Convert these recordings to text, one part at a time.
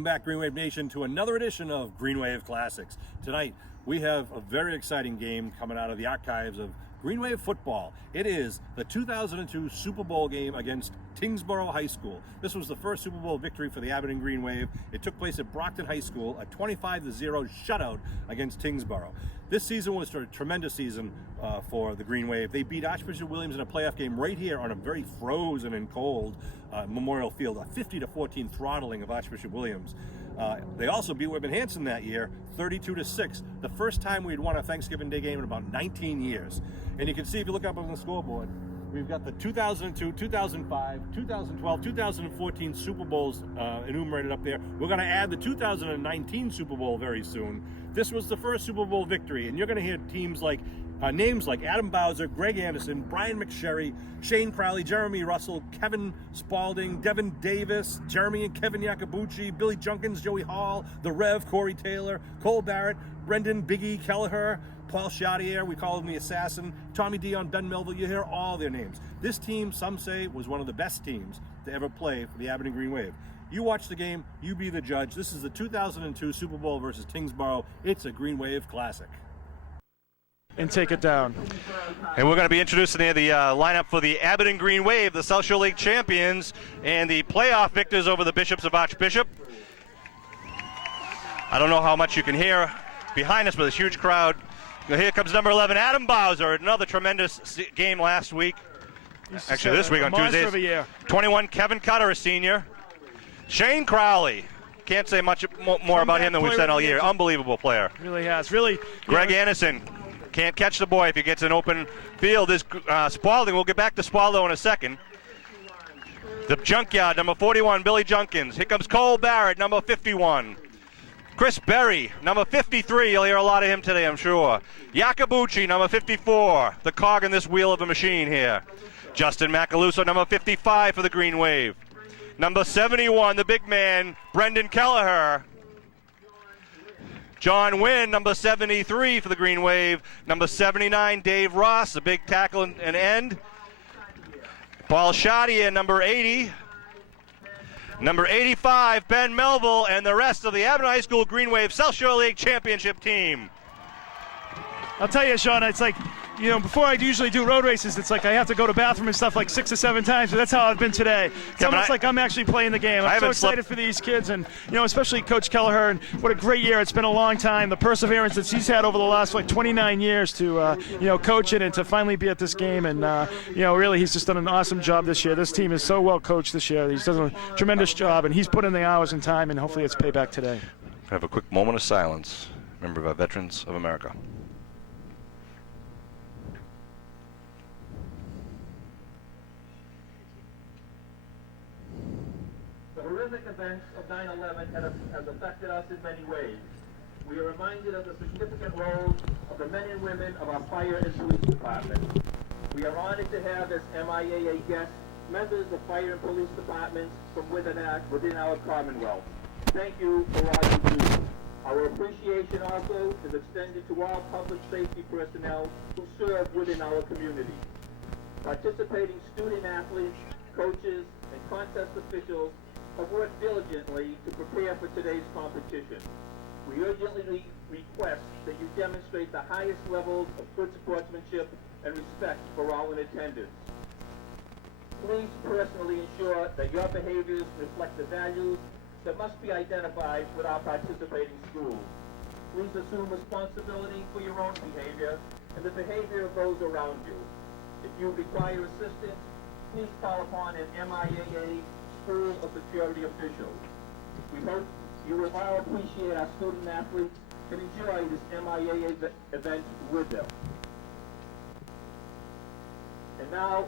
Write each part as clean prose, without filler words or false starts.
Welcome back, Green Wave Nation, to another edition of Green Wave Classics. Tonight, we have a very exciting game coming out of the archives of Green Wave football. It is the 2002 Super Bowl game against Tyngsborough High School. This was the first Super Bowl victory for the Abington Green Wave. It took place at Brockton High School, a 25-0 shutout against Tyngsborough. This season was a tremendous season for the Green Wave. They beat Archbishop Williams in a playoff game right here on a very frozen and cold Memorial Field, a 50-14 throttling of Archbishop Williams. They also beat Whitman Hanson that year, 32-6, the first time we'd won a Thanksgiving Day game in about 19 years. And you can see, if you look up on the scoreboard, we've got the 2002, 2005, 2012, 2014 Super Bowls enumerated up there. We're going to add the 2019 Super Bowl very soon. This was the first Super Bowl victory, and you're going to hear names like Adam Bowser, Greg Anderson, Brian McSherry, Shane Crowley, Jeremy Russell, Kevin Spalding, Devin Davis, Jeremy and Kevin Yacobucci, Billy Junkins, Joey Hall, The Rev, Corey Taylor, Cole Barrett, Brendan Biggie Kelleher, Paul Chaudier, we call him the Assassin, Tommy Dion, Ben Melville. You hear all their names. This team, some say, was one of the best teams to ever play for the Abington Green Wave. You watch the game, you be the judge. This is the 2002 Super Bowl versus Tyngsborough. It's a Green Wave classic. And take it down. And we're going to be introducing the lineup for the Abington Green Wave, the South Shore League champions, and the playoff victors over the Bishops of Archbishop. I don't know how much you can hear behind us, but this huge crowd. Here comes number 11, Adam Bowser. Another tremendous game last week. Actually, this week on Tuesdays. 21, Kevin Cutter, a senior. Shane Crowley. Can't say much more about him than we've said all year. Unbelievable player. Really has. Really. Greg Anderson. Can't catch the boy if he gets an open field. This Spalding, we'll get back to Spaldo in a second. The Junkyard, number 41, Billy Junkins. Here comes Cole Barrett, number 51. Chris Berry, number 53. You'll hear a lot of him today, I'm sure. Yacobucci, number 54. The cog in this wheel of a machine here. Justin Macaluso, number 55 for the Green Wave. Number 71, the big man, Brendan Kelleher. John Wynn, number 73 for the Green Wave. Number 79, Dave Ross, a big tackle and end. Paul Chaudier, number 80. Number 85, Ben Melville, and the rest of the Abington High School Green Wave South Shore League Championship team. I'll tell you, Sean, it's like, you know, before I usually do road races, it's like I have to go to the bathroom and stuff like 6 or 7 times, but that's how I've been today. It's almost like I'm actually playing the game. I'm so excited for these kids, and, you know, especially Coach Kelleher, and what a great year. It's been a long time. The perseverance that he's had over the last, 29 years to, coach it and to finally be at this game, and, really he's just done an awesome job this year. This team is so well coached this year. He's done a tremendous job, and he's put in the hours and time, and hopefully it's payback today. Have a quick moment of silence. Remember our Veterans of America. The horrific events of 9/11 has affected us in many ways. We are reminded of the significant roles of the men and women of our fire and police departments. We are honored to have as MIAA guests members of fire and police departments from within our Commonwealth. Thank you for all you do. Our appreciation also is extended to all public safety personnel who serve within our community. Participating student athletes, coaches, and contest officials have worked diligently to prepare for today's competition. We urgently request that you demonstrate the highest levels of good sportsmanship and respect for all in attendance. Please personally ensure that your behaviors reflect the values that must be identified with our participating schools. Please assume responsibility for your own behavior and the behavior of those around you. If you require assistance, please call upon an MIAA school or security official. We hope you will all appreciate our student athletes and enjoy this MIAA event with them. And now,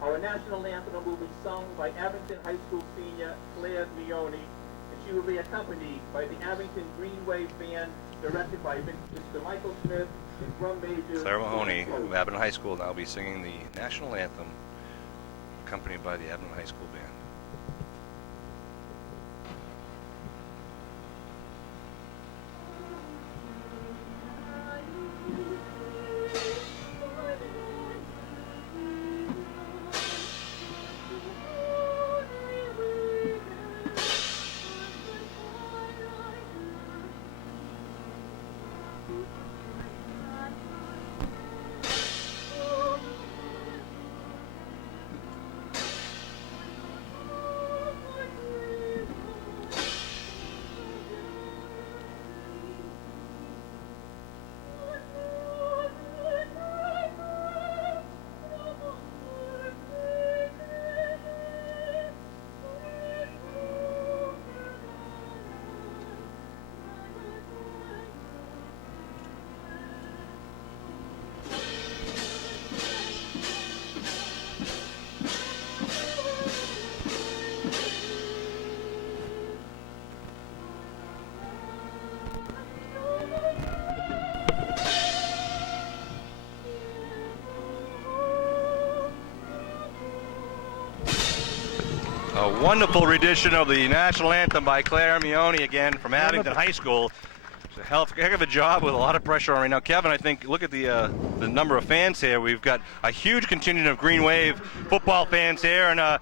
our national anthem will be sung by Abington High School senior Claire Leone, and she will be accompanied by the Abington Green Wave Band, directed by Mr. Michael Smith and drum major Claire Mahoney of Abington High School now will be singing the national anthem, accompanied by the Abington High School Band. wonderful rendition of the national anthem by Claire Mione again from Abington High School. It's a heck of a job with a lot of pressure on right now. Kevin, I think, look at the number of fans here. We've got a huge contingent of Green Wave football fans here, and a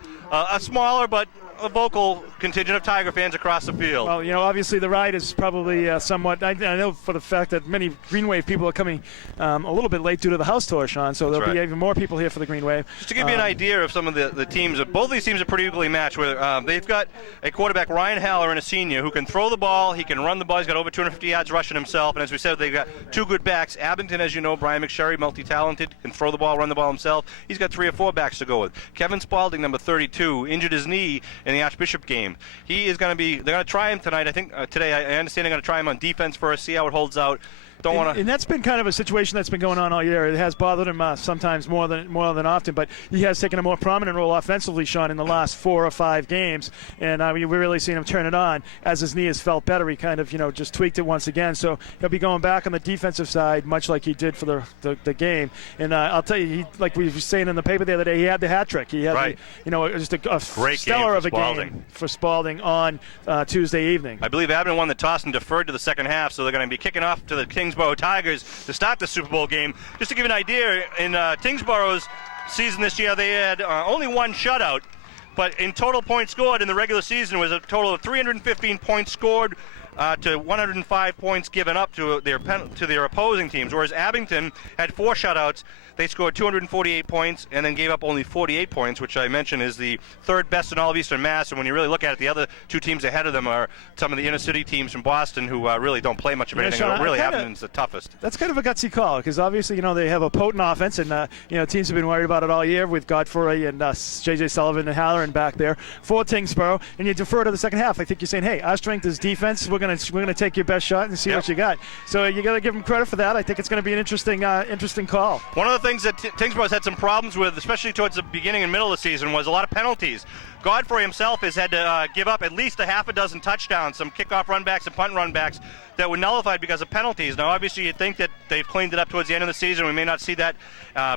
smaller but a vocal contingent of Tiger fans across the field. Well, obviously the ride is probably somewhat. I know for the fact that many Green Wave people are coming a little bit late due to the house tour, Sean. So there'll be even more people here for the Green Wave. Just to give you an idea of some of the teams, both of these teams are pretty equally matched. Where they've got a quarterback, Ryan Haller, and a senior who can throw the ball. He can run the ball. He's got over 250 yards rushing himself. And as we said, they've got two good backs. Abington, as you know, Brian McSherry, multi-talented, can throw the ball, run the ball himself. He's got 3 or 4 backs to go with. Kevin Spalding, number 32, injured his knee in the Archbishop game. He is going to be. They're going to try him tonight. I think today. I understand they're going to try him on defense first, see how it holds out. Don't want to. And that's been kind of a situation that's been going on all year. It has bothered him sometimes more than often, but he has taken a more prominent role offensively, Sean, in the last 4 or 5 games. And we've really seen him turn it on as his knee has felt better. He kind of just tweaked it once again. So he'll be going back on the defensive side, much like he did for the game. And I'll tell you, like we were saying in the paper the other day, he had the hat trick. He had just a great stellar of a Spalding. game for Spalding on Tuesday evening. I believe Abington won the toss and deferred to the second half, so they're going to be kicking off to the Tyngsborough Tigers to start the Super Bowl game. Just to give you an idea, in Tyngsborough's season this year, they had only 1 shutout, but in total points scored in the regular season was a total of 315 points scored to 105 points given up to their opposing teams, whereas Abington had 4 shutouts. They scored 248 points and then gave up only 48 points, which I mentioned is the 3rd best in all of Eastern Mass. And when you really look at it, the other 2 teams ahead of them are some of the inner city teams from Boston who really don't play much of anything. Sean, really, Abington's the toughest. That's kind of a gutsy call because obviously, they have a potent offense, and teams have been worried about it all year with Godfrey and J.J. Sullivan and Halloran back there for Tyngsborough, and you defer to the second half. I think you're saying, hey, our strength is defense. We're gonna take your best shot and see what you got. So you got to give them credit for that. I think it's going to be an interesting call. One of the things that Tyngsborough's had some problems with, especially towards the beginning and middle of the season, was a lot of penalties. Godfrey himself has had to give up at least a half a dozen touchdowns, some kickoff runbacks and punt runbacks that were nullified because of penalties. Now, obviously, you'd think that they've cleaned it up towards the end of the season. We may not see that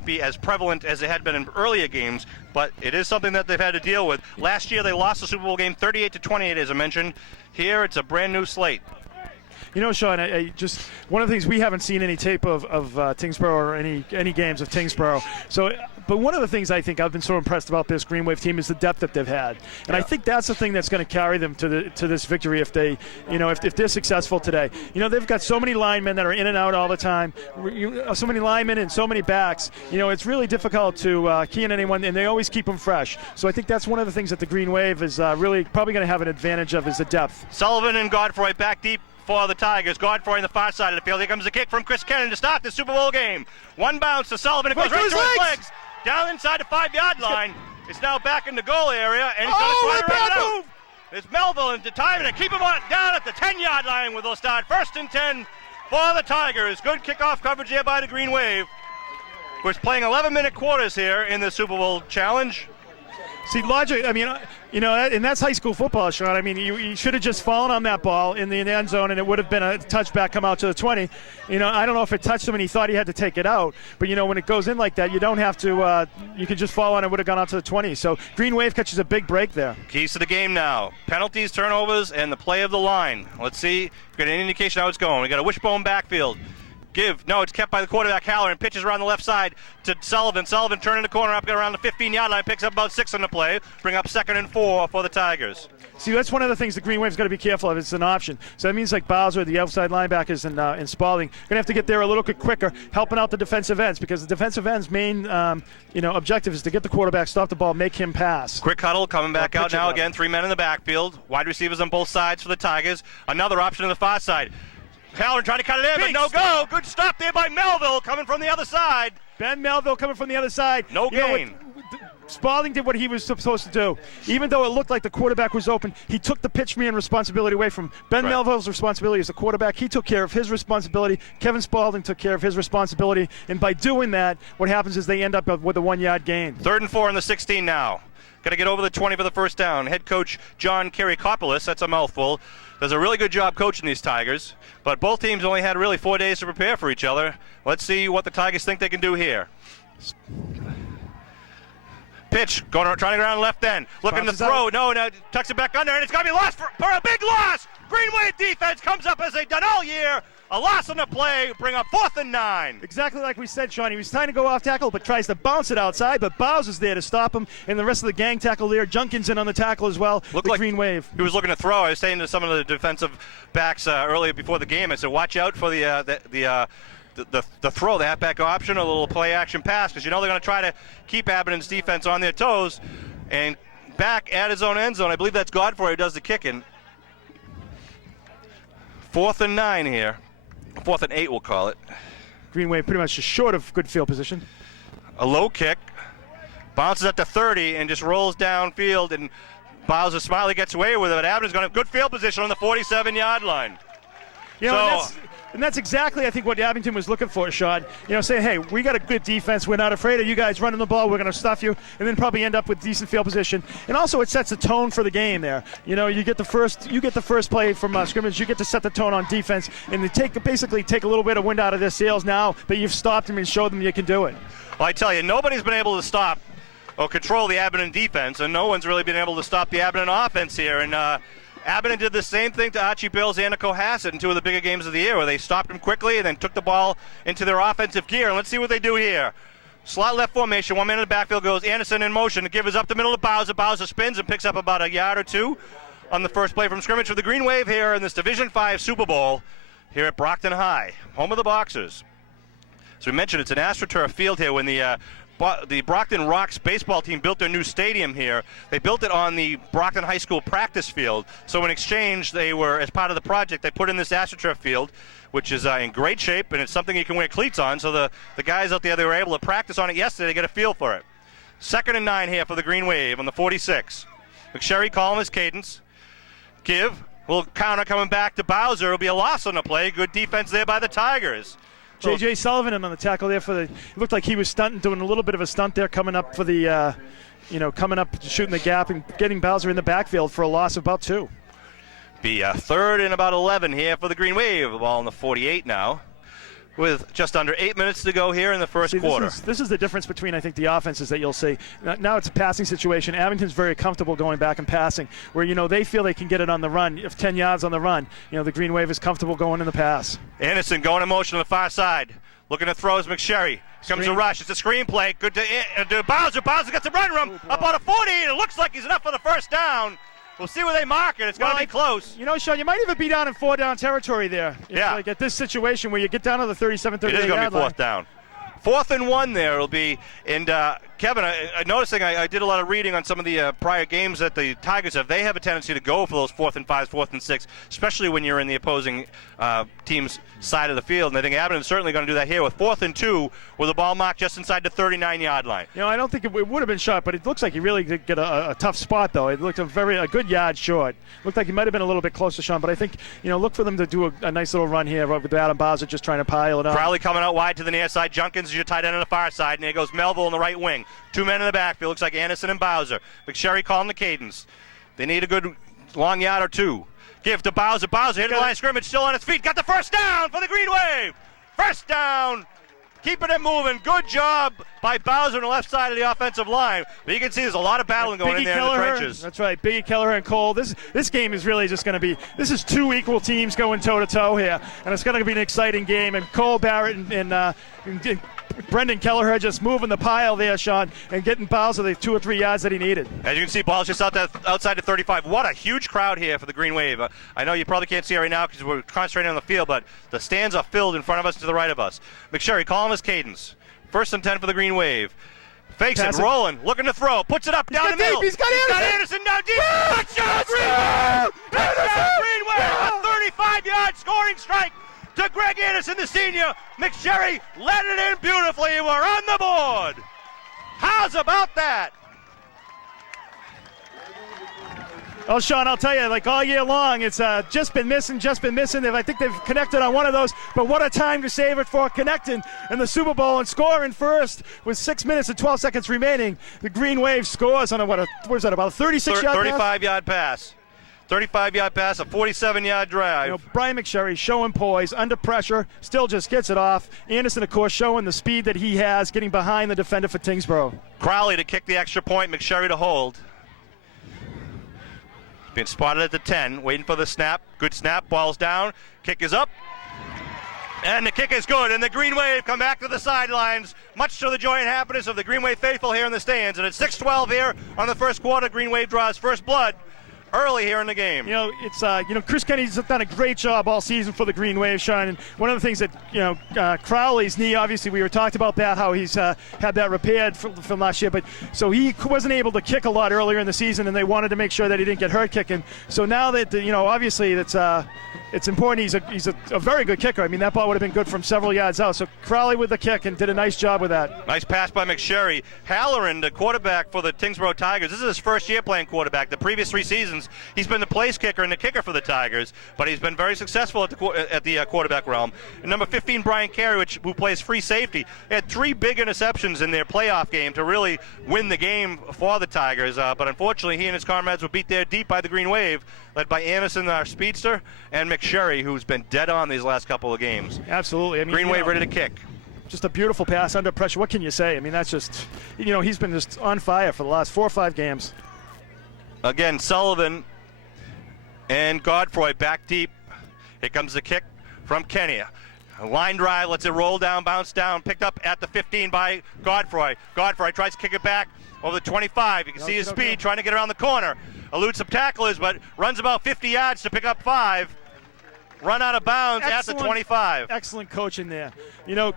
be as prevalent as it had been in earlier games, but it is something that they've had to deal with. Last year, they lost the Super Bowl game 38-28, as I mentioned. Here, it's a brand new slate. Sean, I just one of the things we haven't seen any tape of Tyngsborough or any games of Tyngsborough. But one of the things I think I've been so impressed about this Green Wave team is the depth that they've had, and I think that's the thing that's going to carry them to this victory if they, if they're successful today. They've got so many linemen that are in and out all the time, so many linemen and so many backs. It's really difficult to key in anyone, and they always keep them fresh. So I think that's one of the things that the Green Wave is really probably going to have an advantage of is the depth. Sullivan and Godfrey back deep for the Tigers. Godfrey on the far side of the field. Here comes a kick from Chris Kennan to start the Super Bowl game. One bounce to Sullivan. It goes right through his legs. Down inside the 5-yard line. It's now back in the goal area, and he's going to try to run it out. It's Melville into time, and they keep him down at the 10-yard line with they'll start 1st and 10 for the Tigers. Good kickoff coverage here by the Green Wave. We're playing 11-minute quarters here in the Super Bowl challenge. See, logic, and that's high school football, Sean. You should have just fallen on that ball in the end zone, and it would have been a touchback come out to the 20. I don't know if it touched him and he thought he had to take it out. But, when it goes in like that, you don't have to, you can just fall on it, would have gone out to the 20. So Green Wave catches a big break there. Keys to the game now. Penalties, turnovers, and the play of the line. Let's see if we got any indication how it's going. We got a wishbone backfield. It's kept by the quarterback, Haller, and pitches around the left side to Sullivan. Sullivan turning the corner up around the 15-yard line, picks up about 6 on the play, bring up 2nd and 4 for the Tigers. See, that's one of the things the Green Wave's got to be careful of. It's an option. So that means like Bowser, the outside linebackers, and Spalding going to have to get there a little bit quicker, helping out the defensive ends, because the defensive end's main objective is to get the quarterback, stop the ball, make him pass. Quick huddle coming back out now again. 3 men in the backfield. Wide receivers on both sides for the Tigers. Another option on the far side. Halloran trying to cut it in, but no go. Good stop there by Melville coming from the other side. Ben Melville coming from the other side. No gain. Spalding did what he was supposed to do. Even though it looked like the quarterback was open, he took the pitch man responsibility away from Ben Melville's responsibility as the quarterback. He took care of his responsibility. Kevin Spalding took care of his responsibility. And by doing that, what happens is they end up with a 1-yard gain. 3rd and 4 on the 16 now. Got to get over the 20 for the first down. Head coach John Kirikopoulos, that's a mouthful, does a really good job coaching these Tigers, but both teams only had really 4 days to prepare for each other. Let's see what the Tigers think they can do here. Pitch, trying to go around left end. Looking to throw. No, tucks it back under, and it's going to be lost for a big loss. Green Wave defense comes up as they've done all year. A loss on the play, bring up 4th and 9. Exactly like we said, Sean. He was trying to go off tackle, but tries to bounce it outside, but Bowser's there to stop him, and the rest of the gang tackle there. Junkins in on the tackle as well. Looked the like Green Wave. He was looking to throw. I was saying to some of the defensive backs earlier before the game, I said, watch out for the throw, the halfback option, a little play-action pass, because you know they're going to try to keep Abington's defense on their toes. And back at his own end zone, I believe that's Godfrey who does the kicking. 4th and 9 here. 4th and 8, we'll call it. Green Wave pretty much just short of good field position. A low kick. Bounces at the 30 and just rolls downfield, and Bowser Smiley gets away with it, but Abington's going to have good field position on the 47-yard line. You know, and that's exactly, I think, what Abington was looking for, Sean. You know, saying, hey, we got a good defense. We're not afraid of you guys running the ball. We're going to stuff you, and then probably end up with decent field position. And also, it sets the tone for the game there. You know, you get the first play from scrimmage. You get to set the tone on defense, and they basically take a little bit of wind out of their sails now that you've stopped them and showed them you can do it. Well, I tell you, nobody's been able to stop or control the Abington defense, and no one's really been able to stop the Abington offense here. And Abington did the same thing to Archie Bills and Cohasset in 2 of the bigger games of the year, where they stopped him quickly and then took the ball into their offensive gear. And let's see what they do here. Slot left formation, 1 man in the backfield goes Anderson in motion. The give is up the middle of Bowser. Bowser spins and picks up about a yard or 2 on the first play from scrimmage for the Green Wave here in this Division 5 Super Bowl here at Brockton High, home of the Boxers. So we mentioned it's an AstroTurf field here. When the Brockton Rocks baseball team built their new stadium here, they built it on the Brockton High School practice field. So in exchange, they were, as part of the project, they put in this AstroTurf field, which is in great shape, and it's something you can wear cleats on. So the guys out there, they were able to practice on it yesterday to get a feel for it. 2nd and 9 here for the Green Wave on the 46. McSherry calling his cadence. Give. Little counter coming back to Bowser. It'll be a loss on the play. Good defense there by the Tigers. J.J. Sullivan on the tackle there it looked like he was stunting, doing a little bit of a stunt there, coming up for the, coming up, shooting the gap and getting Bowser in the backfield for a loss of about 2. Be a 3rd and about 11 here for the Green Wave. The ball on the 48 now, with just under 8 minutes to go here in the first quarter. This is the difference between, I think, the offenses that you'll see. Now it's a passing situation. Abington's very comfortable going back and passing, where, they feel they can get it on the run. If 10 yards on the run, the Green Wave is comfortable going in the pass. Anderson going in motion on the far side. Looking to throw is McSherry. Comes a rush. It's a screen play. Good to Bowser. Bowser gets a run room. About a 40, and it looks like he's enough for the first down. We'll see where they mark it. It's going to be close. Sean, you might even be down in 4-down territory there. Yeah. Like at this situation where you get down to the 37, 38 It is going to be 4th down. 4th and 1 there it'll be. And Kevin, I noticing I did a lot of reading on some of the prior games that the Tigers have. They have a tendency to go for those 4th and 5s, 4th and 6, especially when you're in the opposing team's side of the field. And I think Abington's certainly going to do that here with 4th and 2 with a ball marked just inside the 39-yard line. I don't think it would have been short, but it looks like he really did get a tough spot, though. It looked a good yard short. Looked like he might have been a little bit closer, Sean, but I think, look for them to do a nice little run here with Adam Bowser just trying to pile it up. Crowley coming out wide to the near side. Junkins is your tight end on the far side, and there goes Melville on the right wing. 2 men in the backfield. Looks like Anderson and Bowser. McSherry calling the cadence. They need a good long yard or 2. Give to Bowser. Bowser hit the line of scrimmage, still on his feet. Got the first down for the Green Wave. First down. Keeping it moving. Good job by Bowser on the left side of the offensive line. But you can see there's a lot of battling going in there in the trenches. That's right. Biggie Kelleher and Cole. This game is really just going to be, this is 2 equal teams going toe-to-toe here. And it's going to be an exciting game. And Cole Barrett and Brendan Kelleher just moving the pile there, Sean, and getting Bowser the 2 or 3 yards that he needed. As you can see, ball's just outside the 35. What a huge crowd here for the Green Wave. I know you probably can't see it right now because we're concentrating on the field, but the stands are filled in front of us and to the right of us. McSherry calling his cadence. 1st and 10 for the Green Wave. Fakes it, rolling, looking to throw, puts it up down the middle. He's got Anderson down deep. Touchdown, Green Wave! Touchdown, Green Wave! A 35-yard scoring strike to Greg Anderson, the senior. McSherry let it in beautifully. We're on the board. How's about that? Oh, Sean, I'll tell you, like all year long, it's just been missing. I think they've connected on one of those, but what a time to save it for connecting in the Super Bowl and scoring first with 6 minutes and 12 seconds remaining. The Green Wave scores on what is that, about a 36-yard pass? 35-yard pass. 35-yard pass, a 47-yard drive. You know, Brian McSherry showing poise, under pressure, still just gets it off. Anderson, of course, showing the speed that he has, getting behind the defender for Tyngsborough. Crowley to kick the extra point, McSherry to hold. Being spotted at the 10, waiting for the snap. Good snap, ball's down, kick is up. And the kick is good, and the Green Wave come back to the sidelines, much to the joy and happiness of the Green Wave faithful here in the stands. And it's 6-12 here on the first quarter. Green Wave draws first blood early here in the game. You know, it's Chris Kenny's done a great job all season for the Green Wave, Sean. And one of the things that Crowley's knee, obviously we were talked about that, how he's had that repaired from last year, but so he wasn't able to kick a lot earlier in the season, and they wanted to make sure that he didn't get hurt kicking. So now that obviously it's important. He's a very good kicker. I mean, that ball would have been good from several yards out. So Crowley with the kick and did a nice job with that. Nice pass by McSherry. Halloran, the quarterback for the Tyngsborough Tigers. This is his first year playing quarterback. The previous 3 seasons, he's been the place kicker and the kicker for the Tigers, but he's been very successful at the quarterback realm. And number 15, Brian Carey, who plays free safety, had 3 big interceptions in their playoff game to really win the game for the Tigers. But unfortunately, he and his comrades were beat there deep by the Green Wave, led by Anderson, our speedster, and McSherry, who's been dead on these last couple of games. Absolutely. I mean, Green Wave ready to kick. Just a beautiful pass under pressure. What can you say? I mean, that's just, he's been just on fire for the last 4 or 5 games. Again, Sullivan and Godfroy back deep. Here comes the kick from Kenny. A line drive, lets it roll down, bounce down, picked up at the 15 by Godfroy. Godfroy tries to kick it back over the 25. You can see his speed trying to get around the corner. Eludes some tacklers, but runs about 50 yards to pick up 5. Run out of bounds at the 25. Excellent coaching there.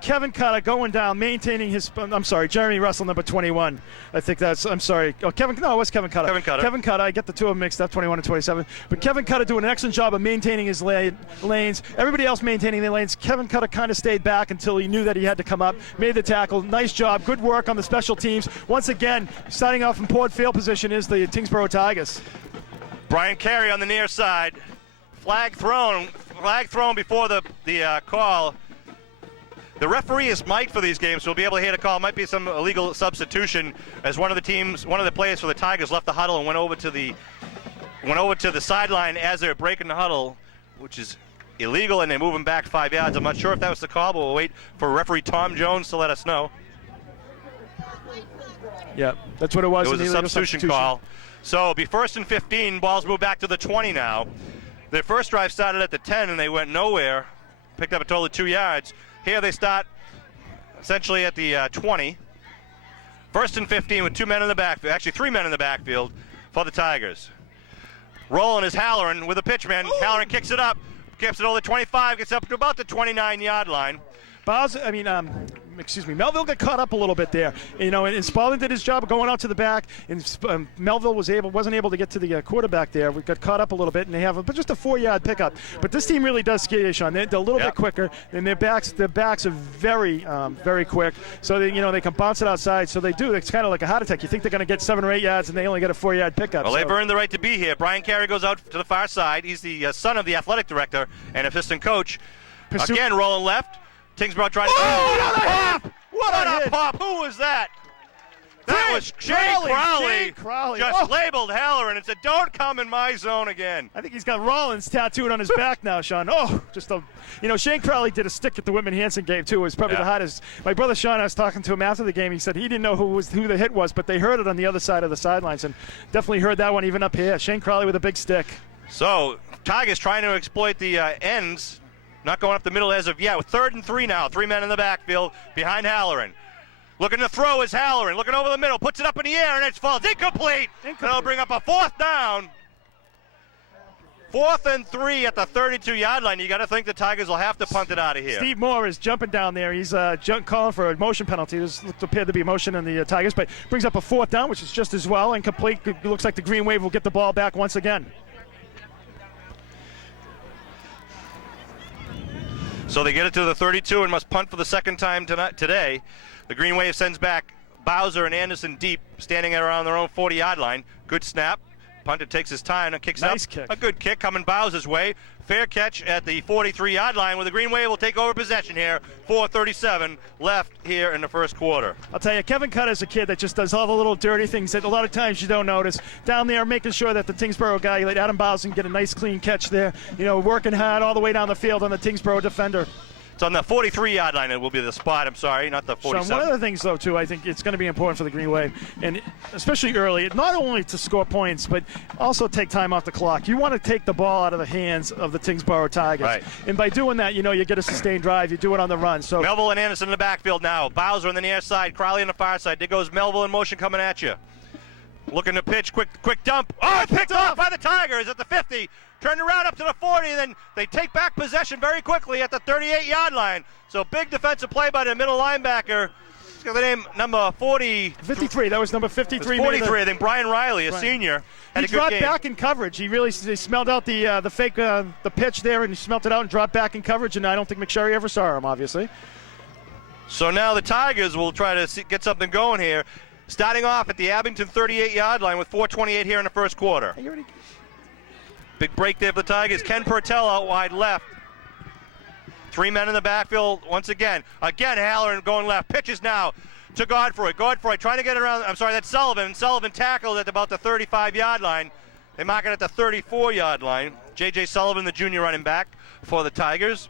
Kevin Cutter going down, maintaining his. I'm sorry, Jeremy Russell, number 21. I think that's. I'm sorry. Oh, Kevin. No, it was Kevin Cutter. Kevin Cutter. I get the two of them mixed up, 21 and 27. But Kevin Cutter doing an excellent job of maintaining his lanes. Everybody else maintaining their lanes. Kevin Cutter kind of stayed back until he knew that he had to come up. Made the tackle. Nice job. Good work on the special teams. Once again, starting off in poor field position is the Tyngsborough Tigers. Brian Carey on the near side. Flag thrown before the call. The referee is mic'd for these games, so we'll be able to hear the call. Might be some illegal substitution as one of the players for the Tigers left the huddle and went over to the sideline as they're breaking the huddle, which is illegal, and they move him back 5 yards. I'm not sure if that was the call, but we'll wait for referee Tom Jones to let us know. Yeah, that's what it was. It was a substitution call. So it'll be 1st and 15. Balls move back to the 20 now. Their first drive started at the 10 and they went nowhere. Picked up a total of 2 yards. Here they start essentially at the 20. 1st and 15 with 2 men in the backfield. Actually 3 men in the backfield for the Tigers. Rolling is Halloran with a pitch man. Halloran kicks it up. Kicks it over the 25. Gets up to about the 29-yard line. Melville got caught up a little bit there. And Spalding did his job of going out to the back, and Melville wasn't able to get to the quarterback there. We got caught up a little bit, and they have just a 4-yard pickup. But this team really does scare you, Sean. They're a little bit quicker, and their backs are very, very quick. So they can bounce it outside. So they do. It's kind of like a heart attack. You think they're going to get 7 or 8 yards, and they only get a 4-yard pickup. Well, they've earned the right to be here. Brian Carey goes out to the far side. He's the son of the athletic director and assistant coach. Again, rolling left. Tyngsborough trying to. What a pop! Who was that? That was Shane Crowley. Just labeled Halloran and said, "Don't come in my zone again." I think he's got Rollins tattooed on his back now, Sean. Shane Crowley did a stick at the Whitman Hanson game too. It was probably the hottest. My brother Sean, I was talking to him after the game. He said he didn't know who the hit was, but they heard it on the other side of the sidelines, and definitely heard that one even up here. Shane Crowley with a big stick. So Tigers trying to exploit the ends. Not going up the middle as of yet. With 3rd and 3 now. 3 men in the backfield behind Halloran. Looking to throw is Halloran. Looking over the middle. Puts it up in the air and it falls incomplete. That'll bring up a 4th down. 4th and 3 at the 32-yard line. You got to think the Tigers will have to punt it out of here. Steve Moore is jumping down there. He's calling for a motion penalty. This appeared to be a motion in the Tigers, but brings up a 4th down, which is just as well. Incomplete. It looks like the Green Wave will get the ball back once again. So they get it to the 32 and must punt for the second time today. The Green Wave sends back Bowser and Anderson deep, standing at around their own 40-yard line. Good snap. Punter takes his time and kicks Nice up. kick. A good kick coming Bowser's way. Fair catch at the 43-yard line where the Green Wave will take over possession here. 4:37 left here in the first quarter. I'll tell you, Kevin Cutter's a kid that just does all the little dirty things that a lot of times you don't notice. Down there making sure that the Tyngsborough guy, like Adam Bowser, can get a nice clean catch there. Working hard all the way down the field on the Tyngsborough defender. It's on the 43-yard line. It will be the spot. I'm sorry, not the 47. So one of the things, though, too, I think it's going to be important for the Green Wave, and especially early, not only to score points, but also take time off the clock. You want to take the ball out of the hands of the Tyngsborough Tigers. Right. And by doing that, you get a sustained drive. You do it on the run. So Melville and Anderson in the backfield now. Bowser on the near side. Crowley on the far side. There goes Melville in motion coming at you. Looking to pitch. Quick dump. Oh, it's picked off by the Tigers at the 50. Turned around up to the 40, and then they take back possession very quickly at the 38-yard line. So big defensive play by the middle linebacker. He's got the name number 53. That was number 53. 43. I think Brian Riley, a senior, had he a good dropped game. back in coverage. He smelled out the fake the pitch there, and he smelled it out and dropped back in coverage. And I don't think McSherry ever saw him, obviously. So now the Tigers will try to get something going here. Starting off at the Abington 38-yard line with 4:28 here in the first quarter. Big break there for the Tigers. Ken Purtell out wide left. 3 men in the backfield once again. Again, Halloran going left. Pitches now to Godfrey. Godfrey trying to get it around. I'm sorry, that's Sullivan. Sullivan tackled at about the 35-yard line. They mark it at the 34-yard line. J.J. Sullivan, the junior running back for the Tigers.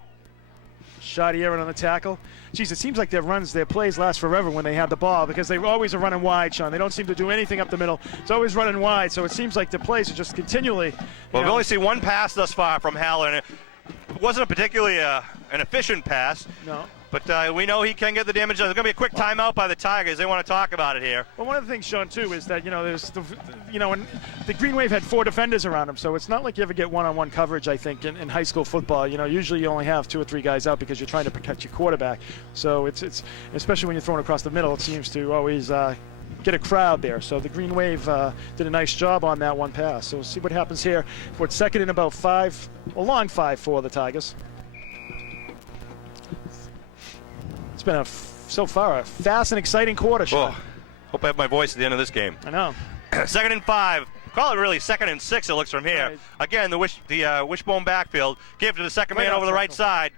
Shoddy Aaron on the tackle. Geez, it seems like their plays last forever when they have the ball because they always are running wide, Sean. They don't seem to do anything up the middle. It's always running wide, so it seems like the plays are just continually. Well, we've only seen one pass thus far from Halloran. It wasn't a particularly an efficient pass. No. But we know he can get the damage done. There's going to be a quick timeout by the Tigers. They want to talk about it here. Well, one of the things, Sean, too, is that, there's and the Green Wave had 4 defenders around him, so it's not like you ever get one-on-one coverage, I think, in high school football. Usually you only have 2 or 3 guys out because you're trying to protect your quarterback. So it's especially when you're throwing across the middle, it seems to always get a crowd there. So the Green Wave did a nice job on that one pass. So we'll see what happens here. For second and about 5, a long 5 for the Tigers. It's been so far a fast and exciting quarter, Sean. Oh, hope I have my voice at the end of this game. I know. Second and 5. Call it really 2nd and 6. It looks from here. Right. Again, the wishbone backfield. Give to the second man Right over the right side.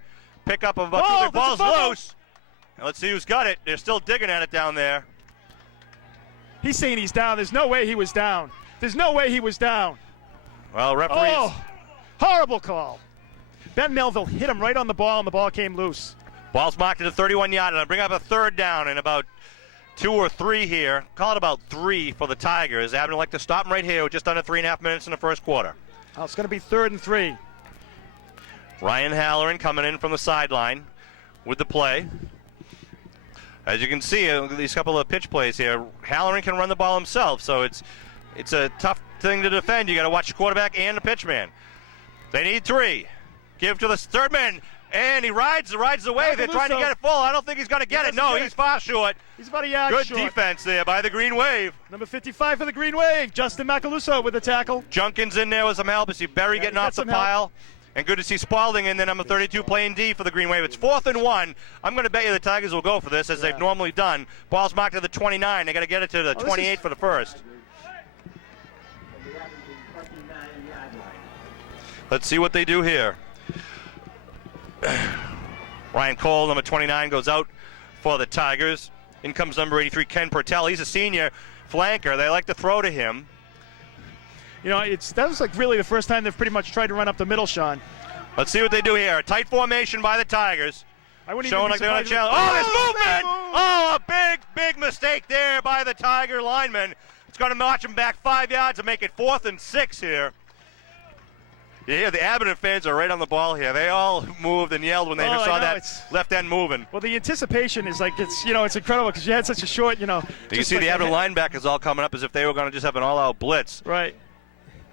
Pick up of about 2 big balls loose. Now let's see who's got it. They're still digging at it down there. He's saying he's down. There's no way he was down. There's no way he was down. Well, referees. Oh, horrible call. Ben Melville hit him right on the ball, and the ball came loose. Ball's marked at the 31-yard line. Bring up a 3rd down and about 2 or 3 here. Call it about 3 for the Tigers. Abner like to stop them right here with just under 3.5 minutes in the first quarter. Oh, it's going to be 3rd and 3. Ryan Halloran coming in from the sideline with the play. As you can see, these couple of pitch plays here, Halloran can run the ball himself, so it's a tough thing to defend. You got to watch the quarterback and the pitchman. They need 3. Give to the 3rd man. And he rides the wave. They're trying to get it full. I don't think he's going to get it. No, he's far short. He's about a yard Good short. defense there by the Green Wave. Number 55 for the Green Wave, Justin Macaluso with the tackle. Junkins in there with some help. I see Berry getting off the pile. And good to see Spalding in there, number 32, playing D for the Green Wave. It's 4th and 1. I'm going to bet you the Tigers will go for this, as they've normally done. Ball's marked to the 29. They got to get it to the 28 for the first. Let's see what they do here. Ryan Cole, number 29, goes out for the Tigers. In comes number 83, Ken Purtell. He's a senior flanker. They like to throw to him. That was like really the first time they've pretty much tried to run up the middle, Sean. Let's see what they do here. A tight formation by the Tigers. Showing like they're going to challenge. Oh, there's movement! Oh, a big mistake there by the Tiger lineman. It's going to march him back 5 yards and make it 4th and 6 here. You hear the Abington fans are right on the ball here. They all moved and yelled when they saw that left end moving. Well, the anticipation is like it's incredible because you had such a short, You can see the Abington linebackers all coming up as if they were going to just have an all-out blitz. Right.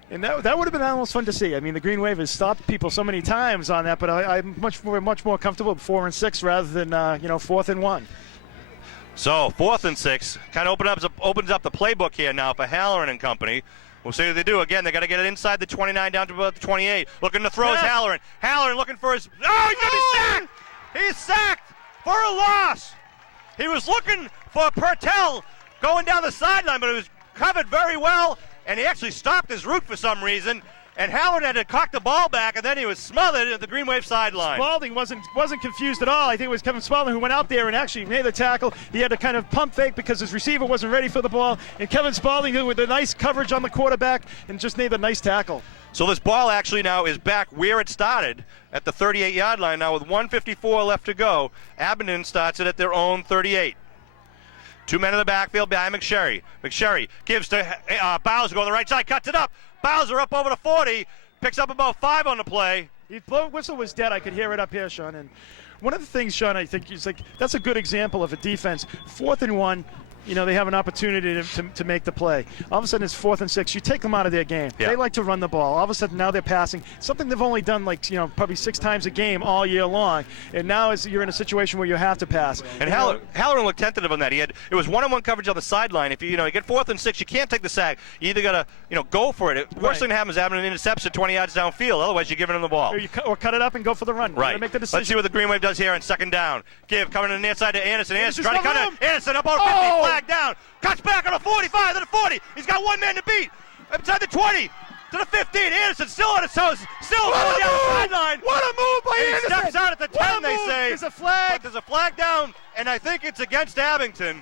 And that would have been almost fun to see. I mean, the Green Wave has stopped people so many times on that, but I'm much more comfortable with 4 and 6 rather than 4th and 1. So 4th and 6 kind of opens up the playbook here now for Halloran and company. We'll see what they do. Again, they got to get it inside the 29 down to about the 28. Looking to throw is Halloran. Halloran looking for his. Oh, he's going to be sacked! He's sacked for a loss. He was looking for Purtell going down the sideline, but it was covered very well. and he actually stopped his route for some reason. And Howard had to cock the ball back, and then he was smothered at the Green Wave sideline. Spalding wasn't confused at all. I think it was Kevin Spalding who went out there and actually made the tackle. He had to kind of pump fake because his receiver wasn't ready for the ball. And Kevin Spalding, with a nice coverage on the quarterback, and just made a nice tackle. So this ball actually now is back where it started at the 38-yard line. Now with 1:54 left to go, Abington starts it at their own 38. 2 men in the backfield behind McSherry. McSherry gives to Bowser, go on the right side, cuts it up. Bowser up over the 40, picks up about 5 on the play. His blow whistle was dead. I could hear it up here, Sean. And one of the things, Sean, I think is like that's a good example of a defense. 4th and 1. You know, they have an opportunity to make the play. All of a sudden, it's 4th and 6. You take them out of their game. Yeah. They like to run the ball. All of a sudden, now they're passing. Something they've only done, like, you know, probably 6 times a game all year long. And now you're in a situation where you have to pass. And Halloran looked tentative on that. It was one-on-one coverage on the sideline. If you get 4th and 6, you can't take the sack. You either got to go for it. Worst thing that happens is having an interception 20 yards downfield. Otherwise, you're giving them the ball. Or cut it up and go for the run. Right. Make the decision. Let's see what the Green Wave does here on 2nd down. Give coming to the near side to Anderson. Anderson trying to cut it. Anderson up over 50, flag down. Cuts back on the 45 to the 40. He's got one man to beat. Inside the 20 to the 15. Anderson still on his toes. Still going down the sideline. What a move by Anderson. He steps out at the 10, they say. There's a flag. But there's a flag down, and I think it's against Abington.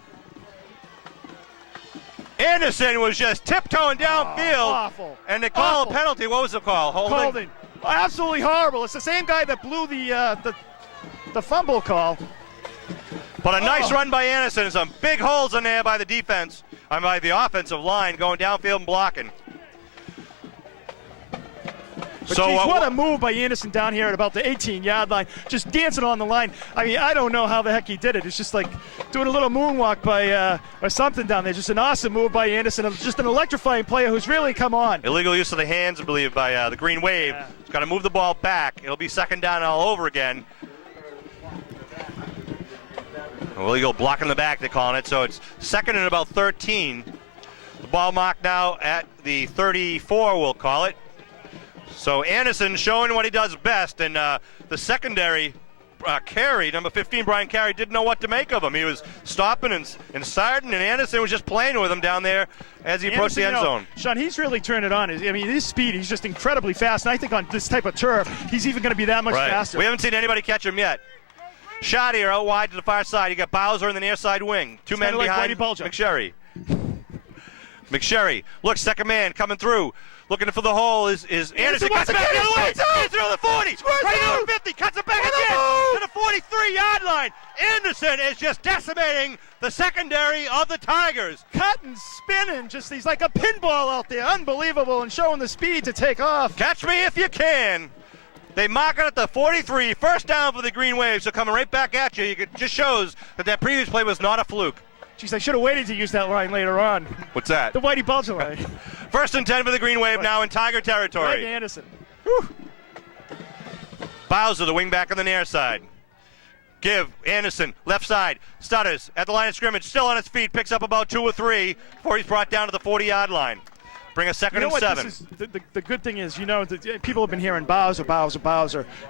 Anderson was just tiptoeing downfield. Awful. And they call a penalty. What was the call? Holding. Absolutely horrible. It's the same guy that blew the fumble call. But a nice run by Anderson. Some big holes in there by the defense, by the offensive line, going downfield and blocking. But geez, what a move by Anderson down here at about the 18-yard line, just dancing on the line. I mean, I don't know how the heck he did it. It's just like doing a little moonwalk by or something down there. Just an awesome move by Anderson. Just an electrifying player who's really come on. Illegal use of the hands, I believe, by the Green Wave. Yeah. He's got to move the ball back. It'll be 2nd down all over again. Illegal block in the back, they're calling it. So it's 2nd and about 13. The ball marked now at the 34, we'll call it. So Anderson showing what he does best, and the secondary Carey, number 15, Brian Carey, didn't know what to make of him. He was stopping and starting, and Anderson was just playing with him down there as he approached the end zone. Sean, he's really turned it on. I mean, his speed, he's just incredibly fast, and I think on this type of turf, he's even going to be that much faster. We haven't seen anybody catch him yet. Shot here out wide to the far side. You got Bowser in the near side wing. 2 men behind McSherry. McSherry looks, 2nd man coming through. Looking for the hole is Anderson. Cuts it back the other way. Anderson on the 40. Right to the 50. Cuts it back again to the 43-yard line. Anderson is just decimating the secondary of the Tigers. Cutting, spinning, he's like a pinball out there. Unbelievable, and showing the speed to take off. Catch me if you can. They mark it at the 43. 1st down for the Green Wave. So coming right back at you. It just shows that previous play was not a fluke. Jeez, I should have waited to use that line later on. What's that? The Whitey Bulger line. 1st and 10 for the Green Wave now in Tiger territory. Greg Anderson. Whew. Bowser, the wing back on the near side. Give Anderson, left side, stutters at the line of scrimmage, still on his feet, picks up about 2 or 3 before he's brought down to the 40-yard line. Bring a 2nd and 7. This is, the good thing is, people have been hearing Bowser,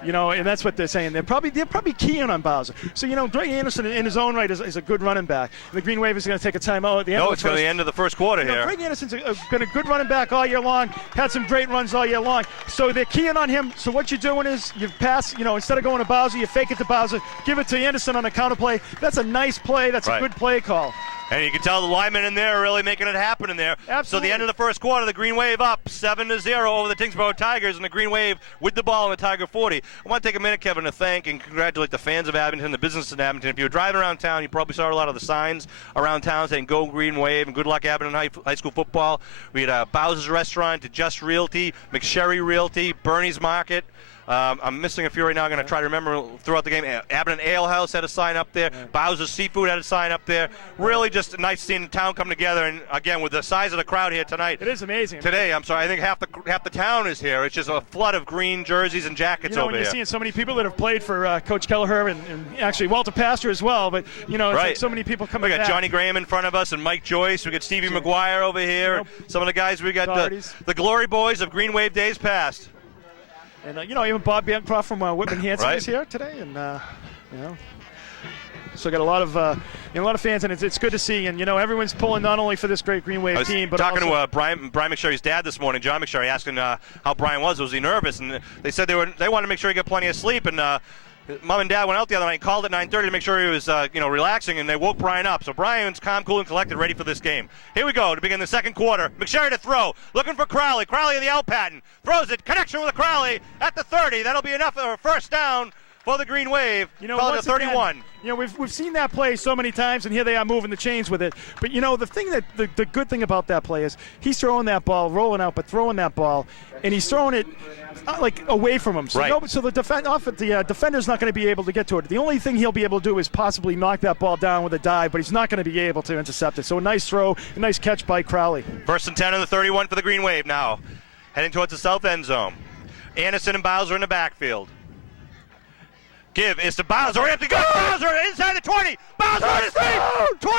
and that's what they're saying. They're probably keying on Bowser. So, Greg Anderson in his own right is a good running back. And the Green Wave is going to take a timeout at the end of the first. No, it's going to the end of the first quarter here. Greg Anderson's been a good running back all year long, had some great runs all year long. So they're keying on him. So what you're doing is you pass, instead of going to Bowser, you fake it to Bowser, give it to Anderson on a counter play. That's a nice play. That's a good play call. And you can tell the linemen in there are really making it happen in there. Absolutely. So the end of the first quarter, the Green Wave up 7-0 over the Tyngsborough Tigers, and the Green Wave with the ball in the Tiger 40. I want to take a minute, Kevin, to thank and congratulate the fans of Abington, the business in Abington. If you were driving around town, you probably saw a lot of the signs around town saying "Go Green Wave" and "Good luck Abington High School football." We had Bowser's Restaurant, to Just Realty, McSherry Realty, Bernie's Market. I'm missing a few right now. I'm going to try to remember throughout the game. Abington Ale House had a sign up there. Bowser's Seafood had a sign up there. Really just nice seeing the town come together. And again, with the size of the crowd here tonight. It is amazing. Today, I'm sorry, I think half the town is here. It's just a flood of green jerseys and jackets over when here. you're seeing so many people that have played for Coach Kelleher and actually Walter Pastor as well. But, it's like so many people coming back. We got Johnny Graham in front of us and Mike Joyce. We got Stevie McGuire over here. Some of the guys, we got the glory boys of Green Wave days past. And, even Bob Bancroft from Whitman Hanson is here today. And, So got a lot of fans, and it's good to see. And everyone's pulling not only for this great Green Wave team, but talking also to Brian McSherry's dad this morning, John McSherry, asking how Brian was. Was he nervous? And they said they wanted to make sure he got plenty of sleep. And Mom and Dad went out the other night and called at 9:30 to make sure he was relaxing, and they woke Brian up. So Brian's calm, cool, and collected, ready for this game. Here we go to begin the second quarter. McSherry to throw, looking for Crowley. Crowley in the out pattern, throws it, connection with Crowley at the 30. That'll be enough for a first down for the Green Wave. Call it a 31. Again, we've seen that play so many times, and here they are moving the chains with it. But the thing the good thing about that play is he's throwing that ball, rolling out, but throwing that ball, and he's throwing it away from him. So, right. So the defender's not going to be able to get to it. The only thing he'll be able to do is possibly knock that ball down with a dive, but he's not going to be able to intercept it. So a nice throw, a nice catch by Crowley. First and 10 on the 31 for the Green Wave now. Heading towards the south end zone. Anderson and Bowser in the backfield. Give is to Bowser. Empty go. Bowser inside the 20. Bowser on his feet. 20,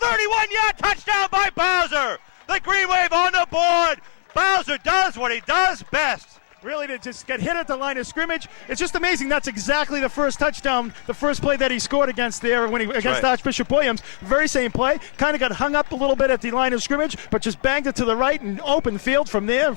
31-yard touchdown by Bowser. The Green Wave on the board. Bowser does what he does best. Really, to just get hit at the line of scrimmage. It's just amazing. That's exactly the first touchdown, the first play that he scored against Archbishop Williams. Very same play. Kind of got hung up a little bit at the line of scrimmage, but just banged it to the right and open field from there.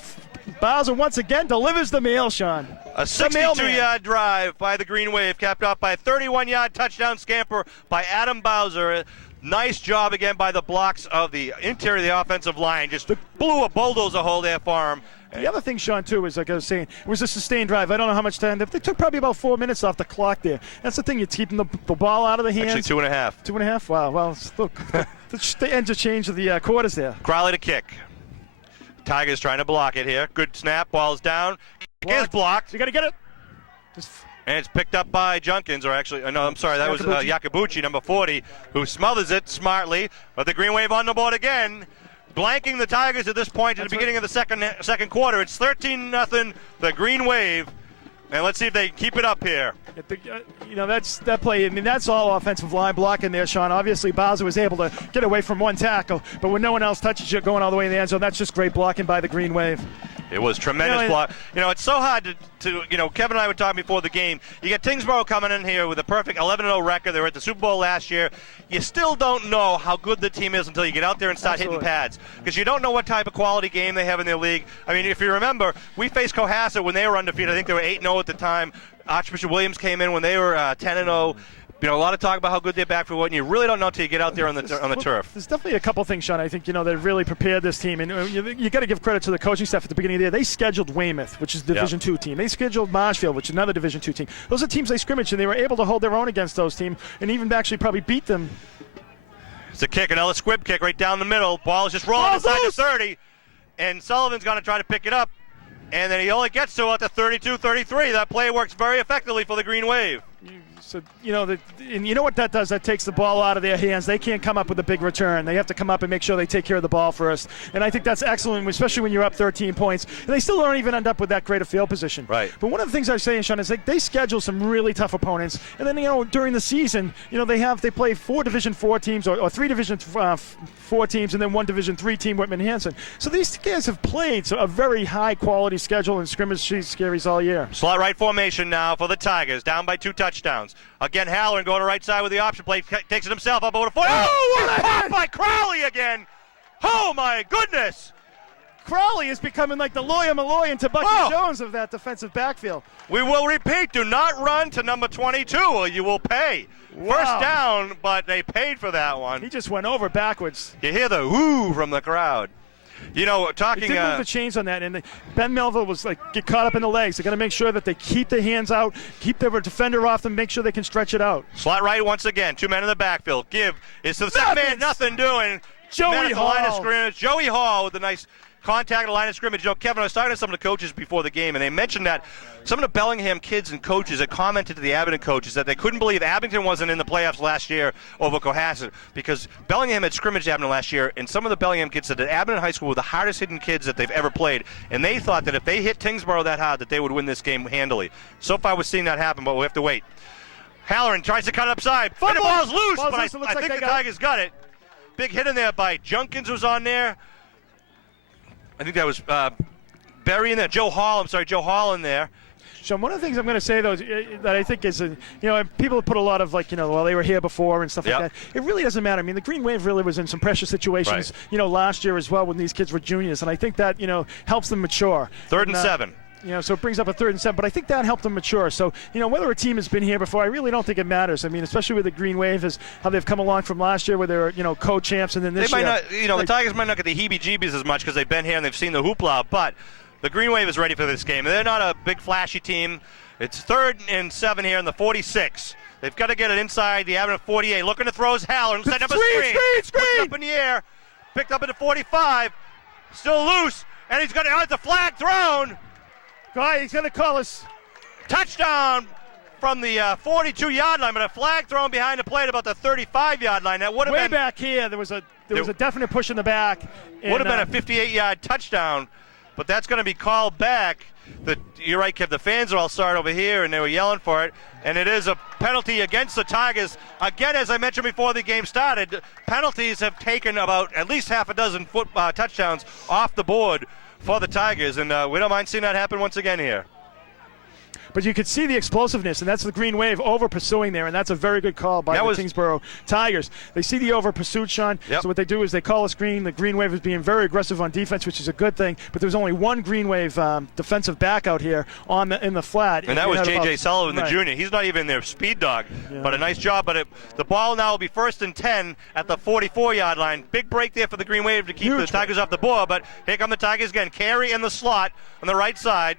Bowser once again delivers the mail, Sean. A 62-yard drive by the Green Wave, capped off by a 31-yard touchdown scamper by Adam Bowser. Nice job again by the blocks of the interior of the offensive line. Just blew a bulldozer hole there for him. The other thing, Sean, too, is like I was saying, it was a sustained drive. I don't know how much time. They took probably about 4 minutes off the clock there. That's the thing. You're keeping the ball out of the hands. Actually, 2.5. 2.5? Wow. Well, look, the ends of change of the quarters there. Crowley to kick. Tigers trying to block it here. Good snap. Ball's down. Kick is blocked. You got to get it. And it's picked up by Junkins, or actually, no, I'm sorry, that was Yakabuchi, number 40, who smothers it smartly. But the Green Wave on the board again, blanking the Tigers at this point at the beginning of the second quarter. It's 13-0, the Green Wave. And let's see if they can keep it up here. That's that play. I mean, that's all offensive line blocking there, Sean. Obviously, Bowser was able to get away from one tackle, but when no one else touches you going all the way in the end zone, that's just great blocking by the Green Wave. It was tremendous block. It's so hard to Kevin and I were talking before the game. You got Tyngsborough coming in here with a perfect 11-0 record. They were at the Super Bowl last year. You still don't know how good the team is until you get out there and start hitting pads, because you don't know what type of quality game they have in their league. I mean, if you remember, we faced Cohasset when they were undefeated. I think they were 8-0 at the time. Archbishop Williams came in when they were 10-0. A lot of talk about how good they're back for what, and you really don't know until you get out there on the turf. There's definitely a couple things, Sean. I think that really prepared this team, and you got to give credit to the coaching staff at the beginning of the year. They scheduled Weymouth, which is a Division II team. They scheduled Marshfield, which is another Division II team. Those are teams they scrimmaged, and they were able to hold their own against those teams, and even actually probably beat them. It's a kick, another squib kick right down the middle. Ball is just rolling inside the 30, and Sullivan's going to try to pick it up, and then he only gets to about the 32-33. That play works very effectively for the Green Wave. So, and you know what that does? That takes the ball out of their hands. They can't come up with a big return. They have to come up and make sure they take care of the ball first. And I think that's excellent, especially when you're up 13 points. And they still don't even end up with that great a field position. Right. But one of the things I was saying, Sean, is they schedule some really tough opponents. And then, during the season, they play 4 Division 4 teams or 3 Division 4 teams and then 1 Division 3 team, Whitman Hanson. So these guys have played a very high-quality schedule and scrimmage series all year. Slot right formation now for the Tigers, down by 2 touchdowns. Again, Halloran going to right side with the option play, takes it himself up over the 40. Oh, what a pop by Crowley again. Oh, my goodness. Crowley is becoming like the Lawyer Malloy and Tabaki Jones of that defensive backfield. We will repeat, do not run to number 22 or you will pay. Wow. First down, but they paid for that one. He just went over backwards. You hear the whoo from the crowd. Talking. They did move the chains on that, and Ben Melville was get caught up in the legs. They're going to make sure that they keep their hands out, keep their defender off them, make sure they can stretch it out. Slot right once again. 2 men in the backfield. Give is to the second man. Nothing doing. Joey Hall. Line of scrimmage. Joey Hall with a nice contact at the line of scrimmage. Kevin, I was talking to some of the coaches before the game, and they mentioned that some of the Bellingham kids and coaches had commented to the Abington coaches that they couldn't believe Abington wasn't in the playoffs last year over Cohasset, because Bellingham had scrimmaged Abington last year, and some of the Bellingham kids said that Abington High School were the hardest hitting kids that they've ever played, and they thought that if they hit Tyngsborough that hard that they would win this game handily. So far we're seeing that happen, but we'll have to wait. Halloran tries to cut it upside, and the ball's loose, but I think the Tigers got it. Big hit in there by Junkins was on there. I think that was Berry in there. Joe Hall in there. So one of the things I'm going to say, though, that I think is, people have put a lot of, well, they were here before and stuff like that. It really doesn't matter. I mean, the Green Wave really was in some pressure situations, last year as well when these kids were juniors. And I think that, helps them mature. 3rd and 7. So it brings up a 3rd and 7, but I think that helped them mature. So, whether a team has been here before, I really don't think it matters. I mean, especially with the Green Wave, is how they've come along from last year where they were, co-champs, and then this year. Might not, the Tigers might not get the heebie-jeebies as much because they've been here and they've seen the hoopla, but the Green Wave is ready for this game. They're not a big, flashy team. It's 3rd and 7 here in the 46. They've got to get it inside the Abington 48. Looking to throw his Halloran. Set up a screen. Screen. Up in the air. Picked up at the 45. Still loose. And he's going to have the flag thrown. He's going to call us touchdown from the 42-yard line, but a flag thrown behind the plate about the 35-yard line. That would have been way back here. There was a definite push in the back. Would have been a 58-yard touchdown, but that's going to be called back. You're right, Kev. The fans are all started over here, and they were yelling for it. And it is a penalty against the Tigers. Again, as I mentioned before the game started, penalties have taken about at least half a dozen touchdowns off the board for the Tigers, and we don't mind seeing that happen once again here. But you could see the explosiveness, and that's the Green Wave over pursuing there, and that's a very good call by the Tyngsborough Tigers. They see the over pursuit, Sean, so what they do is they call a screen. The Green Wave is being very aggressive on defense, which is a good thing, but there's only one Green Wave defensive back out here in the flat. And that was J.J. Sullivan, the junior. He's not even their speed dog, but a nice job. But the ball now will be 1st and 10 at the 44-yard line. Big break there for the Green Wave to keep the Tigers off the board, but here come the Tigers again. Carey in the slot on the right side.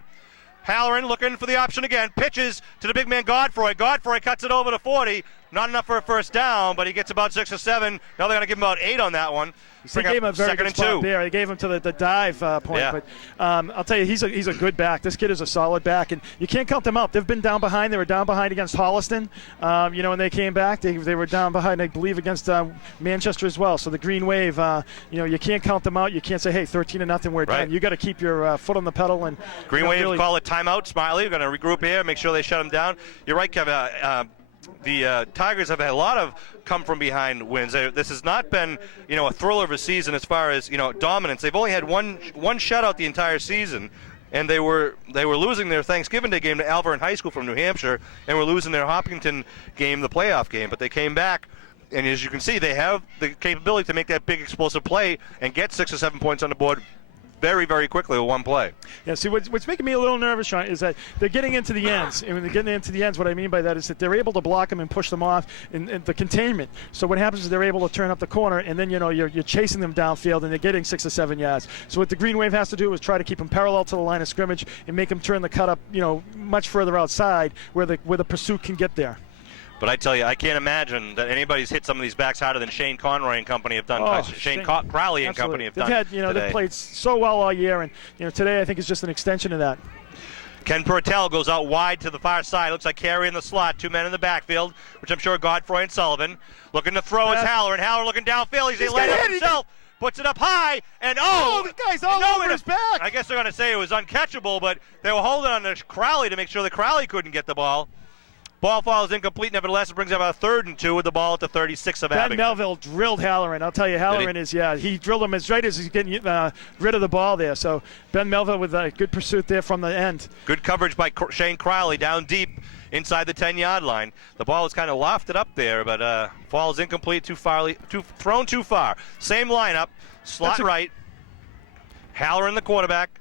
Halloran looking for the option again. Pitches to the big man Godfrey. Godfrey cuts it over to 40. Not enough for a first down, but he gets about 6 or 7. Now they're going to give him about 8 on that one. They gave him a very good spot there. They gave him to the dive point. Yeah. But I'll tell you, he's a good back. This kid is a solid back, and you can't count them out. They've been down behind. They were down behind against Holliston. When they came back, they were down behind, I believe, against Manchester as well. So the Green Wave, you can't count them out. You can't say, hey, 13-0, we're done. You got to keep your foot on the pedal. And Green Wave call it timeout. Smiley, we're going to regroup here, make sure they shut him down. You're right, Kevin. The Tigers have had a lot of come-from-behind wins. This has not been, a thriller of a season as far as, dominance. They've only had one shutout the entire season, and they were losing their Thanksgiving Day game to Alvern High School from New Hampshire, and were losing their Hopkinton game, the playoff game. But they came back, and as you can see, they have the capability to make that big explosive play and get 6 or 7 points on the board very, very quickly with one play. Yeah, see, what's making me a little nervous, Sean, is that they're getting into the ends. And when they're getting into the ends, what I mean by that is that they're able to block them and push them off in the containment. So what happens is they're able to turn up the corner, and then, you're chasing them downfield, and they're getting 6 or 7 yards. So what the Green Wave has to do is try to keep them parallel to the line of scrimmage and make them turn the cut up, much further outside where the pursuit can get there. But I tell you, I can't imagine that anybody's hit some of these backs harder than Shane Conroy and company have done. Shane Crowley and company have done. They've played so well all year, and today I think is just an extension of that. Ken Pertell goes out wide to the far side. Looks like Carey in the slot. 2 men in the backfield, which I'm sure Godfrey and Sullivan. Looking to throw is Halloran. Halloran looking downfield. He's let it himself. Puts it up high, and the guy's all over his back. I guess they're going to say it was uncatchable, but they were holding on to Crowley to make sure that Crowley couldn't get the ball. Ball falls incomplete. Nevertheless, it brings up a 3rd and 2 with the ball at the 36 of Abington. Ben Melville drilled Halloran. I'll tell you, Halloran he drilled him as right as he's getting rid of the ball there. So Ben Melville with a good pursuit there from the end. Good coverage by Shane Crowley down deep inside the 10-yard line. The ball is kind of lofted up there, but falls incomplete, thrown too far. Same lineup, slot right. Halloran the quarterback.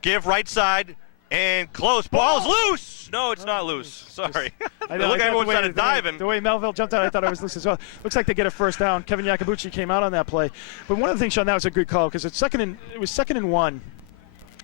Give right side. And close. Ball's loose. No, it's not loose. Sorry. Look, everyone started diving. The way Melville jumped out, I thought it was loose as well. Looks like they get a first down. Kevin Yacobucci came out on that play. But one of the things, Sean, that was a good call because it was 2nd and 1.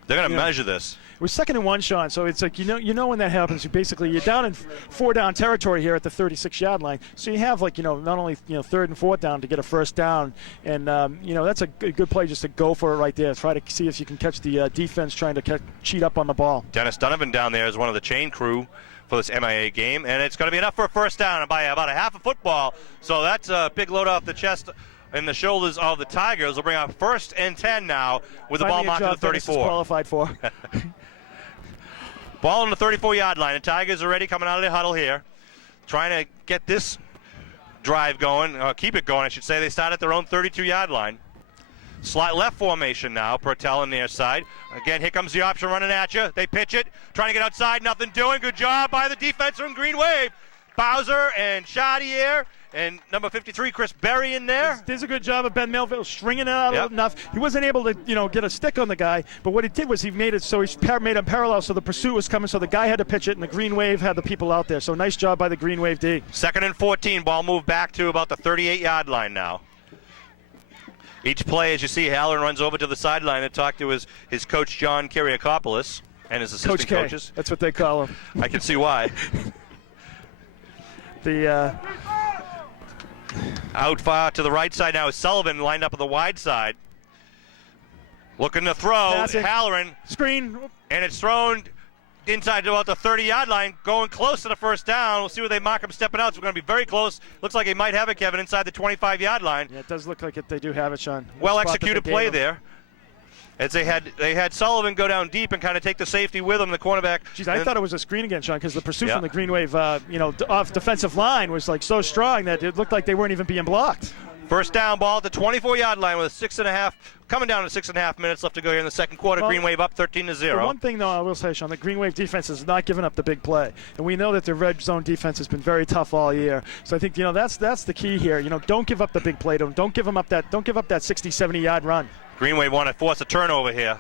They're going to measure this. It was 2nd and 1, Sean. So it's like when that happens, you're down in 4-down territory here at the 36-yard line. So you have not only 3rd and 4th down to get a first down, and that's a good play just to go for it right there. Try to see if you can catch the defense trying to cheat up on the ball. Dennis Donovan down there is one of the chain crew for this MIA game, and it's going to be enough for a first down by about a half a football. So that's a big load off the chest and the shoulders of the Tigers. Will bring up 1st and 10 now with the ball marked to the 34. Qualified for. Ball on the 34-yard line. The Tigers are ready coming out of the huddle here. Trying to get this drive going, keep it going, I should say. They start at their own 32-yard line. Slot left formation now. Pertell on near side. Again, here comes the option running at you. They pitch it. Trying to get outside. Nothing doing. Good job by the defense from Green Wave. Bowser and Chartier and number 53, Chris Berry in there. There's a good job of Ben Melville stringing it out enough. He wasn't able to, get a stick on the guy, but what he did was he made it so he made him parallel so the pursuit was coming, so the guy had to pitch it, and the Green Wave had the people out there. So nice job by the Green Wave D. 2nd and 14. Ball moved back to about the 38-yard line now. Each play, as you see, Halloran runs over to the sideline and talked to his coach, John Kyriakopoulos, and his assistant coaches. That's what they call him. I can see why. Out far to the right side now is Sullivan lined up on the wide side. Looking to throw. Halloran. Screen. And it's thrown inside to about the 30-yard line, going close to the first down. We'll see where they mark him stepping out. So we're going to be very close. Looks like they might have it, Kevin, inside the 25-yard line. Yeah, it does look like they do have it, Sean. Well executed play there. As they had Sullivan go down deep and kind of take the safety with him, the cornerback. Jeez, I thought it was a screen again, Sean, because the pursuit from the Green Wave, off defensive line was like so strong that it looked like they weren't even being blocked. First down ball at the 24-yard line with 6.5, coming down to 6.5 minutes left to go here in the second quarter. Green Wave up 13-0. One thing, though, I will say, Sean, the Green Wave defense has not given up the big play, and we know that their red zone defense has been very tough all year. So I think that's the key here. Don't give up the big play. Don't give up that 60, 70-yard run. Green Wave want to force a turnover here.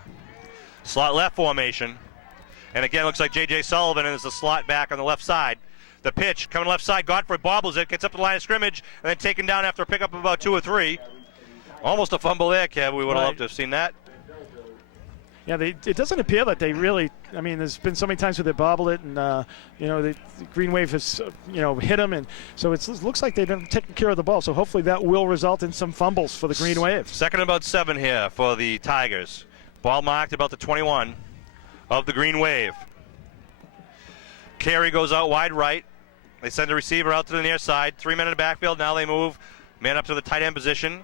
Slot left formation. And again, looks like J.J. Sullivan is the slot back on the left side. The pitch coming left side. Godfrey bobbles it, gets up to the line of scrimmage, and then taken down after a pickup of about 2 or 3. Almost a fumble there, Kev. We would have loved to have seen that. Yeah, it doesn't appear that they really. I mean, there's been so many times where they bobbled it, and the Green Wave has hit them, and so it looks like they've been taking care of the ball. So hopefully that will result in some fumbles for the Green Wave. 2nd and about 7 here for the Tigers. Ball marked about the 21 of the Green Wave. Carey goes out wide right. They send a receiver out to the near side. 3 men in the backfield. Now they move man up to the tight end position.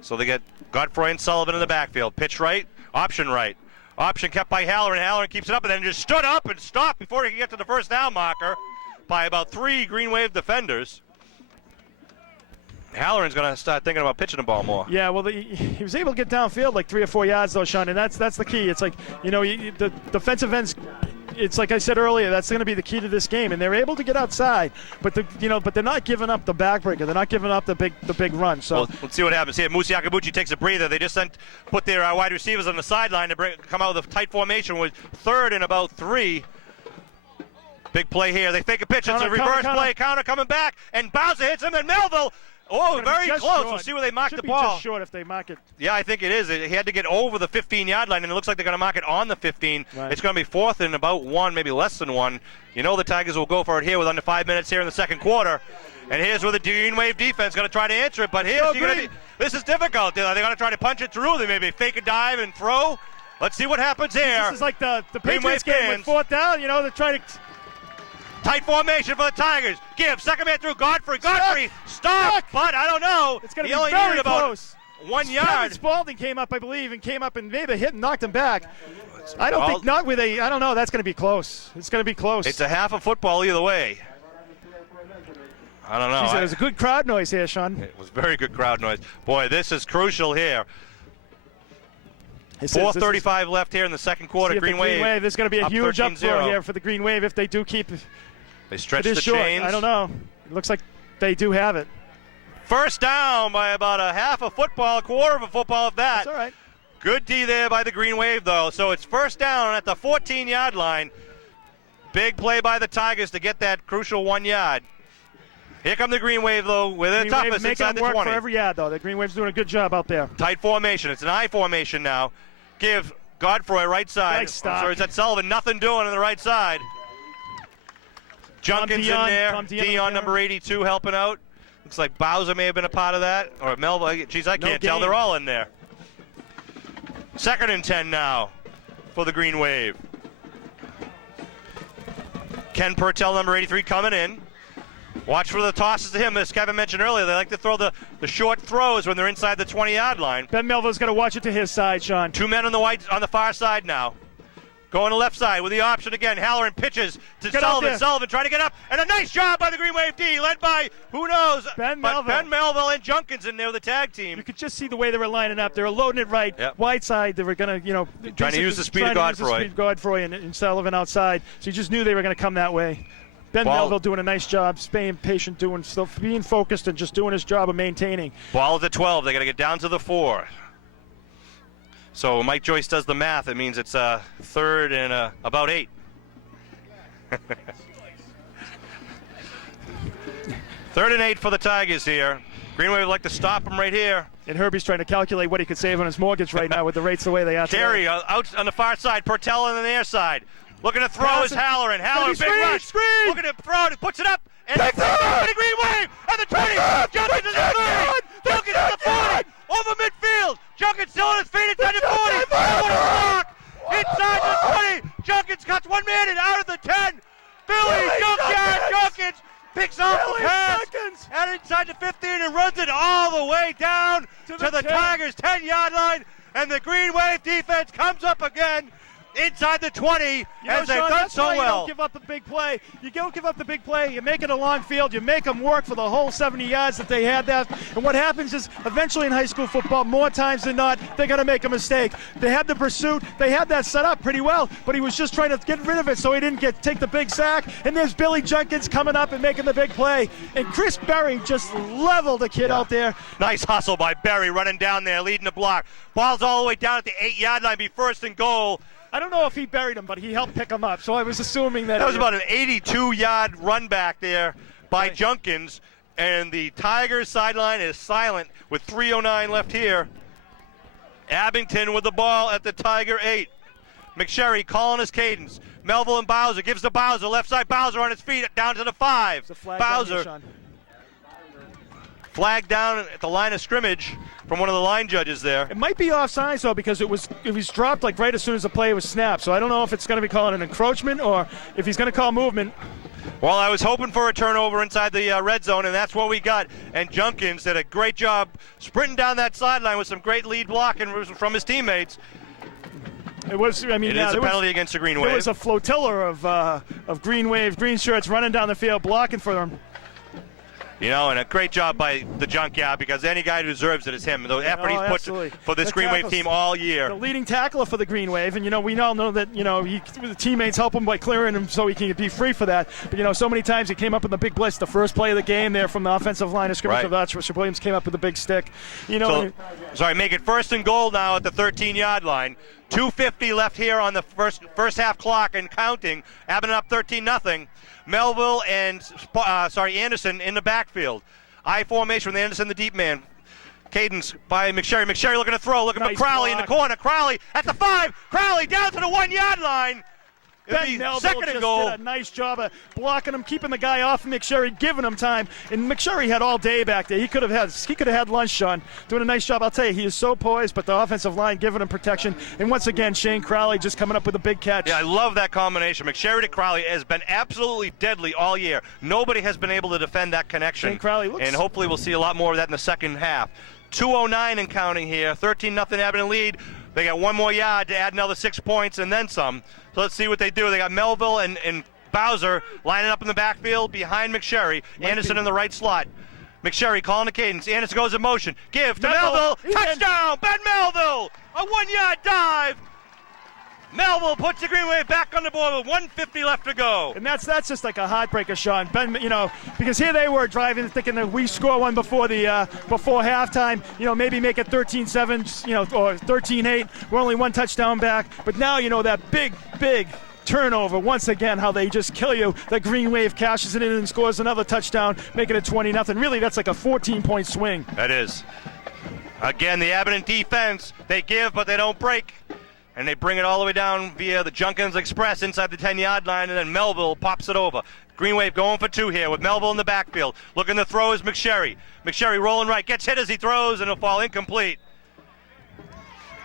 So they get Godfrey and Sullivan in the backfield. Pitch right, option right. Option kept by Halloran. Halloran keeps it up and then just stood up and stopped before he could get to the first down marker by about 3 Green Wave defenders. Halloran's going to start thinking about pitching the ball more. Yeah, well, he was able to get downfield like 3 or 4 yards, though, Sean, and that's the key. It's like, the defensive ends, it's like I said earlier, that's going to be the key to this game, and they're able to get outside, but they're not giving up the backbreaker. They're not giving up the big run. So well, let's see what happens here. Musi Akabuchi takes a breather. They just put their wide receivers on the sideline to come out with a tight formation with 3rd and about 3. Big play here. They fake a pitch. It's a reverse play. Counter coming back, and Bowser hits him, and Melville. Oh, very close. Short. We'll see where they mark the Should be ball. just short if they mark it. Yeah, I think it is. He had to get over the 15-yard line, and it looks like they're going to mark it on the 15. Right. It's going to be 4th and about 1, maybe less than 1. The Tigers will go for it here with under 5 minutes here in the second quarter. And here's where the Green Wave defense is going to try to answer it. But this is difficult. They're going to try to punch it through. They maybe fake a dive and throw. Let's see what happens here. This is like the Patriots game with 4th down. They're trying to. Tight formation for the Tigers. Give second man through Godfrey. Godfrey stop, but I don't know. It's going to be very close. 1 yard. Kevin Spalding came up, I believe, and maybe hit and knocked him back. I don't think not with a. I don't know. That's going to be close. It's going to be close. It's a half a football either way. I don't know. It was a good crowd noise here, Sean. It was very good crowd noise. Boy, this is crucial here. 4:35 left here in the second quarter. Green Wave. There's going to be a huge 13-0. uproar here for the Green Wave if they do keep. They stretch the chains. I don't know. It looks like they do have it. First down by about a half a football, a quarter of a football, if that. That's all right. Good D there by the Green Wave, though. So it's first down at the 14-yard line. Big play by the Tigers to get that crucial 1 yard. Here come the Green Wave, though, with the toughest inside the 20. Work for every yard, though. The Green Wave's doing a good job out there. Tight formation. It's an I formation now. Give Godfrey right side. Nice stop. Sorry, it's at Sullivan. Nothing doing on the right side. Junkins in there. Dion, number 82, helping out. Looks like Bowser may have been a part of that. Or Melville. Geez, I can't tell. They're all in there. 2nd and 10 now for the Green Wave. Ken Pertell, number 83, coming in. Watch for the tosses to him. As Kevin mentioned earlier, they like to throw the short throws when they're inside the 20-yard line. Ben Melville's going to watch it to his side, Sean. 2 men on the far side now. Going to left side with the option again. Halloran pitches to Sullivan. Sullivan trying to get up, and a nice job by the Green Wave D, led by, who knows, Ben Melville and Junkins in there, the tag team. You could just see the way they were lining up. They were loading it right. Yep. Wide side, they were going to, trying to use the speed of Godfroy. And Sullivan outside. So you just knew they were going to come that way. Ben Melville doing a nice job, staying patient, being focused, and just doing his job of maintaining. Ball at the 12. They got to get down to the 4. So Mike Joyce does the math. It means it's third and about 8. Third and 8 for the Tigers here. Green Wave would like to stop him right here. And Herbie's trying to calculate what he could save on his mortgage right now with the rates the way they are. Terry out on the far side. Pertell on the near side. Looking to throw is Halloran. Halloran, big rush. Looking to throw it. Puts it up. And the Green Wave. And the 20. Junkins to the 30. Junkins to the 40. Over midfield. Junkins still on his feet inside the 40. What a block. Inside the 20. Junkins cuts one man and out of the 10. Billy Junkins picks off the pass. And inside the 15 and runs it all the way down to the Tigers' 10-yard line. And the Green Wave defense comes up again inside the 20 as they've done so well. You don't give up the big play. You don't give up the big play. You make it a long field. You make them work for the whole 70 yards that they had that. And what happens is eventually in high school football, more times than not, they're going to make a mistake. They had the pursuit. They had that set up pretty well, but he was just trying to get rid of it so he didn't take the big sack. And there's Billy Junkins coming up and making the big play. And Chris Berry just leveled the kid out there. Nice hustle by Berry running down there, leading the block. Ball's all the way down at the 8-yard line, be first and goal. I don't know if he buried him, but he helped pick him up. So I was assuming that was about an 82-yard run back there by Junkins. And the Tigers sideline is silent with 3:09 left here. Abington with the ball at the Tiger 8. McSherry calling his cadence. Melville and Bowser gives to Bowser. Left side Bowser on his feet down to the 5. Bowser flagged down at the line of scrimmage from one of the line judges there. It might be offsides though, because it was dropped like right as soon as the play was snapped. So I don't know if it's going to be calling an encroachment or if he's going to call movement. Well, I was hoping for a turnover inside the red zone, and that's what we got. And Junkins did a great job sprinting down that sideline with some great lead blocking from his teammates. It was. I mean, it is a penalty against the Green Wave. There was a flotilla of Green Wave green shirts running down the field blocking for them. You know, and a great job by the Junkyard, because any guy who deserves it is him. The effort he's put for this Green Wave team all year. The leading tackler for the Green Wave, and we all know that the teammates help him by clearing him so he can be free for that. But so many times he came up with a big blitz. The first play of the game there from the offensive line of scrimmage, Richard Williams came up with a big stick. Make it first and goal now at the 13-yard line. 2:50 left here on the first half clock and counting. Abington up 13-0. Melville and Anderson in the backfield. I formation with Anderson, the deep man. Cadence by McSherry. McSherry looking to throw, looking for Crowley in the corner. Crowley at the 5. Crowley down to the 1-yard line. Ben Melville just did a nice job of blocking him, keeping the guy off of McSherry, giving him time. And McSherry had all day back there. He could have had lunch, Sean. Doing a nice job. I'll tell you, he is so poised, but the offensive line giving him protection. And once again, Shane Crowley just coming up with a big catch. Yeah, I love that combination. McSherry to Crowley has been absolutely deadly all year. Nobody has been able to defend that connection. Shane Crowley and hopefully we'll see a lot more of that in the second half. 2:09 and counting here. 13-0 Abington lead. They got one more yard to add another 6 points and then some. So let's see what they do. They got Melville and Bowser lining up in the backfield behind McSherry. Anderson in the right slot. McSherry calling the cadence. Anderson goes in motion. Give to Melville. Touchdown, Ben Melville. A 1-yard dive. Melville puts the Green Wave back on the board with 1:50 left to go. And that's just like a heartbreaker, Sean. Ben, because here they were driving, thinking that we score one before halftime. Maybe make it 13-7, or 13-8. We're only one touchdown back. But now, that big turnover once again, how they just kill you. The Green Wave cashes it in and scores another touchdown, making it 20-0. Really, that's like a 14-point swing. That is. Again, the Abington defense, they give but they don't break. And they bring it all the way down via the Junkins Express inside the 10-yard line, and then Melville pops it over. Green Wave going for 2 here with Melville in the backfield. Looking to throw is McSherry. McSherry rolling right, gets hit as he throws, and it'll fall incomplete.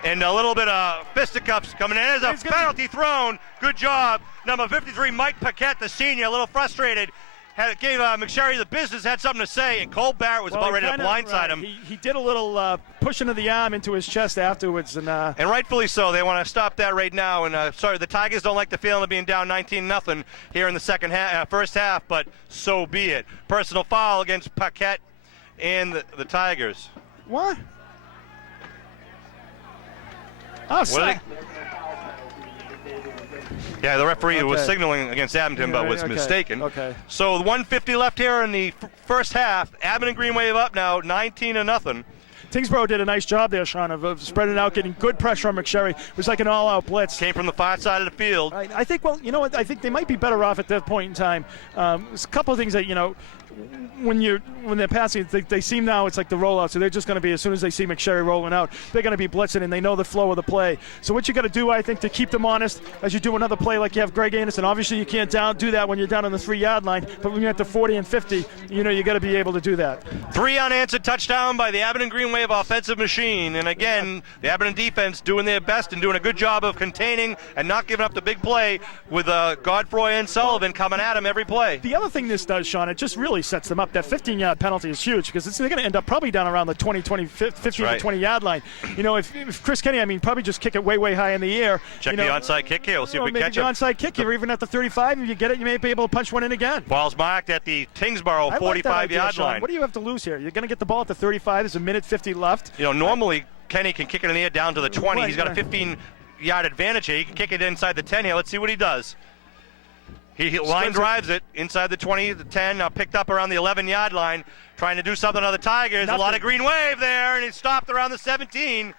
And a little bit of fisticuffs coming in. There's a penalty thrown. Good job. Number 53, Mike Paquette, the senior, a little frustrated. gave McSherry the business, had something to say, and Cole Barrett was about ready to blindside him. He did a little pushing of the arm into his chest afterwards. And rightfully so. They want to stop that right now. And sorry, the Tigers don't like the feeling of being down 19-0 here in the first half, but so be it. Personal foul against Paquette and the Tigers. What? Offside. Yeah, the referee was signaling against Abington, but was mistaken. Okay. So 150 left here in the first half. Abington Green Wave up now, 19-0. Tyngsborough did a nice job there, Sean, of spreading out, getting good pressure on McSherry. It was like an all-out blitz. Came from the far side of the field. I think, well, you know what? I think they might be better off at that point in time. There's a couple of things that, when they're passing, they seem now it's like the rollout. So they're just going to be, as soon as they see McSherry rolling out, they're going to be blitzing, and they know the flow of the play. So what you got to do, I think, to keep them honest, as you do another play like you have Greg Anderson. Obviously, you can't do that when you're down on the 3-yard line, but when you're at the 40 and 50, you got to be able to do that. 3 unanswered touchdown by the Abington Green Wave offensive machine, and again, the Abington defense doing their best and doing a good job of containing and not giving up the big play with Godfroy and Sullivan coming at him every play. The other thing this does, Sean, it just really sets them up. That 15-yard penalty is huge because they're going to end up probably down around the 15 to 20-yard line. If Chris Kenny, probably just kick it way, way high in the air. Check the onside kick here. We'll see if we catch him. him. The onside kick, you're even at the 35. If you get it, you may be able to punch one in again. Ball's marked at the Tyngsborough 45-yard line. What do you have to lose here? You're going to get the ball at the 35. There's a minute 50 left. Normally Kenny can kick it in the air down to the 20. He's got a 15-yard advantage here. He can kick it inside the 10 here. Let's see what he does. He line drives it inside the 20, the 10, now picked up around the 11-yard line, trying to do something on the Tigers. A lot of green wave there, and he stopped around the 17.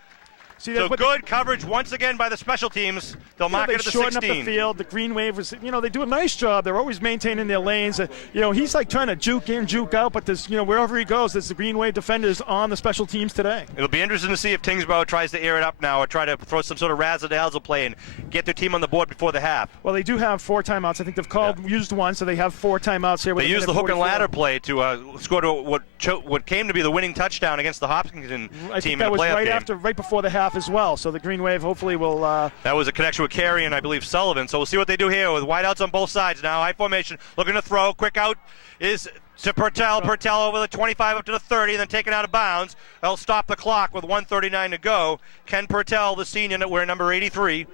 So good coverage once again by the special teams. They'll mark it at the 16. They shorten up the field. The Green Wave was, they do a nice job. They're always maintaining their lanes. He's like trying to juke in, juke out, but there's, wherever he goes, there's the Green Wave defenders on the special teams today. It'll be interesting to see if Tyngsborough tries to air it up now or try to throw some sort of razzle-dazzle play and get their team on the board before the half. Well, they do have 4 timeouts. I think they've used one, so they have 4 timeouts here. They used the hook and ladder play to score to what came to be the winning touchdown against the Hopkinton team in the playoff game. Right before the half as well. So the Green Wave hopefully will. That was a connection with Carey and I believe Sullivan. So we'll see what they do here with wideouts on both sides now. High formation, looking to throw. Quick out is to Purtell. Purtell over the 25 up to the 30, and then taken out of bounds. They'll stop the clock with 1:39 to go. Ken Purtell, the senior, wearing number 83.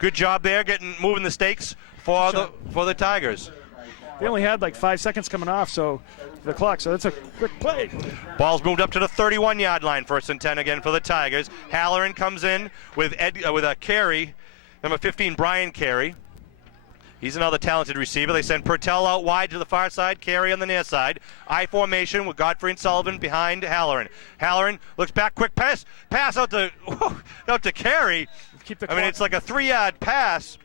Good job there, moving the stakes for the Tigers. They only had like 5 seconds coming off, the clock, so that's a quick play. Ball's moved up to the 31-yard line, 1st and 10 again for the Tigers. Halloran comes in with a Carey, number 15, Brian Carey. He's another talented receiver. They send Purtell out wide to the far side, Carey on the near side. I formation with Godfrey and Sullivan behind Halloran. Halloran looks back, quick pass out to Carey. It's like a 3-yard pass.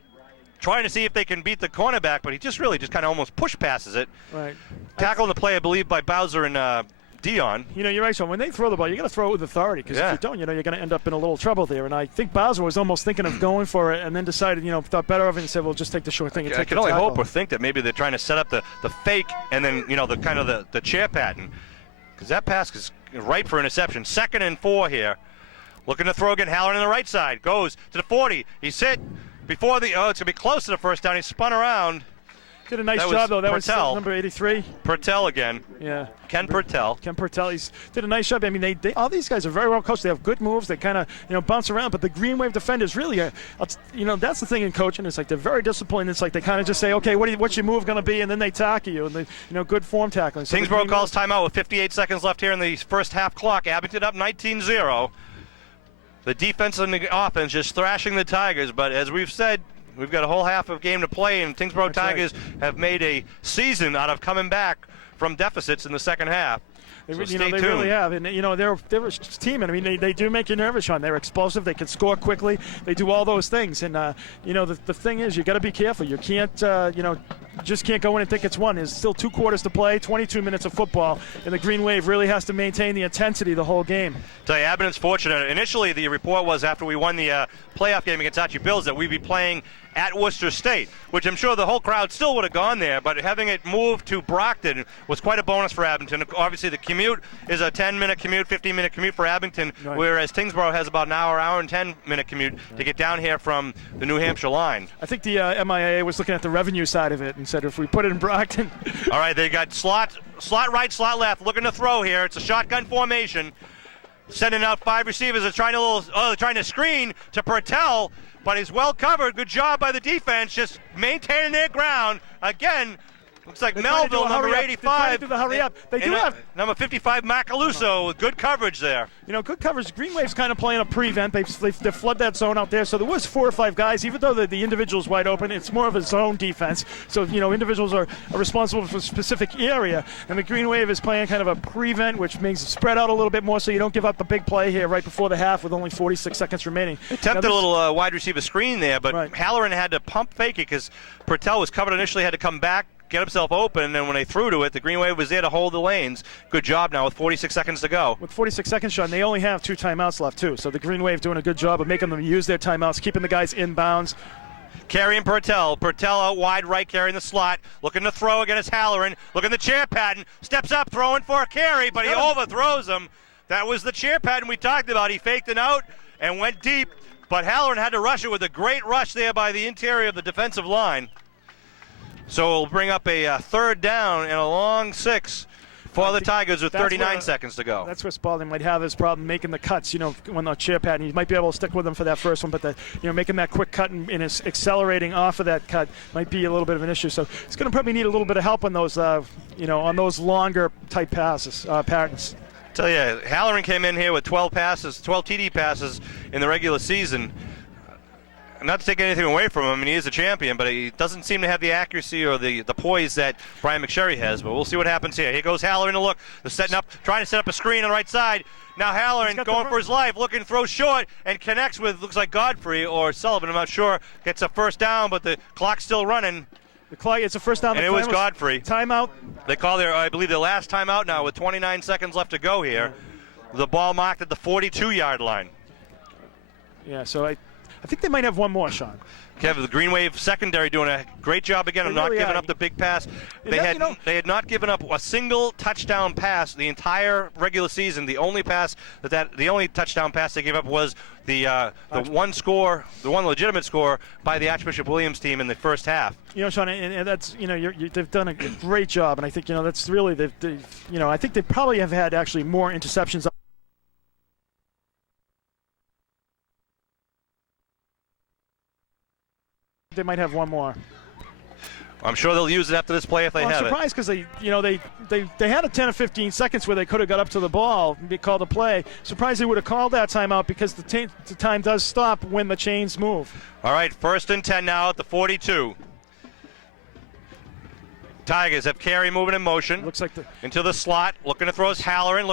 Trying to see if they can beat the cornerback, but he just kind of almost push passes it. Right. Tackle on the play, I believe, by Bowser and Dion. You're right, Sean. When they throw the ball, you got to throw it with authority because if you don't, you're going to end up in a little trouble there. And I think Bowser was almost thinking of going for it and then decided, thought better of it and said, "Well, just take the short thing." I can only hope or think that maybe they're trying to set up the fake and then the kind of the chair pattern, because that pass is ripe for interception. 2nd and 4 here. Looking to throw again. Halloran on the right side goes to the 40. He's hit. Before it's going to be close to the first down. He spun around. Did a nice job, though. That was number 83. Purtell again. Yeah. Ken Purtell. He's did a nice job. They all these guys are very well coached. They have good moves. They kind of bounce around. But the Green Wave defenders really are, that's the thing in coaching. It's like they're very disciplined. It's like they kind of just say, okay, what's your move going to be? And then they tackle you. And they, good form tackling. So Tyngsborough calls timeout with 58 seconds left here in the first half clock. Abington up 19-0. The defense and the offense just thrashing the Tigers. But as we've said, we've got a whole half of game to play, and Tyngsborough Tigers have made a season out of coming back from deficits in the second half. They really have, and they're a team. And they do make you nervous, Sean. They're explosive. They can score quickly. They do all those things. And the thing is, you got to be careful. You can't, just can't go in and think it's one. There's still 2 quarters to play, 22 minutes of football, and the Green Wave really has to maintain the intensity the whole game. Tell you, Abington's fortunate. Initially, the report was after we won the playoff game against Archie Bills that we'd be playing at Worcester State, which I'm sure the whole crowd still would have gone there, but having it moved to Brockton was quite a bonus for Abington. Obviously, The commute is a 10-minute commute, 15-minute commute for Abington, right. whereas Tyngsborough has about an hour and 10-minute commute to get down here from the New Hampshire line. I think the MIAA was looking at the revenue side of it and said if we put it in Brockton. All right, they got slot right, slot left, looking to throw here. It's a shotgun formation. Sending out 5 receivers. They're trying to screen to Pertell, but he's well covered. Good job by the defense, just maintaining their ground. Again, looks like Melville, number 85. They do the hurry up. They do have number 55, Macaluso, with good coverage there. You know, good coverage. Green Wave's kind of playing a prevent. They flood that zone out there. So there was 4 or 5 guys. Even though the individual's wide open, it's more of a zone defense. So, you know, individuals are responsible for a specific area. And the Green Wave is playing kind of a prevent, which makes it spread out a little bit more so you don't give up the big play here right before the half with only 46 seconds remaining. Attempted a little wide receiver screen there, but right. Halloran had to pump fake it because Pertell was covered initially, had to come back, get himself open, and then when they threw to it, the Green Wave was there to hold the lanes. Good job now with 46 seconds to go. With 46 seconds, Sean, they only have 2 timeouts left, too. So the Green Wave doing a good job of making them use their timeouts, keeping the guys in bounds. Carrying Pertell. Pertell out wide right, carrying the slot. Looking to throw against Halloran. Looking the chair pattern. Steps up, throwing for a carry, but he overthrows him. That was the chair pattern we talked about. He faked it out and went deep, but Halloran had to rush it with a great rush there by the interior of the defensive line. So it'll bring up a third down and a long 6 for the Tigers with 39 seconds to go. That's where Spalding might have his problem making the cuts, you know, when the chair pattern. He might be able to stick with them for that first one, but making that quick cut and accelerating off of that cut might be a little bit of an issue. So it's going to probably need a little bit of help on those, on those longer type passes, patterns. Tell you, Halloran came in here with 12 TD passes in the regular season. Not to take anything away from him, I mean, he is a champion, but he doesn't seem to have the accuracy or the poise that Brian McSherry has. But we'll see what happens here. Here goes Halloran to look. They're trying to set up a screen on the right side. Now Halloran going for his life, looking, throws short, and connects with, looks like Godfrey or Sullivan, I'm not sure. Gets a first down, but the clock's still running. The clock, it's a first down. And it was Godfrey. Timeout. They call I believe, their last timeout now with 29 seconds left to go here. The ball marked at the 42-yard line. Yeah, so I think they might have one more, Sean. Kevin, the Green Wave secondary doing a great job again of not giving up the big pass. They had not given up a single touchdown pass the entire regular season. The only touchdown pass they gave up was the one legitimate score by the Archbishop Williams team in the first half. You know, Sean, and that's they've done a great job, and I think that's really I think they probably have had actually more interceptions. They might have one more. I'm sure they'll use it after this play if they have it. I'm surprised because they had a 10 or 15 seconds where they could have got up to the ball and called a play. Surprised they would have called that timeout because the time does stop when the chains move. All right, 1st and 10 now at the 42. Tigers have Carey moving in motion. Looks like into the slot, looking to throw his Halloran,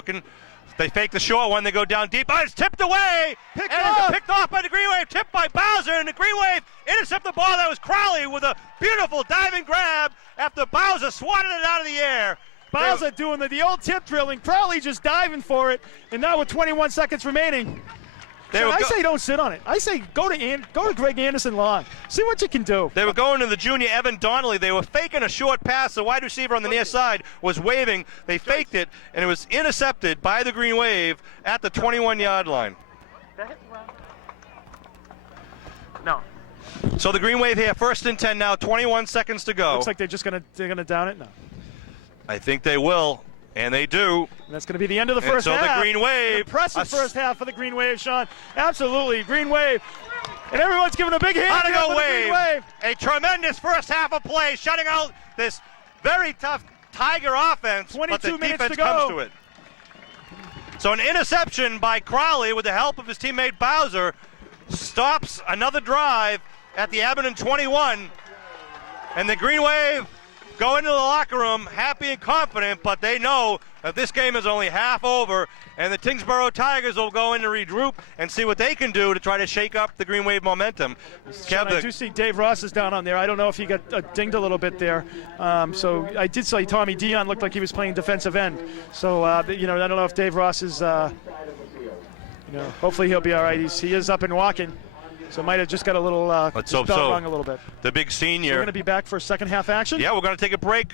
They fake the short one. They go down deep. Oh, it's tipped away. Picked off by the Green Wave. Tipped by Bowser. And the Green Wave intercept the ball. That was Crowley with a beautiful diving grab after Bowser swatted it out of the air. Bowser doing the old tip drilling. Crowley just diving for it. And now with 21 seconds remaining. I say don't sit on it. I say go to Greg Anderson long. See what you can do. They were going to the junior Evan Donnelly. They were faking a short pass. The wide receiver on the near side was waving. They faked it, and it was intercepted by the Green Wave at the 21-yard line. No. So the Green Wave here, 1st and 10 now, 21 seconds to go. Looks like they're gonna down it now. I think they will. And they do. And that's going to be the end of the first half. So the Green Wave. Impressive first half for the Green Wave, Sean. Absolutely, Green Wave. And everyone's giving a big hand for the Green Wave. A tremendous first half of play, shutting out this very tough Tiger offense. 22 minutes defense to go. Comes to it. So an interception by Crowley with the help of his teammate Bowser stops another drive at the Abington 21. And the Green Wave go into the locker room happy and confident, but they know that this game is only half over, and the Tyngsborough Tigers will go in to regroup and see what they can do to try to shake up the Green Wave momentum. I do see Dave Ross is down on there. I don't know if he got dinged a little bit there. So I did say Tommy Dion looked like he was playing defensive end. So, I don't know if Dave Ross is, hopefully he'll be all right. He is up and walking. So might have just got a little wrong a little bit. The big senior. So we're going to be back for second half action? Yeah, we're going to take a break.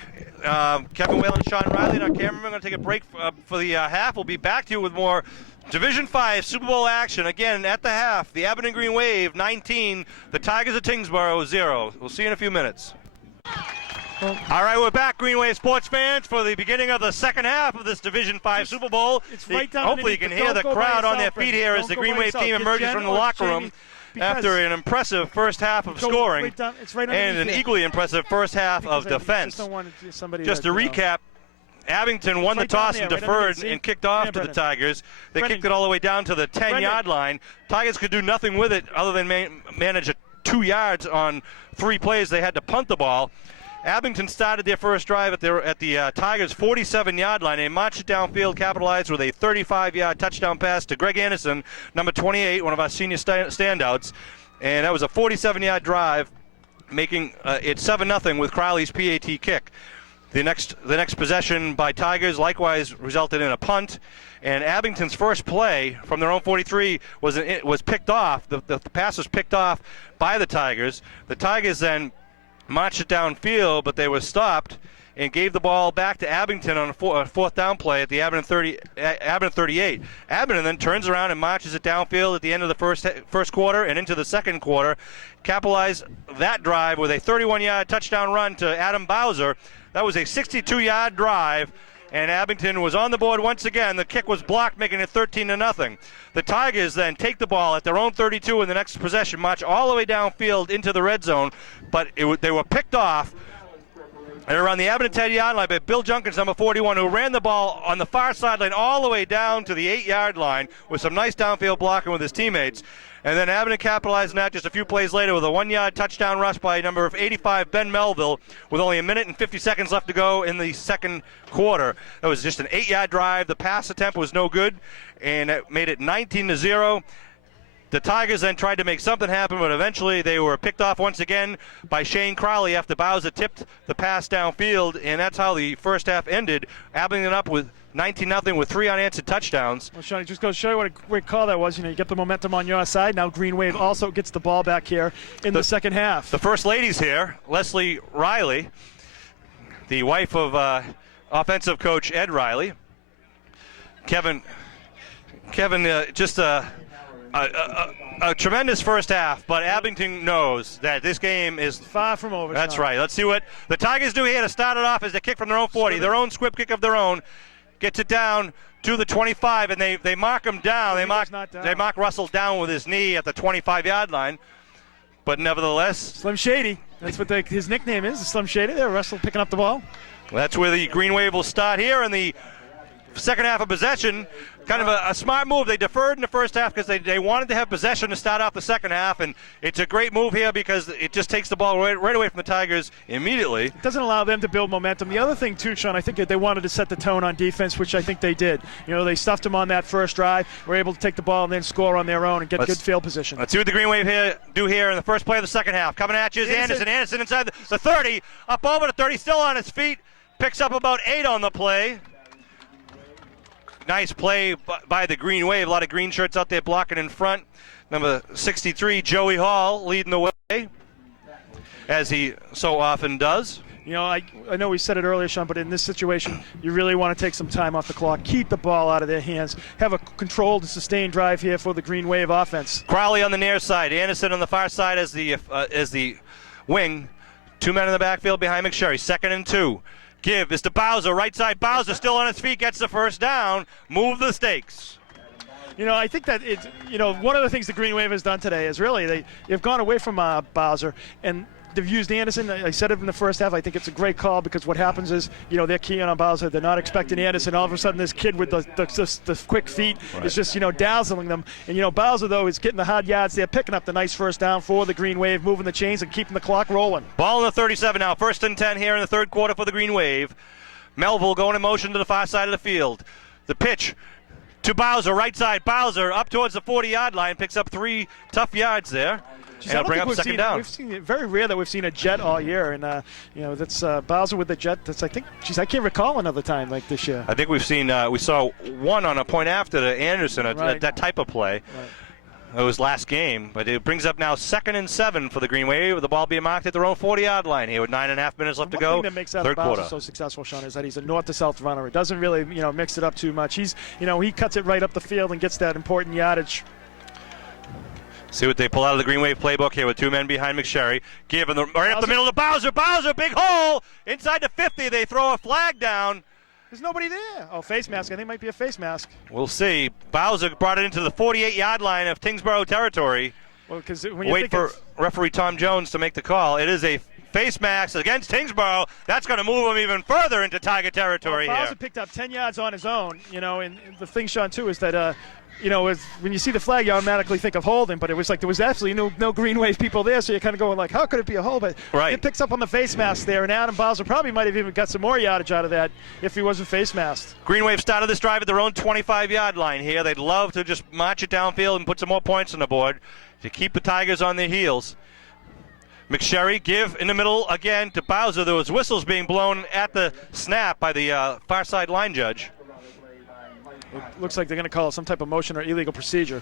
Kevin Whalen, Sean Riley, and our cameraman are going to take a break for the half. We'll be back to you with more Division 5 Super Bowl action. Again, at the half, the Abington Green Wave 19, the Tigers of Tyngsborough 0. We'll see you in a few minutes. All right, we're back, Green Wave sports fans, for the beginning of the second half of this Division 5 Super Bowl. Hopefully you can hear the crowd on their feet here as the Green Wave team emerges from the locker room after an impressive first half of scoring and an equally impressive first half of defense. Just to recap, Abington won the toss and deferred and kicked off to the Tigers. They kicked it all the way down to the 10-yard line. Tigers could do nothing with it other than manage 2 yards on 3 plays. They had to punt the ball. Abington started their first drive at the Tigers' 47-yard line. They marched it downfield, capitalized with a 35-yard touchdown pass to Greg Anderson, number 28, one of our senior standouts. And that was a 47-yard drive, making it 7-0 with Crowley's PAT kick. The next possession by Tigers likewise resulted in a punt, and Abington's first play from their own 43 was picked off. The pass was picked off by the Tigers. The Tigers then marched it downfield, but they were stopped and gave the ball back to Abington on a fourth down play at the Abington 38. Abington then turns around and marches it downfield at the end of the first quarter and into the second quarter. Capitalized that drive with a 31-yard touchdown run to Adam Bowser. That was a 62-yard drive, and Abington was on the board once again. The kick was blocked, making it 13-0. The Tigers then take the ball at their own 32 in the next possession, march all the way downfield into the red zone, but they were picked off. They were on the Abington 10-yard line by Bill Junkins, number 41, who ran the ball on the far sideline all the way down to the 8-yard line with some nice downfield blocking with his teammates. And then Abington capitalized on that just a few plays later with a 1-yard touchdown rush by number 85, Ben Melville, with only a minute and 50 seconds left to go in the second quarter. That was just an 8-yard drive. The pass attempt was no good, and it made it 19-0. The Tigers then tried to make something happen, but eventually they were picked off once again by Shane Crowley after Bowser tipped the pass downfield, and that's how the first half ended. Abington up with 19-0 with 3 unanswered touchdowns. Well, Sean, just goes to show you what a great call that was. You get the momentum on your side. Now Green Wave also gets the ball back here in the second half. The first lady's here, Leslie Riley, the wife of offensive coach Ed Riley. Kevin, just a tremendous first half, but Abington knows that this game is far from over. That's right. Let's see what the Tigers do here to start it off as they kick from their own 40, their own squib kick of their own. Gets it down to the 25, and they mark him down. They mark Russell down with his knee at the 25-yard line. But nevertheless, Slim Shady. That's what his nickname is, Slim Shady. There, Russell picking up the ball. Well, that's where the Green Wave will start here in the second half of possession. Kind of a smart move. They deferred in the first half because they wanted to have possession to start off the second half, and it's a great move here because it just takes the ball right away from the Tigers immediately. It doesn't allow them to build momentum. The other thing, too, Sean, I think that they wanted to set the tone on defense, which I think they did. They stuffed them on that first drive, were able to take the ball and then score on their own and get good field position. Let's see what the Green Wave do here in the first play of the second half. Coming at you is Anderson. Anderson inside the 30, up over the 30, still on his feet, picks up about 8 on the play. Nice play by the Green Wave. A lot of green shirts out there blocking in front. Number 63, Joey Hall, leading the way, as he so often does. I know we said it earlier, Sean, but in this situation, you really want to take some time off the clock, keep the ball out of their hands, have a controlled and sustained drive here for the Green Wave offense. Crowley on the near side, Anderson on the far side as the wing. 2 men in the backfield behind McSherry. 2nd and 2. Give is to Bowser, right side. Bowser still on his feet, gets the first down. Move the stakes. I think that it's, one of the things the Green Wave has done today is really they've gone away from Bowser and they've used Anderson. I said it in the first half. I think it's a great call because what happens is, they're keying on Bowser. They're not expecting Anderson. All of a sudden, this kid with the quick feet is just, dazzling them. And, Bowser, though, is getting the hard yards. They're picking up the nice first down for the Green Wave, moving the chains and keeping the clock rolling. Ball in the 37 now. 1st and 10 here in the third quarter for the Green Wave. Melville going in motion to the far side of the field. The pitch to Bowser, right side. Bowser up towards the 40-yard line, picks up 3 tough yards there. And it'll bring up second down. We've seen it very rare that we've seen a jet all year, and that's Bowser with the jet. That's I can't recall another time like this year. I think we've seen we saw one on a point after to Anderson, that type of play. It was last game, but it brings up now 2nd and 7 for the Green Wave, with the ball being marked at their own 40-yard line here with 9.5 minutes left to go. One thing that makes Adam Bowser so successful, Sean, is that he's a north to south runner. It doesn't really, mix it up too much. He's, he cuts it right up the field and gets that important yardage. See what they pull out of the Green Wave playbook here with 2 men behind McSherry. Giving the right up the middle to Bowser. Bowser, big hole inside the 50. They throw a flag down. There's nobody there. Oh, face mask. I think it might be a face mask. We'll see. Bowser brought it into the 48-yard line of Tyngsborough territory. Well, because when you wait for referee Tom Jones to make the call. It is a face mask against Tyngsborough. That's going to move him even further into Tiger territory here. Bowser picked up 10 yards on his own. And the thing, Sean, too, is that when you see the flag, you automatically think of holding, but it was like there was absolutely no Green Wave people there, so you're kind of going like, how could it be a hold? But it picks up on the face mask there, and Adam Bowser probably might have even got some more yardage out of that if he wasn't face masked. Green Wave started this drive at their own 25-yard line here. They'd love to just march it downfield and put some more points on the board to keep the Tigers on their heels. McSherry give in the middle again to Bowser. There was whistles being blown at the snap by the far side line judge. It looks like they're going to call it some type of motion or illegal procedure.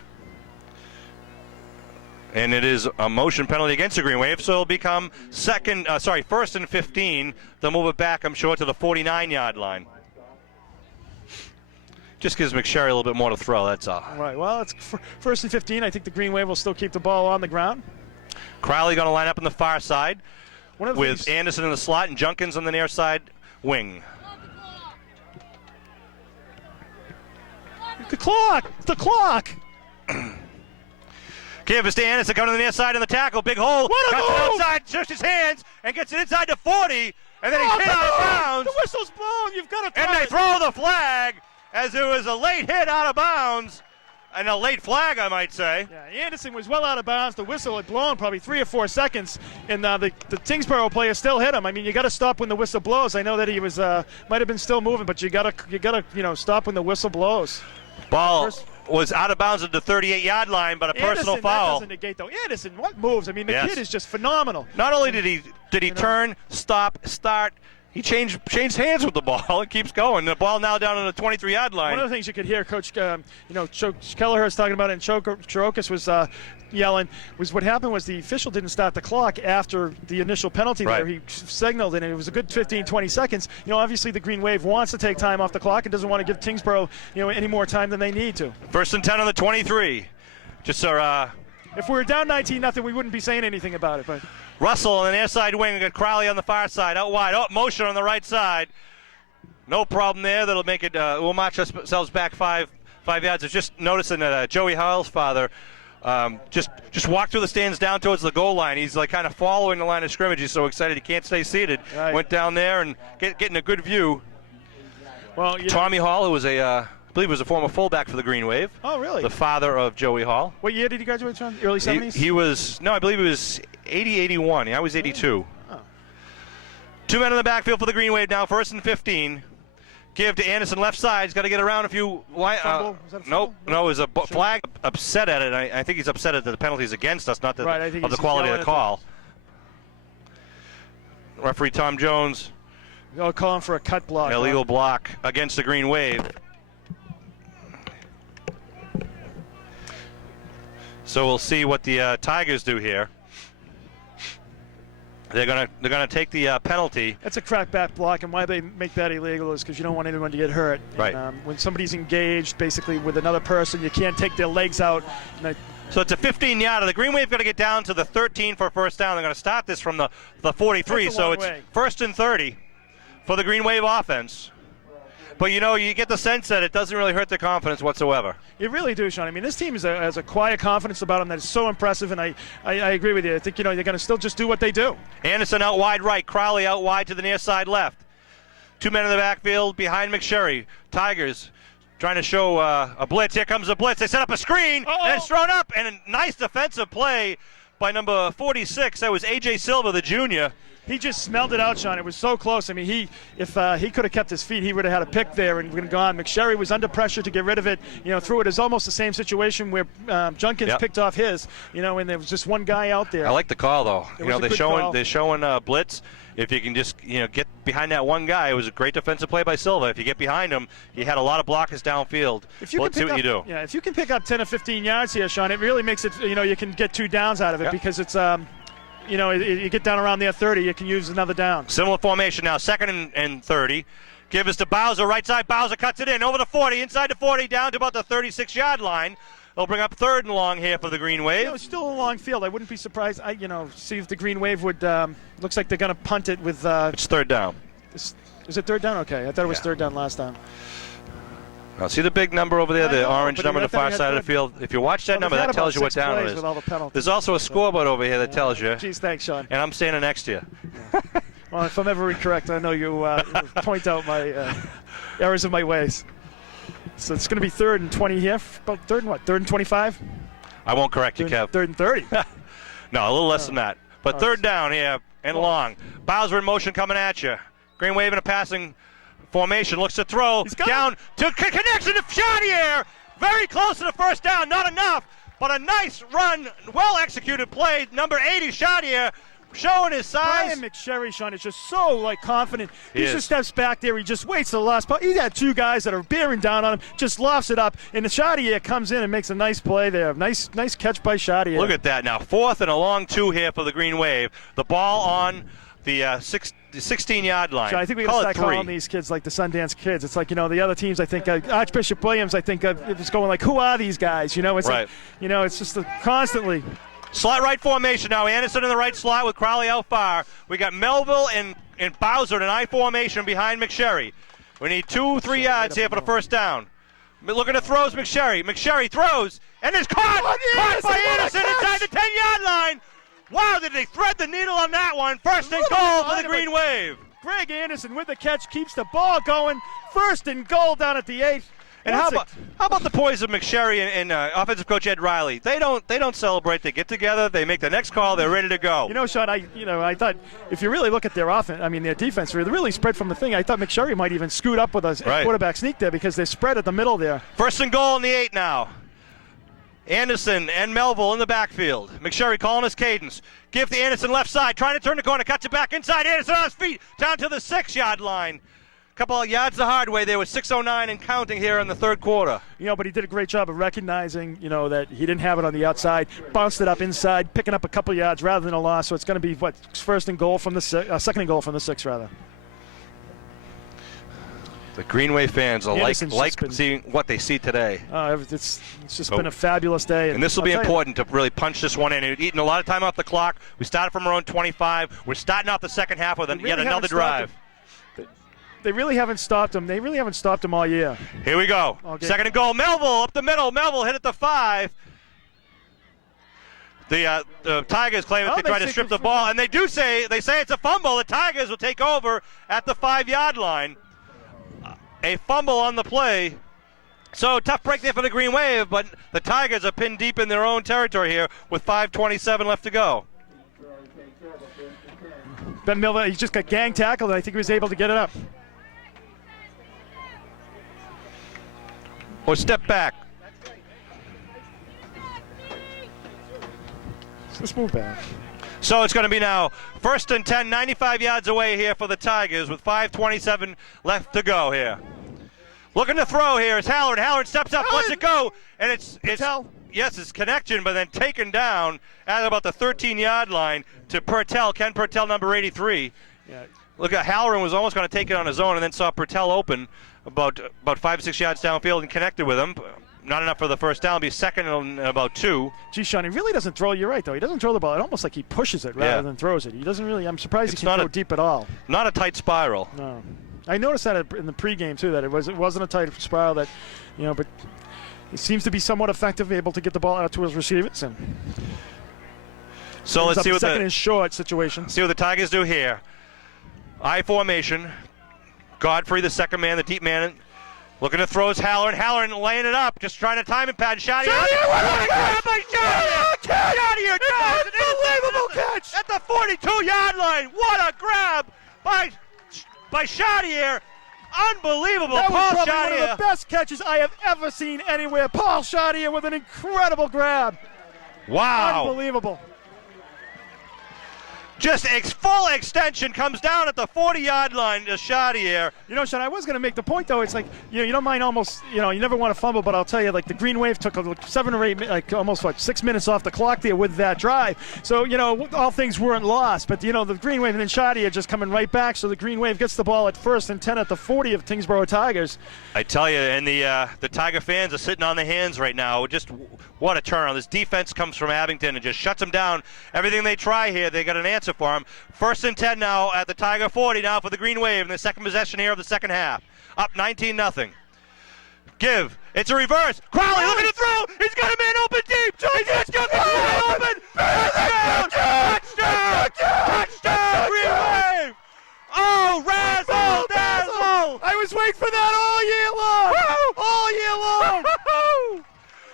And it is a motion penalty against the Green Wave, so it'll become 1st and 15. They'll move it back, I'm sure, to the 49-yard line. Just gives McSherry a little bit more to throw, that's all. Right, well, it's 1st and 15. I think the Green Wave will still keep the ball on the ground. Crowley going to line up on the far side with Anderson in the slot and Junkins on the near side wing. The clock! Give to Anderson coming to the near side in the tackle. Big hole. What a cuts move! it outside, shifts his hands, and gets it inside the 40. And then he's hit out of bounds. The whistle's blown. You've got to And they throw the flag as there was a late hit out of bounds. And a late flag, I might say. Yeah, Anderson was well out of bounds. The whistle had blown probably 3 or 4 seconds, and the Tyngsborough player still hit him. I mean, you got to stop when the whistle blows. I know that he was might have been still moving, but you got to stop when the whistle blows. Ball was out of bounds at the 38-yard line, but a personal foul. That doesn't negate, though. Anderson, what moves? I mean, the kid is just phenomenal. Not only did he turn, stop, start, he changed hands with the ball and keeps going. The ball now down on the 23-yard line. One of the things you could hear Coach Kelleher's talking about, and Chirokis was yelling, was what happened was the official didn't start the clock after the initial penalty there. He signaled, and it was a good 15, 20 seconds. Obviously the Green Wave wants to take time off the clock and doesn't want to give Tyngsborough, any more time than they need to. 1st and 10 on the 23. Just if we were down 19-0, we wouldn't be saying anything about it. But Russell on the near side wing. We got Crowley on the far side, out wide. Oh, motion on the right side. No problem there. That'll make it. We'll march ourselves back five yards. I was just noticing that Joey Howell's father just walked through the stands down towards the goal line. He's like kind of following the line of scrimmage. He's so excited he can't stay seated. Right. Went down there and getting a good view. Well, Tommy Hall, who was I believe was a former fullback for the Green Wave. Oh, really? The father of Joey Hall. What year did he graduate from? Early 70s? He was, I believe he was 80, 81. Yeah, I was 82. Oh. 2 men in the backfield for the Green Wave now, 1st and 15. Give to Anderson, left side. He's got to get around a few. Fumble? Was that a fumble? No, it was a flag. Upset at it. I think he's upset at the penalties against us, not the, of the quality of the call. Referee Tom Jones. Calling for a cut block. Illegal block against the Green Wave. So we'll see what the Tigers do here. They're gonna take the penalty. That's a crackback block, and why they make that illegal is because you don't want anyone to get hurt. Right. And, when somebody's engaged, basically with another person, you can't take their legs out. So it's a 15-yarder. The Green Wave got to get down to the 13 for a first down. They're going to start this from the 43. So it's 1st and 30 for the Green Wave offense. But you get the sense that it doesn't really hurt their confidence whatsoever. You really do, Sean. I mean, this team has a quiet confidence about them that is so impressive, and I agree with you. I think they're going to still just do what they do. Anderson out wide right, Crowley out wide to the near side left. 2 men in the backfield behind McSherry. Tigers trying to show a blitz. Here comes a blitz. They set up a screen, and it's thrown up, and a nice defensive play by number 46. That was A.J. Silva, the junior. He just smelled it out, Sean. It was so close. I mean, if he could have kept his feet, he would have had a pick there and gone. McSherry was under pressure to get rid of it. Threw it as almost the same situation where Junkins picked off his. And there was just one guy out there. I like the call though. They're showing blitz. if you can just get behind that one guy. It was a great defensive play by Silva. If you get behind him, he had a lot of blockers downfield. Let's see what you do. Yeah, if you can pick up 10 or 15 yards here, Sean, it really makes it, you can get 2 downs out of it because it's, you get down around there 30, you can use another down. Similar formation now, 2nd and 30. Give us to Bowser, right side. Bowser cuts it in, over the 40, inside the 40, down to about the 36-yard line. They'll bring up 3rd and long here for the Green Wave. It's still a long field. I wouldn't be surprised. See if the Green Wave would. Looks like they're going to punt it with. It's 3rd down. Is it 3rd down? Okay, I thought it was 3rd down last time. Now, see the big number over there, the orange number on the far side of the field. If you watch that number, that tells you what down it is. There's also a scoreboard over here that tells you. Geez, thanks, Sean. And I'm standing next to you. Well, if I'm ever incorrect, I know you point out my errors of my ways. So it's going to be 3rd and 20 here. About 3rd and what? 3rd and 25? I won't correct you, Kev. 3rd and 30. No, a little less than that. But 3rd down here and long. Bowser in motion coming at you. Green Wave in a passing formation. Looks to throw. Down to connection to Chaudier. Very close to the 1st down. Not enough, but a nice run. Well-executed play. Number 80, Chaudier, showing his size. Brian McSherry, Sean, is just so confident. He just steps back there. He just waits to the last part. He's got 2 guys that are bearing down on him. Just lofts it up, and the Chaudier comes in and makes a nice play there. Nice catch by Chaudier. Look at that now. 4th and a long 2 here for the Green Wave. The ball on the 16-yard line. Sean, I think we got to start calling these kids like the Sundance Kids. It's like, the other teams, I think, Archbishop Williams, I think, it's going like, who are these guys? It's right. Like, it's just constantly. Slot right formation now. Anderson in the right slot with Crowley out far. We got Melville and Bowser in an I formation behind McSherry. We need 2-3 yards here for the 1st down. Looking at throws, McSherry. McSherry throws, and it's caught by Anderson inside the 10-yard line. Wow, did they thread the needle on that one? 1st and goal for the Green Wave. Greg Anderson with the catch keeps the ball going. 1st and goal down at the 8. And how about the poise of McSherry and offensive coach Ed Riley? They don't celebrate. They get together. They make the next call. They're ready to go. Sean, I thought if you really look at their offense, their defense, they're really spread from the thing. I thought McSherry might even scoot up with a quarterback sneak there because they're spread at the middle there. 1st and goal in the 8 now. Anderson and Melville in the backfield. McSherry calling his cadence. Give to Anderson left side, trying to turn the corner, cuts it back inside. Anderson on his feet, down to the 6-yard line. Couple of yards the hard way there with 6:09 and counting here in the 3rd quarter. But he did a great job of recognizing, that he didn't have it on the outside, bounced it up inside, picking up a couple of yards rather than a loss. So it's going to be 2nd and goal from the 2nd and goal from the 6 rather. The Green Wave fans are like seeing what they see today. It's just been a fabulous day. And this will be important to really punch this one in. We've eaten a lot of time off the clock. We started from our own 25. We're starting off the 2nd half with yet another drive. They really haven't stopped him. They really haven't stopped him all year. Here we go. 2nd and goal. Melville up the middle. Melville hit at the 5. The Tigers claim that they tried to strip the ball, and they say it's a fumble. The Tigers will take over at the 5-yard line. A fumble on the play. So tough break there for the Green Wave, but the Tigers are pinned deep in their own territory here with 5:27 left to go. Ben Melville, he just got gang tackled, and I think he was able to get it up. Or step back. Let's move back. So it's going to be now 1st and 10, 95 yards away here for the Tigers with 5:27 left to go here. Looking to throw here is Hallard. Hallard steps up, lets it go, and it's connection, but then taken down at about the 13-yard line to Pertell, Ken Pertell, number 83. Yeah. Look at Halloran was almost going to take it on his own, and then saw Pertell open about 5-6 yards downfield and connected with him. Not enough for the 1st down. Be 2nd and about 2. Gee, Sean, he really doesn't throw. You're right, though. He doesn't throw the ball. It's almost like he pushes it rather than throws it. He doesn't really. I'm surprised he can throw deep at all. Not a tight spiral. No. I noticed that in the pregame too. That it wasn't a tight spiral. That, but he seems to be somewhat effective, able to get the ball out to his receivers. And so let's see what the 2nd and short situation. See what the Tigers do here. I formation. Godfrey, the 2nd man, the deep man. Looking to throw is Halloran. Halloran laying it up, just trying to time and pad. Chaudier! Chaudier! Unbelievable catch! At the 42-yard line. What a grab by Chaudier. Unbelievable. That was Paul probably Chaudier. one of the best catches I have ever seen anywhere. Paul Chaudier with an incredible grab. Wow. Unbelievable. Just full extension, comes down at the 40-yard line to Chaudier. You know, Sean, I was going to make the point, though. It's like, you don't mind almost, you never want to fumble, but I'll tell you, like, the Green Wave took like 7 or 8, like almost 6 minutes off the clock there with that drive. So, all things weren't lost. But, the Green Wave and then Chaudier just coming right back. So the Green Wave gets the ball at 1st and 10 at the 40 of Tyngsborough Tigers. I tell you, and the Tiger fans are sitting on their hands right now. Just what a turnaround. This defense comes from Abington and just shuts them down. Everything they try here, they got an answer for them. 1st and 10 now at the Tiger 40 now for the Green Wave in the second possession here of the second half. Up 19-0. Give. It's a reverse. Crowley looking to throw. He's got a man open deep. He's just going to open. Touchdown! Touchdown! Green Wave! Oh, razzle dazzle! I was waiting for that all year long.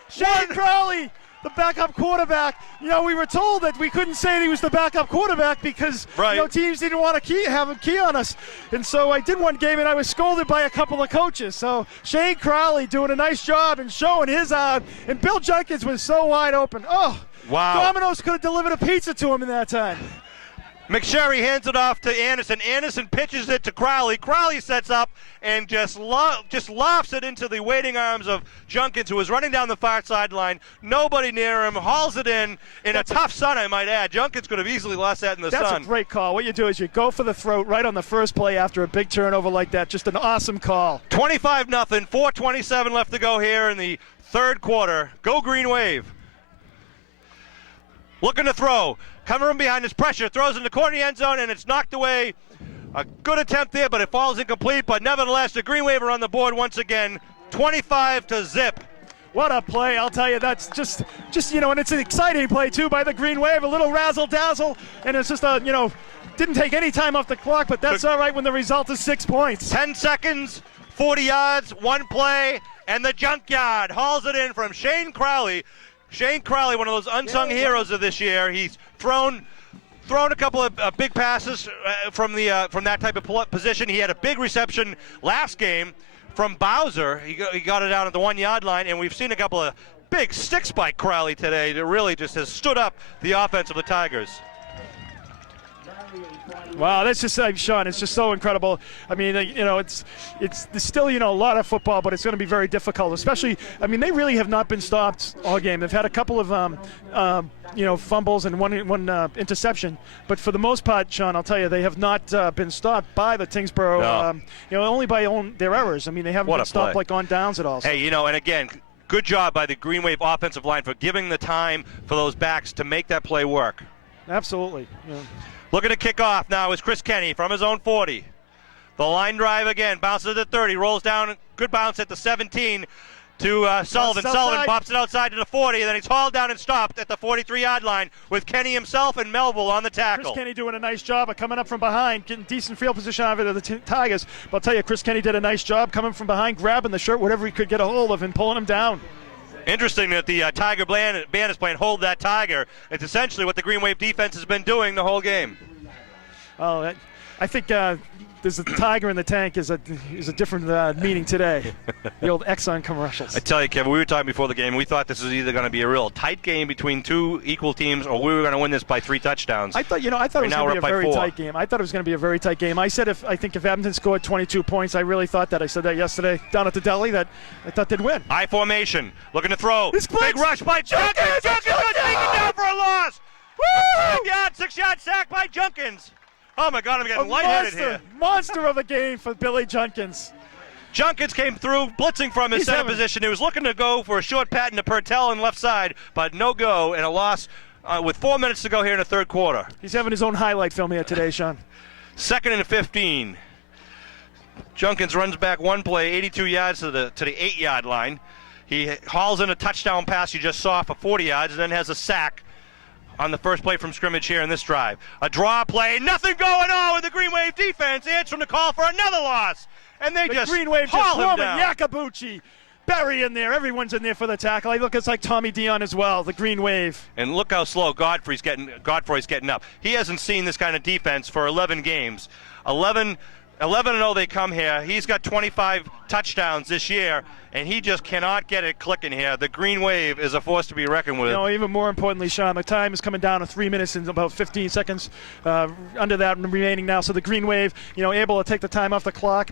Shane Crowley, the backup quarterback. We were told that we couldn't say that he was the backup quarterback because teams didn't want to have a key on us. And so I did one game and I was scolded by a couple of coaches. So Shane Crowley doing a nice job and showing his arm. And Bill Jenkins was so wide open. Oh, wow. Domino's could have delivered a pizza to him in that time. McSherry hands it off to Anderson. Anderson pitches it to Crowley. Crowley sets up and just lofts it into the waiting arms of Junkins, who was running down the far sideline. Nobody near him. Hauls it in a tough sun, I might add. Junkins could have easily lost that in the sun. That's a great call. What you do is you go for the throat right on the first play after a big turnover like that. Just an awesome call. 25-0. 4:27 left to go here in the third quarter. Go Green Wave. Looking to throw. Coming from behind his pressure, throws in the corner of the end zone, and it's knocked away. A good attempt there, but it falls incomplete. But nevertheless, the Green Wave are on the board once again, 25-0. What a play, I'll tell you. That's just and it's an exciting play, too, by the Green Wave. A little razzle-dazzle, and it's just didn't take any time off the clock, but that's all right when the result is 6 points. 10 seconds, 40 yards, one play, and the junkyard hauls it in from Shane Crowley. Shane Crowley, one of those unsung heroes of this year. He's thrown a couple of big passes from that type of position. He had a big reception last game from Bowser. He got it down at the 1 yard line, and we've seen a couple of big sticks by Crowley today that really just has stood up the offense of the Tigers. Wow, that's just Sean. It's just so incredible. I mean, it's still a lot of football, but it's going to be very difficult. Especially, I mean, they really have not been stopped all game. They've had a couple of fumbles and one interception, but for the most part, Sean, I'll tell you, they have not been stopped by the Tyngsborough. Only by their errors. I mean, they haven't been stopped like on downs at all. So. Hey, and again, good job by the Green Wave offensive line for giving the time for those backs to make that play work. Absolutely. Yeah. Looking to kick off now is Chris Kenny from his own 40. The line drive again, bounces at 30, rolls down, good bounce at the 17 to Sullivan. Sullivan pops it outside to the 40, and then he's hauled down and stopped at the 43-yard line with Kenny himself and Melville on the tackle. Chris Kenny doing a nice job of coming up from behind, getting decent field position out of the Tigers. But I'll tell you, Chris Kenny did a nice job coming from behind, grabbing the shirt, whatever he could get a hold of, and pulling him down. Interesting that the Tiger band is playing Hold That Tiger. It's essentially what the Green Wave defense has been doing the whole game. Oh, I think there's a tiger in the tank is a different meaning today. The old Exxon commercials. I tell you, Kevin, we were talking before the game. We thought this was either going to be a real tight game between two equal teams, or we were going to win this by 3 touchdowns. I thought it was going to be a very tight game. I thought it was going to be a very tight game. I said if Abington scored 22 points, I really thought that. I said that yesterday down at the deli that I thought they'd win. I formation, looking to throw. Big rush by Junkins. Junkins was taken down for a loss. Woo! 6-yard sack by Junkins. Oh, my God, I'm getting lightheaded here. Monster of a game for Billy Junkins. Junkins came through, blitzing from his center position. He was looking to go for a short patent to Pertell on left side, but no go, and a loss with 4 minutes to go here in the third quarter. He's having his own highlight film here today, Sean. 2nd and 15. Junkins runs back one play, 82 yards to the 8-yard line. He hauls in a touchdown pass you just saw for 40 yards, and then has a sack on the first play from scrimmage here in this drive. A draw play, nothing going on with the Green Wave defense, answering the call for another loss. And they just Green Wave haul him down. Yakabuchi, Barry in there, everyone's in there for the tackle. I look, it's like Tommy Dion as well, the Green Wave. And look how slow Godfrey's getting up. He hasn't seen this kind of defense for 11 games. 11 11-0 they come here. He's got 25 touchdowns this year, and he just cannot get it clicking here. The Green Wave is a force to be reckoned with. Even more importantly, Sean, the time is coming down to 3 minutes and about 15 seconds under that remaining now. So the Green Wave, able to take the time off the clock.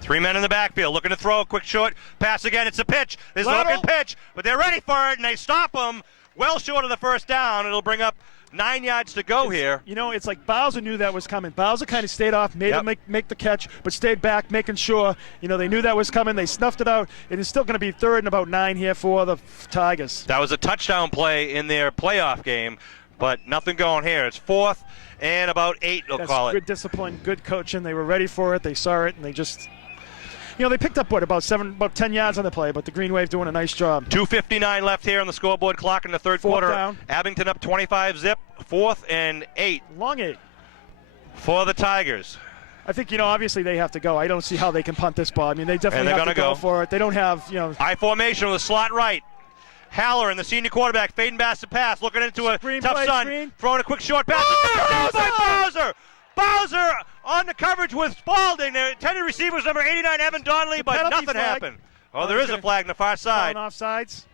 3 men in the backfield looking to throw a quick short pass again. It's a pitch. There's a looking pitch, but they're ready for it, and they stop him well short of the first down. It'll bring up 9 yards to go here. It's like Bowser knew that was coming. Bowser kind of stayed off, made him make the catch, but stayed back, making sure, they knew that was coming. They snuffed it out. It is still going to be 3rd and about 9 here for the Tigers. That was a touchdown play in their playoff game, but nothing going here. It's 4th and about 8, they'll call it. Good discipline, good coaching. They were ready for it. They saw it, and they just... they picked up, about 10 yards on the play, but the Green Wave doing a nice job. 2:59 left here on the scoreboard clock in the third quarter. Down. Abington up 25-zip, 4th and 8. Long 8. For the Tigers. I think, obviously they have to go. I don't see how they can punt this ball. I mean, they definitely have to go for it. They don't have, I formation with a slot right. Halloran, the senior quarterback, fading bastard pass, looking into a tough sun, throwing a quick short pass. Bowser! Bowser on the coverage with Spalding. Their intended receiver was number 89, Evan Donnelly, but nothing happened. Oh, there is a flag on the far side. Offsides.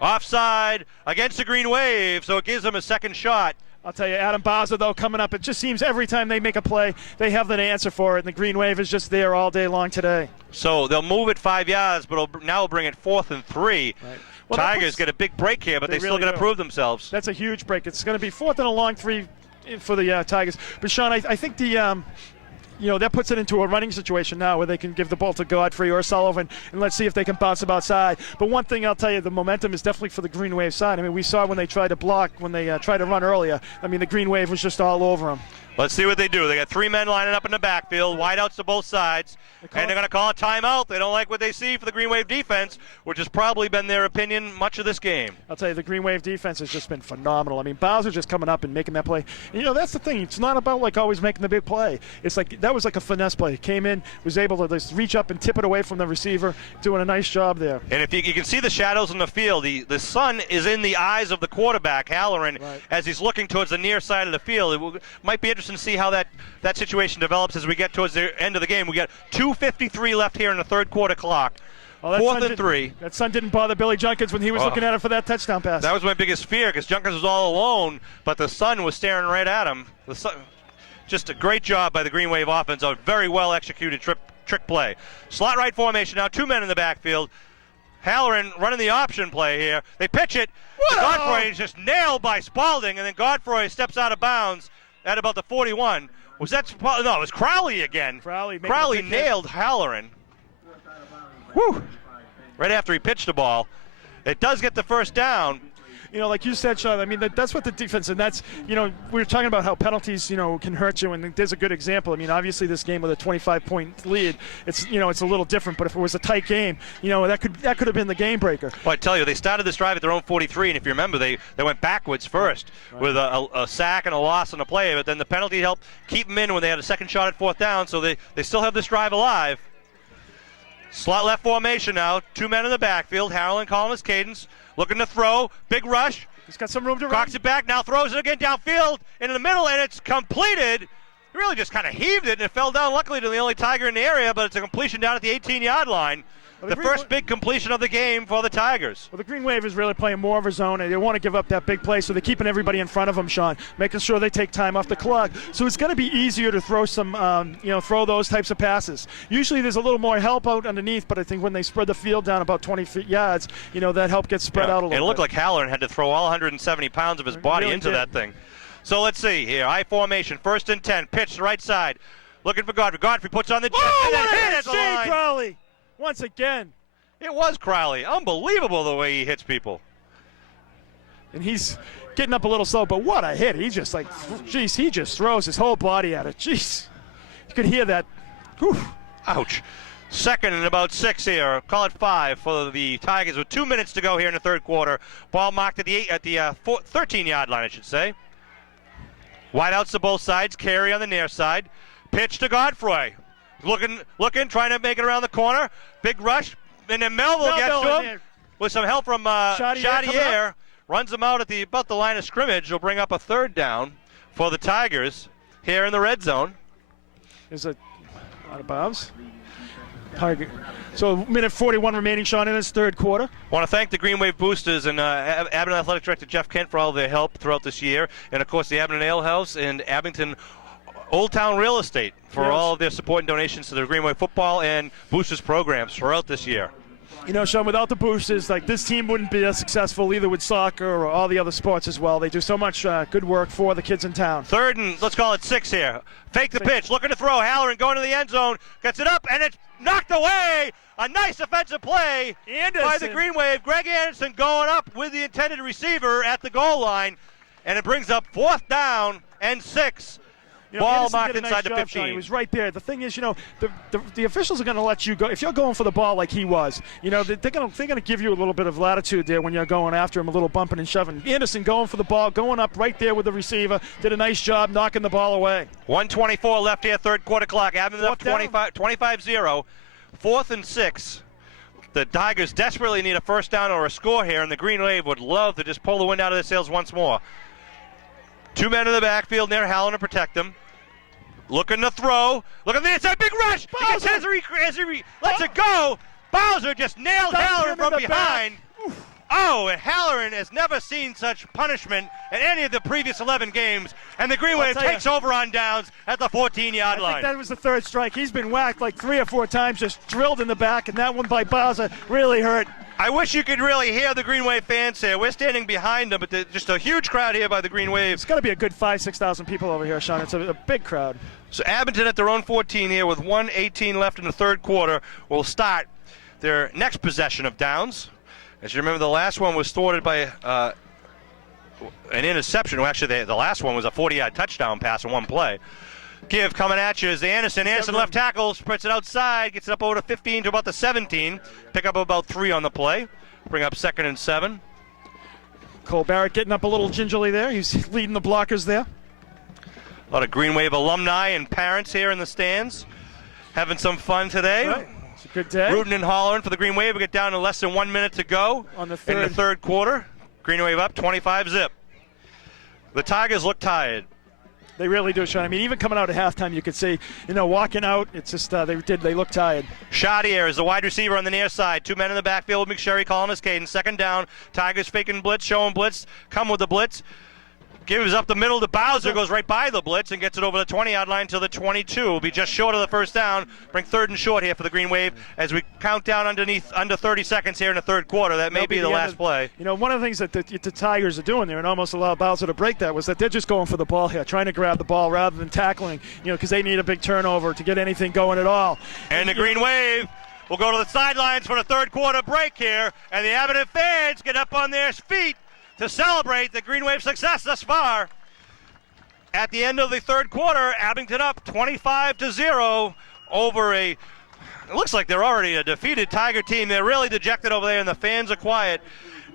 Offside against the Green Wave, so it gives them a second shot. I'll tell you, Adam Bowser, though, coming up, it just seems every time they make a play, they have an answer for it, and the Green Wave is just there all day long today. So they'll move it 5 yards, but now bring it 4th and 3. Right. Well, Tigers get a big break here, but they still got to prove themselves. That's a huge break. It's going to be 4th and a long 3 for the Tigers. But, Sean, I think that puts it into a running situation now where they can give the ball to Godfrey or Sullivan, and let's see if they can bounce them outside. But one thing I'll tell you, the momentum is definitely for the Green Wave side. I mean, we saw when they tried to block, when they tried to run earlier. I mean, the Green Wave was just all over them. Let's see what they do. They got 3 men lining up in the backfield, wideouts to both sides, and they're going to call a timeout. They don't like what they see for the Green Wave defense, which has probably been their opinion much of this game. I'll tell you, the Green Wave defense has just been phenomenal. I mean, Bowser just coming up and making that play. And, that's the thing. It's not about, always making the big play. It's like that was like a finesse play. He came in, was able to just reach up and tip it away from the receiver, doing a nice job there. And if you can see the shadows in the field, the sun is in the eyes of the quarterback, Halloran, as he's looking towards the near side of the field. It might be interesting to see how that situation develops as we get towards the end of the game. We got 2:53 left here in the third quarter clock. 4th and 3. That sun didn't bother Billy Junkins when he was looking at it for that touchdown pass. That was my biggest fear because Junkins was all alone, but the sun was staring right at him. Just a great job by the Green Wave offense. A very well executed trick play. Slot right formation now. 2 men in the backfield. Halloran running the option play here. They pitch it. Godfrey is just nailed by Spalding, and then Godfrey steps out of bounds at about the 41. Was that no? It was Crowley again. Crowley nailed Halloran. Whew. Right after he pitched the ball. It does get the first down. Like you said, Sean, I mean, that's what the defense, and that's, we were talking about how penalties, can hurt you, and there's a good example. I mean, obviously this game with a 25-point lead, it's a little different, but if it was a tight game, that could have been the game breaker. Well, I tell you, they started this drive at their own 43, and if you remember, they went backwards first with a sack and a loss on a play, but then the penalty helped keep them in when they had a second shot at 4th down, so they still have this drive alive. Slot left formation now, 2 men in the backfield. Harlan calling his cadence, looking to throw, big rush. He's got some room to run. Cocks it back, now throws it again downfield, into the middle, and it's completed. He really just kind of heaved it, and it fell down, luckily, to the only Tiger in the area, but it's a completion down at the 18-yard line. The first big completion of the game for the Tigers. Well, the Green Wave is really playing more of a zone, and they want to give up that big play, so they're keeping everybody in front of them, Sean, making sure they take time off the clock. So it's going to be easier to throw some, throw those types of passes. Usually there's a little more help out underneath, but I think when they spread the field down about 20 yards, that help gets spread out a little bit. It looked like Halloran had to throw all 170 pounds of his body into that thing. So let's see here. I formation, 1st and 10, pitch to right side. Looking for Godfrey. Godfrey puts on the jet, and then hit at the line. Crowley, once again. It was Crowley. Unbelievable the way he hits people. And he's getting up a little slow, but what a hit. He just he just throws his whole body at it. Jeez. You could hear that. Whew. Ouch. 2nd and about 6 here. Call it 5 for the Tigers with 2 minutes to go here in the third quarter. Ball marked at the 13-yard line, I should say. Wideouts to both sides. Carey on the near side. Pitch to Godfrey. Looking, trying to make it around the corner. Big rush. And then Melville gets to him with some help from Chaudier. Runs him out at about the line of scrimmage. Will bring up a 3rd down for the Tigers here in the red zone. Is it out of bounds? So minute 41 remaining, Sean, in his third quarter. Want to thank the Green Wave Boosters and Abington Athletic Director Jeff Kent for all their help throughout this year, and of course the Abington Ale House and Abington Old Town Real Estate for all of their support and donations to the Green Wave football and Boosters programs throughout this year. You know, Sean, without the boosters, like, this team wouldn't be as successful either with soccer or all the other sports as well. They do so much good work for the kids in town. Third and let's call it 6 here. Fake the pitch, looking to throw. Halloran going to the end zone, gets it up, and it's knocked away. A nice offensive play by the Green Wave. Greg Anderson going up with the intended receiver at the goal line, and it brings up 4th down and 6. You know, ball Anderson marked did a nice inside the job, 15. Sean. He was right there. The thing is, you know, the officials are going to let you go if you're going for the ball like he was. You know, they're going to give you a little bit of latitude there when you're going after him, a little bumping and shoving. Anderson going for the ball, going up right there with the receiver, did a nice job knocking the ball away. 1:24 left here, third quarter clock. Abington up 25-0. 4th and 6. The Tigers desperately need a first down or a score here, and the Green Wave would love to just pull the wind out of their sails once more. 2 men in the backfield near Halloran to protect them. Looking to throw. Look at the inside. Big rush. He gets as he lets it go. Bowser just nailed Halloran from behind. Oh, and Halloran has never seen such punishment in any of the previous 11 games. And the Green Wave takes over on downs at the 14-yard line. I think that was the third strike. He's been whacked like 3 or 4 times, just drilled in the back, and that one by Bowser really hurt. I wish you could really hear the Green Wave fans here. We're standing behind them, but just a huge crowd here by the Green Wave. It's got to be a good 5,000-6,000 people over here, Sean. It's a big crowd. So Abington at their own 14 here with 1:18 left in the third quarter will start their next possession of downs. As you remember, the last one was thwarted by an interception. Well, actually, the last one was a 40-yard touchdown pass in one play. Give coming at you is Anderson. Anderson left tackle, spreads it outside, gets it up over the 15 to about the 17. Pick up about 3 on the play. Bring up 2nd and 7. Cole Barrett getting up a little gingerly there. He's leading the blockers there. A lot of Green Wave alumni and parents here in the stands. Having some fun today. Right. It's a good day. Rooting and hollering for the Green Wave. We get down to less than 1 minute to go in the third quarter. Green Wave up 25-zip. The Tigers look tired. They really do, Sean. I mean, even coming out at halftime, you could see, you know, walking out, it's just they look tired. Chaudier is the wide receiver on the near side. 2 men in the backfield with McSherry calling his cadence. 2nd down. Tigers faking blitz, showing blitz. Come with the blitz. Gives up the middle to Bowser, goes right by the blitz and gets it over the 20-yard line to the 22. Will be just short of the first down. Bring 3rd and short here for the Green Wave as we count down under 30 seconds here in the third quarter. That may be the last play. You know, one of the things that the Tigers are doing there and almost allowed Bowser to break that was that they're just going for the ball here, trying to grab the ball rather than tackling, you know, because they need a big turnover to get anything going at all. And the Green Wave will go to the sidelines for the third quarter break here, and the Abington fans get up on their feet to celebrate the Green Wave success thus far. At the end of the third quarter, Abington up 25-0 over it looks like they're already a defeated Tiger team. They're really dejected over there, and the fans are quiet.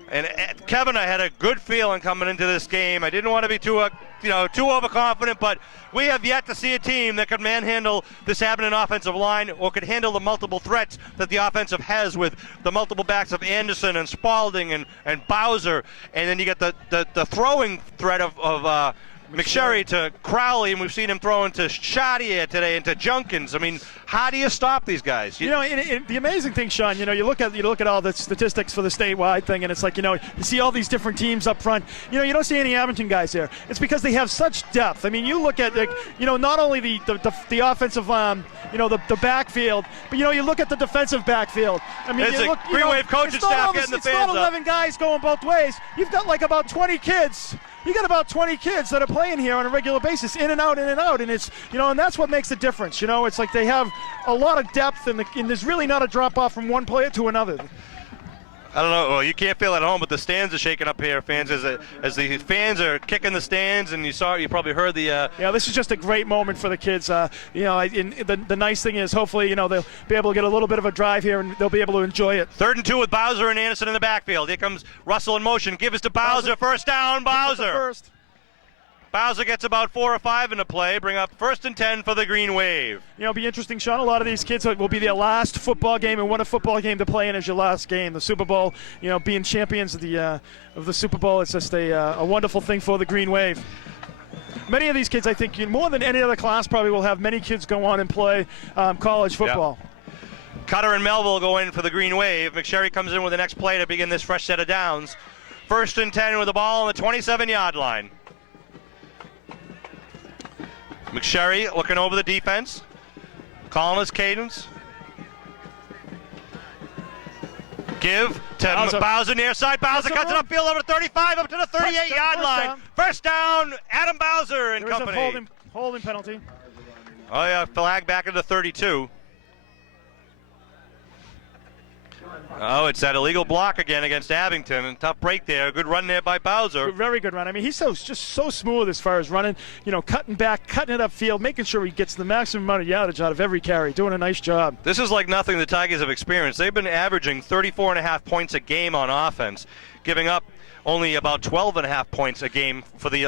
And Kevin, I had a good feeling coming into this game. I didn't want to be too overconfident, but we have yet to see a team that could manhandle this Abington offensive line or could handle the multiple threats that the offensive has with the multiple backs of Anderson and Spalding and Bowser. And then you get the throwing threat of McSherry to Crowley, and we've seen him throw into Chaudier today, into Junkins. I mean, how do you stop these guys? You know, the amazing thing, Sean, you know, you look at all the statistics for the statewide thing, and it's like, you know, you see all these different teams up front. You know, you don't see any Abington guys there. It's because they have such depth. I mean, you look at, like, you know, not only the offensive, you know, the backfield, but, you know, you look at the defensive backfield. I mean, it's a Green Wave coaching staff getting the fans up. It's not 11 guys going both ways. You've got like about 20 kids. You got about 20 kids that are playing here on a regular basis, in and out, and it's, you know, and that's what makes the difference. You know, it's like they have a lot of depth, and there's really not a drop off from one player to another. I don't know. Well, you can't feel it at home, but the stands are shaking up here, fans, as the fans are kicking the stands, and you probably heard the. Yeah, this is just a great moment for the kids. You know, the nice thing is, hopefully, you know, they'll be able to get a little bit of a drive here, and they'll be able to enjoy it. 3rd and 2 with Bowser and Anderson in the backfield. Here comes Russell in motion. Give us to Bowser. First down, Bowser. Bowser gets about 4 or 5 in the play. Bring up 1st and 10 for the Green Wave. You know, it'll be interesting, Sean. A lot of these kids will be their last football game, and what a football game to play in as your last game. The Super Bowl, you know, being champions of the Super Bowl, it's just a wonderful thing for the Green Wave. Many of these kids, I think, more than any other class, probably will have many kids go on and play college football. Yep. Cutter and Melville go in for the Green Wave. McSherry comes in with the next play to begin this fresh set of downs. 1st and 10 with the ball on the 27-yard line. McSherry looking over the defense, calling his cadence. Give to Bowser near side. Bowser cuts it upfield over 35, up to the 38-yard line. First down, Adam Bowser and company. There was a holding penalty. Oh, yeah, flag back into 32. Oh, it's that illegal block again against Abington, and tough break there. Good run there by Bowser. Very good run. I mean, he's just so smooth as far as running, cutting back, cutting it upfield, making sure he gets the maximum amount of yardage out of every carry, doing a nice job. This is like nothing the Tigers have experienced. They've been averaging 34.5 points a game on offense, giving up only about 12.5 points a game for the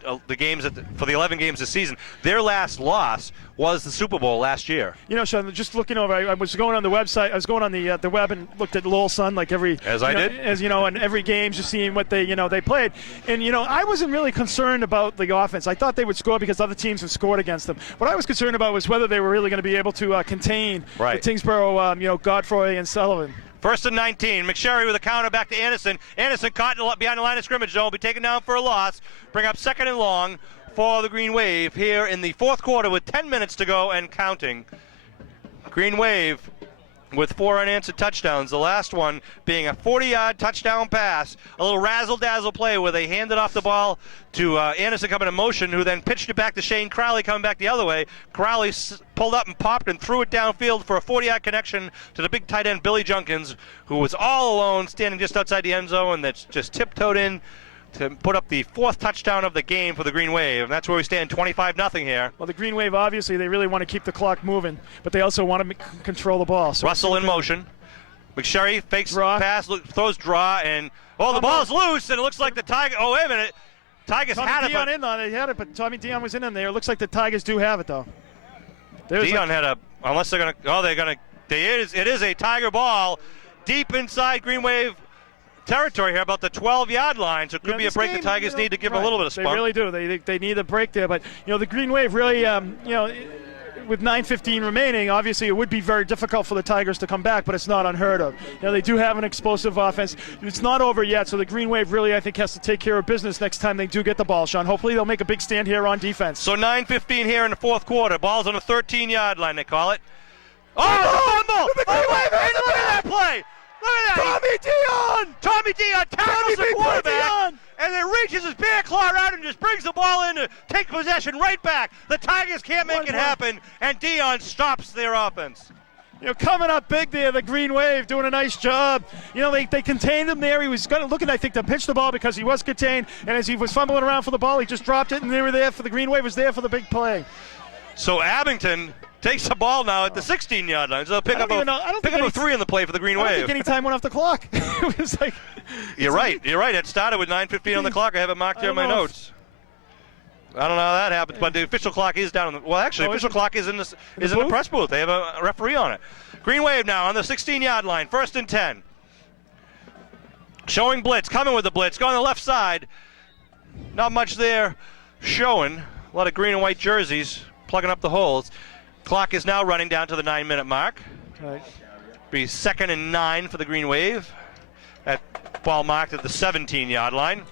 11 games this season. Their last loss was the Super Bowl last year. Sean, just looking over, I was going on the website. I was going on the web and looked at Lowell Sun like every and every game, just seeing what they played. And I wasn't really concerned about the offense. I thought they would score because other teams have scored against them. What I was concerned about was whether they were really going to be able to contain the Tyngsborough, Godfrey and Sullivan. 1st and 19. McSherry with a counter back to Anderson. Anderson caught behind the line of scrimmage zone, will be taken down for a loss. Bring up 2nd and long for the Green Wave here in the 4th quarter with 10 minutes to go and counting. Green Wave with 4 unanswered touchdowns. The last one being a 40-yard touchdown pass. A little razzle-dazzle play where they handed off the ball to Anderson coming in motion, who then pitched it back to Shane Crowley coming back the other way. Crowley pulled up and popped and threw it downfield for a 40-yard connection to the big tight end Billy Junkins, who was all alone standing just outside the end zone, that's just tiptoed in to put up the 4th touchdown of the game for the Green Wave. And that's where we stand 25-0 here. Well, the Green Wave, obviously, they really want to keep the clock moving, but they also want to control the ball. So Russell in motion. McSherry fakes pass, throws draw, and the ball's loose, and it looks like the Tigers. Oh, wait a minute. Tigers had it. They had it, but Tommy Dion was in there. It looks like the Tigers do have it, though. Dion had a, unless they're going to, it is a Tiger ball deep inside Green Wave territory here, about the 12-yard line, so it could be a break the Tigers need to give a little bit of spunk. They really do. They need a break there, but the Green Wave really, with 9:15 remaining, obviously it would be very difficult for the Tigers to come back, but it's not unheard of. They do have an explosive offense. It's not over yet, so the Green Wave really, I think, has to take care of business next time they do get the ball, Sean. Hopefully they'll make a big stand here on defense. So 9:15 here in the 4th quarter. Ball's on the 13-yard line, they call it. Oh, fumble! Look at that play! Look at that! Tommy Dion tackles the quarterback and then reaches his bear claw out and just brings the ball in to take possession right back. The Tigers can't make it happen, and Dion stops their offense. Coming up big there, the Green Wave doing a nice job. They contained him there. He was looking, I think, to pitch the ball because he was contained, and as he was fumbling around for the ball, he just dropped it, and they were there for the Green Wave was there for the big play. So Abington takes the ball now at the 16-yard line. So pick up a 3 on the play for the Green Wave. I don't think any time went off the clock. It was like. You're right. It started with 9:15 on the clock. I have it marked here in my notes. I don't know how that happens, but the official clock is down. The official clock is in the press booth. They have a referee on it. Green Wave now on the 16-yard line. 1st and 10. Showing blitz, coming with the blitz, going on the left side. Not much there showing. A lot of green and white jerseys plugging up the holes. Clock is now running down to the 9-minute mark. Right. Be 2nd and 9 for the Green Wave. That ball marked at the 17-yard line.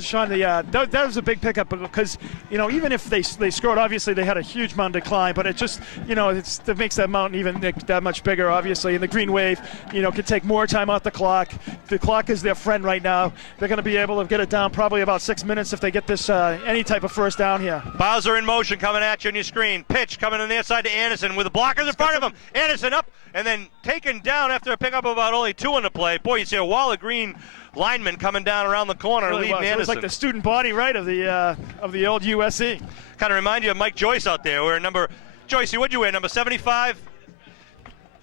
Sean, that was a big pickup because, even if they scored, obviously they had a huge mountain decline, but it just, it makes that mountain even that much bigger, obviously. And the Green Wave, could take more time off the clock. The clock is their friend right now. They're going to be able to get it down probably about 6 minutes if they get this any type of first down here. Bowser in motion coming at you on your screen. Pitch coming on the outside to Anderson with the blockers in front of him. Anderson up and then taken down after a pickup of about only 2 on the play. Boy, you see a wall of green linemen coming down around the corner, really leading Anderson. It was like the student body, right, of the old USC. Kind of remind you of Mike Joyce out there. Joyce, what'd you wear, number 75?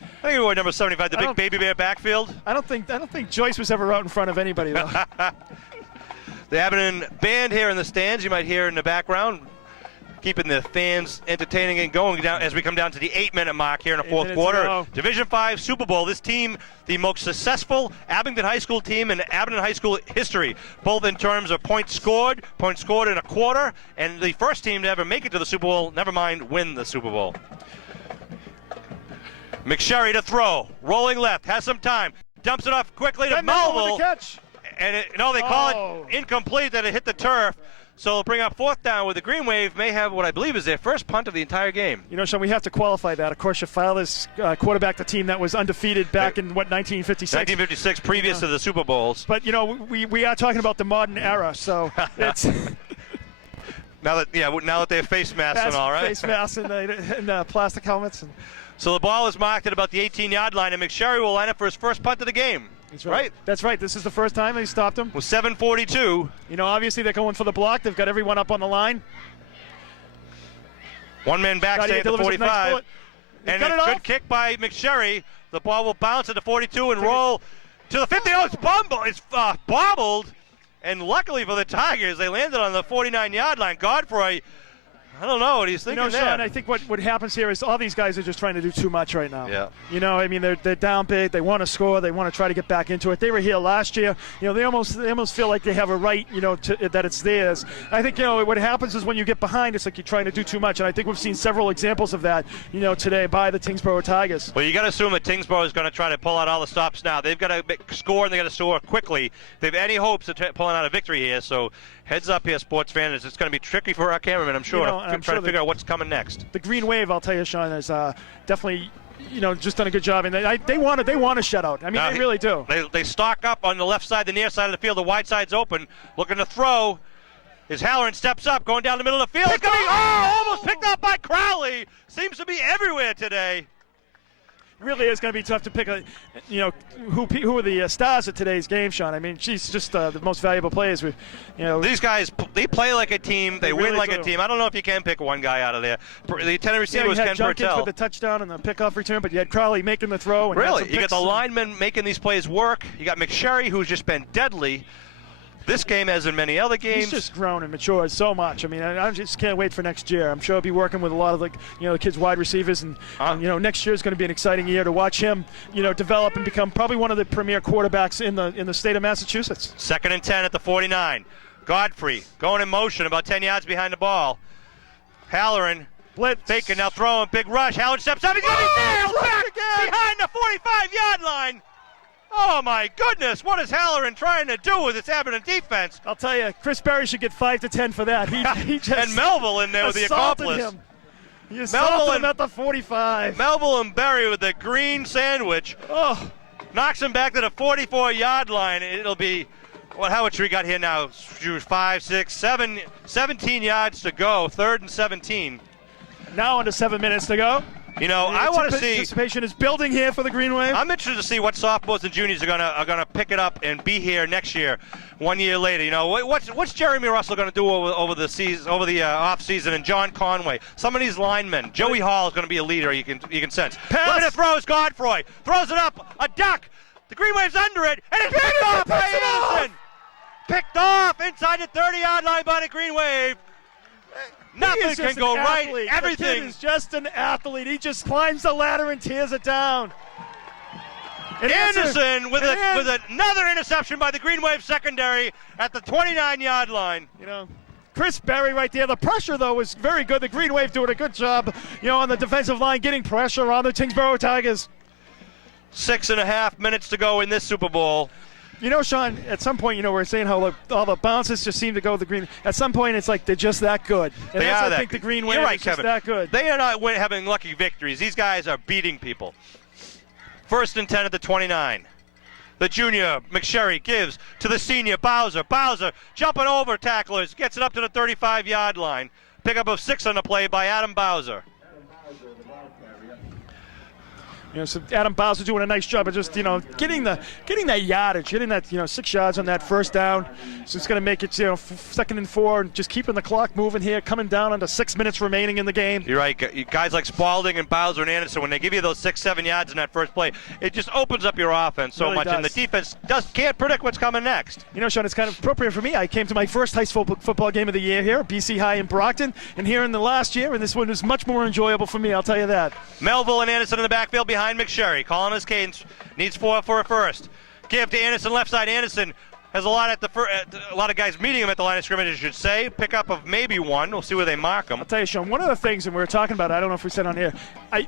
I think you wore number 75, the big baby bear backfield. I don't think Joyce was ever out in front of anybody, though. The Abington band here in the stands, you might hear in the background. keeping the fans entertaining and going down as we come down to the 8-minute mark here in the fourth quarter. Division V Super Bowl. This team, the most successful Abington High School team in Abington High School history, both in terms of points scored in a quarter, and the first team to ever make it to the Super Bowl, never mind win the Super Bowl. McSherry to throw, rolling left, has some time, dumps it off quickly to Melville. And they call it incomplete, that it hit the turf. So they'll bring up fourth down where the Green Wave may have what I believe is their first punt of the entire game. You know, Sean, we have to qualify that. Of course, your father's quarterbacked the team that was undefeated back in, 1956? 1956, previous to the Super Bowls. But, you know, we are talking about the modern era, so it's... now that they have face masks and all, right? Face masks and plastic helmets. So the ball is marked at about the 18-yard line, and McSherry will line up for his first punt of the game. That's right. That's right. This is the first time they stopped him. With 7:42. You know, obviously they're going for the block. They've got everyone up on the line. One man back, stay at the 45. Nice, and a good kick by McSherry. The ball will bounce at the 42 and roll to the 50. Oh, it's bobbled. And luckily for the Tigers, they landed on the 49-yard line. Godfrey, I don't know what he's thinking there. Sean, I think what happens here is all these guys are just trying to do too much right now. Yeah. You know, I mean, they're down big. They want to score. They want to try to get back into it. They were here last year. You know, they almost feel like they have a right, you know, that it's theirs. I think, you know, what happens is when you get behind, it's like you're trying to do too much. And I think we've seen several examples of that, you know, today by the Tyngsborough Tigers. Well, you got to assume that Tyngsborough is going to try to pull out all the stops now. They've got to score, and they got to score quickly. If they have any hopes of pulling out a victory here. So heads up here, sports fans. It's going to be tricky for our cameraman, I'm sure, to try to figure out what's coming next. The Green Wave, I'll tell you, Sean, is definitely, you know, just done a good job, and they want a shutout. I mean, they really do. They stock up on the left side, the near side of the field. The wide side's open, looking to throw. As Halloran steps up, going down the middle of the field. Almost picked up by Crowley. Seems to be everywhere today. Really is going to be tough to pick who are the stars of today's game, Sean. I mean, she's just the most valuable players. These guys, they play like a team. They win really like do. a team. I don't know if you can pick one guy out of there. The attendant receiver was Ken Junkins Pertell. with the touchdown and the pickoff return, but you had Crowley making the throw. And really, you got the linemen making these plays work. You got McSherry, who's just been deadly. This game, as in many other games, he's just grown and matured so much. I mean, I just can't wait for next year. I'm sure he'll be working with a lot of the kids' wide receivers, and next year is going to be an exciting year to watch him, develop and become probably one of the premier quarterbacks in the state of Massachusetts. 2nd and 10 at the 49. Godfrey going in motion about 10 yards behind the ball. Halloran blitz, faking, now throwing, big rush. Halloran steps up. He's going to be nailed back behind the 45-yard line. Oh, my goodness. What is Halloran trying to do with its Abington defense? I'll tell you, Chris Berry should get 5 to 10 for that. He just and Melville in there with the accomplice. Him. He assaulted him at the 45. Melville and Berry with the green sandwich. Oh. Knocks him back to the 44-yard line. It'll be, how much we got here now? 5, 6, 7, 17 yards to go. 3rd and 17. Now under 7 minutes to go. I want to see. Anticipation is building here for the Green Wave. I'm interested to see what sophomores and juniors are gonna pick it up and be here next year, 1 year later. What's Jeremy Russell gonna do over the season, over the off season, and John Conway, some of these linemen. Joey Hall is gonna be a leader. You can sense. Looking to throws Godfrey, throws it up, a duck. The Green Wave's under it, and it's picked off by Anderson. Picked off inside the 30-yard line by the Green Wave. Nothing can go right. Everything. The kid is just an athlete. He just climbs the ladder and tears it down. And Anderson with another interception by the Green Wave secondary at the 29-yard line. Chris Berry right there. The pressure, though, was very good. The Green Wave doing a good job, on the defensive line, getting pressure on the Tyngsborough Tigers. 6.5 minutes to go in this Super Bowl. Sean, at some point, we're saying how all the bounces just seem to go with the Green. At some point, it's like they're just that good. And I think the Green Wave is just that good. They are not having lucky victories. These guys are beating people. 1st and 10 at the 29. The junior, McSherry, gives to the senior, Bowser. Bowser jumping over tacklers, gets it up to the 35-yard line. Pickup of 6 on the play by Adam Bowser. So Adam Bowser doing a nice job of just, getting that yardage, getting that, 6 yards on that first down. So it's going to make it, 2nd and 4, and just keeping the clock moving here, coming down under 6 minutes remaining in the game. You're right. Guys like Spalding and Bowser and Anderson, when they give you those 6-7 yards in that first play, it just opens up your offense so really much, does. and the defense can't predict what's coming next. Sean, it's kind of appropriate for me. I came to my first high school football game of the year here, BC High in Brockton, and here in the last year, and this one was much more enjoyable for me, I'll tell you that. Melville and Anderson in the backfield behind McSherry. Calling his cadence, needs 4 for a first. Give to Anderson, left side. Anderson has a lot of guys meeting him at the line of scrimmage, I should say. Pickup of maybe 1. We'll see where they mark him. I'll tell you, Sean, one of the things, and we were talking about, I don't know if we said on here, a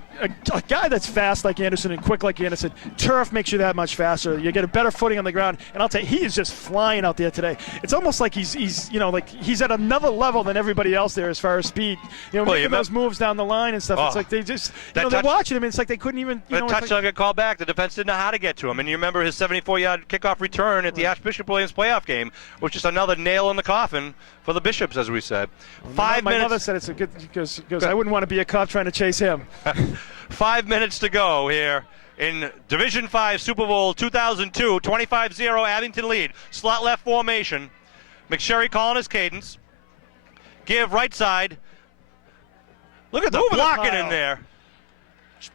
guy that's fast like Anderson and quick like Anderson, turf makes you that much faster. You get a better footing on the ground, and I'll tell you, he is just flying out there today. It's almost like he's at another level than everybody else there as far as speed. Making those moves down the line and stuff. It's like they just, they're watching him, and it's like they couldn't even. The touchdown got called back. The defense didn't know how to get to him, and you remember his 74-yard kickoff return at the Archbishop Williams playoff game, which is another nail in the coffin for the Bishops, as we said. 5 minutes. My mother said it's a good because I wouldn't want to be a cop trying to chase him. 5 minutes to go here in Division 5 Super Bowl 2002. 25-0 Abington lead. Slot left formation. McSherry calling his cadence. Give right side. Look at the blocking in there.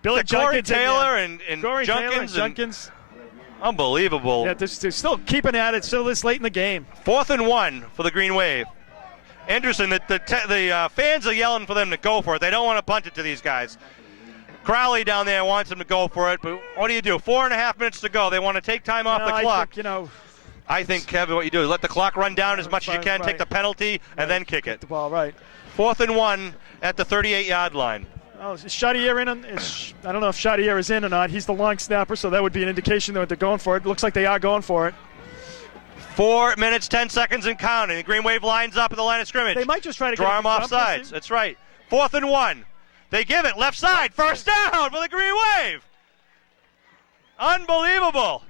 Billy Corey Taylor and Junkins. Unbelievable. Yeah, they're still keeping at it, still this late in the game. 4th and 1 for the Green Wave. Anderson, the fans are yelling for them to go for it. They don't want to punt it to these guys. Crowley down there wants them to go for it, but what do you do? 4.5 minutes to go. They want to take time off the clock. I think, Kevin, what you do is let the clock run down as much as you can, take the penalty, and then kick it. The ball, right. 4th and 1 at the 38-yard line. Oh, is Chaudier in? I don't know if Chaudier is in or not. He's the long snapper, so that would be an indication that they're going for it. Looks like they are going for it. 4 minutes, 10 seconds and counting. The Green Wave lines up at the line of scrimmage. They might just try to draw him off sides. That's right. 4th and 1. They give it left side. First down for the Green Wave. Unbelievable.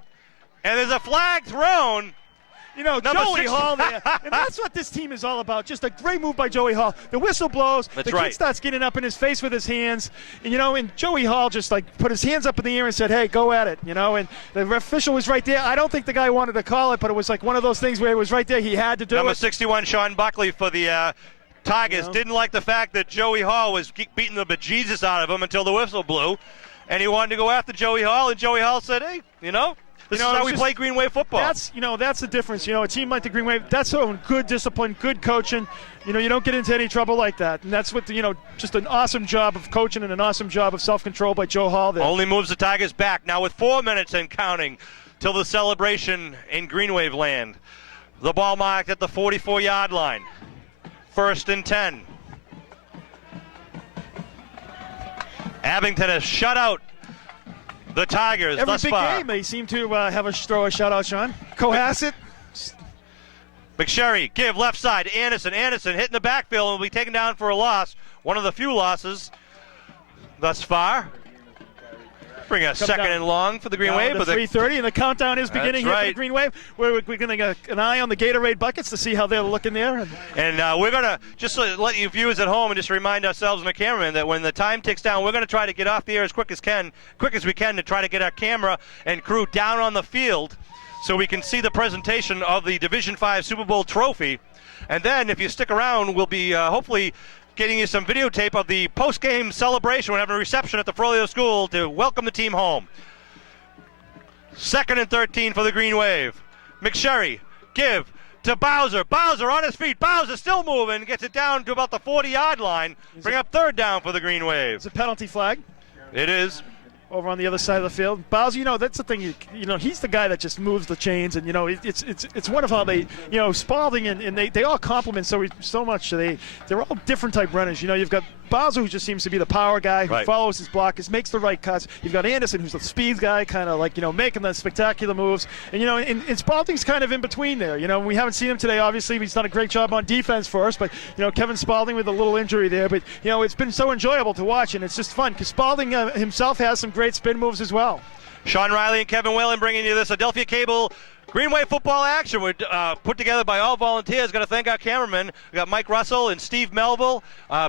And there's a flag thrown. Joey Hall there. And that's what this team is all about. Just a great move by Joey Hall. The whistle blows. That's the kid starts getting up in his face with his hands. And Joey Hall just put his hands up in the air and said, hey, go at it. And the official was right there. I don't think the guy wanted to call it, but it was like one of those things where it was right there. He had to do it. Number 61, Sean Buckley for the Tigers, didn't like the fact that Joey Hall was beating the bejesus out of him until the whistle blew. And he wanted to go after Joey Hall, and Joey Hall said, hey, this is how we play Green Wave football. That's the difference. A team like the Green Wave, that's good discipline, good coaching. You don't get into any trouble like that. And that's what just an awesome job of coaching and an awesome job of self-control by Joe Hall there. Only moves the Tigers back now with 4 minutes and counting till the celebration in Green Wave land. The ball marked at the 44-yard line. 1st and 10. Abington has shut out the Tigers every thus big far. game they seem to throw a shutout, Sean. Cohasset. McSherry, give left side. Anderson hitting the backfield and will be taken down for a loss. One of the few losses thus far. Bring a second and long for the Green Wave. 3:30, and the countdown is beginning here for the Green Wave. We're going to get an eye on the Gatorade buckets to see how they're looking there. And we're going to just let you viewers at home and just remind ourselves and the cameraman that when the time ticks down, we're going to try to get off the air as quick as we can to try to get our camera and crew down on the field so we can see the presentation of the Division 5 Super Bowl trophy. And then if you stick around, we'll be hopefully getting you some videotape of the post-game celebration. We're having a reception at the Frollo School to welcome the team home. 2nd and 13 for the Green Wave. McSherry, give to Bowser. Bowser on his feet. Bowser still moving. Gets it down to about the 40-yard line. Bring up 3rd down for the Green Wave. It's a penalty flag. It is. Over on the other side of the field. Bowser, that's the thing, he's the guy that just moves the chains, and, it's one of how they, Spalding and they all complement so much. They're all different type runners. You've got Bowser, who just seems to be the power guy, who follows his blockers, makes the right cuts. You've got Anderson, who's the speed guy, kind of making the spectacular moves. And, and Spalding's kind of in between there. We haven't seen him today, obviously. He's done a great job on defense for us, but, Kevin Spalding with a little injury there. But, it's been so enjoyable to watch, and it's just fun, because Spalding himself has some great spin moves as well. Sean Riley and Kevin Whalen bringing you this Adelphia Cable Green Wave football action. We're put together by all volunteers. Got to thank our cameramen. We got Mike Russell and Steve Melville,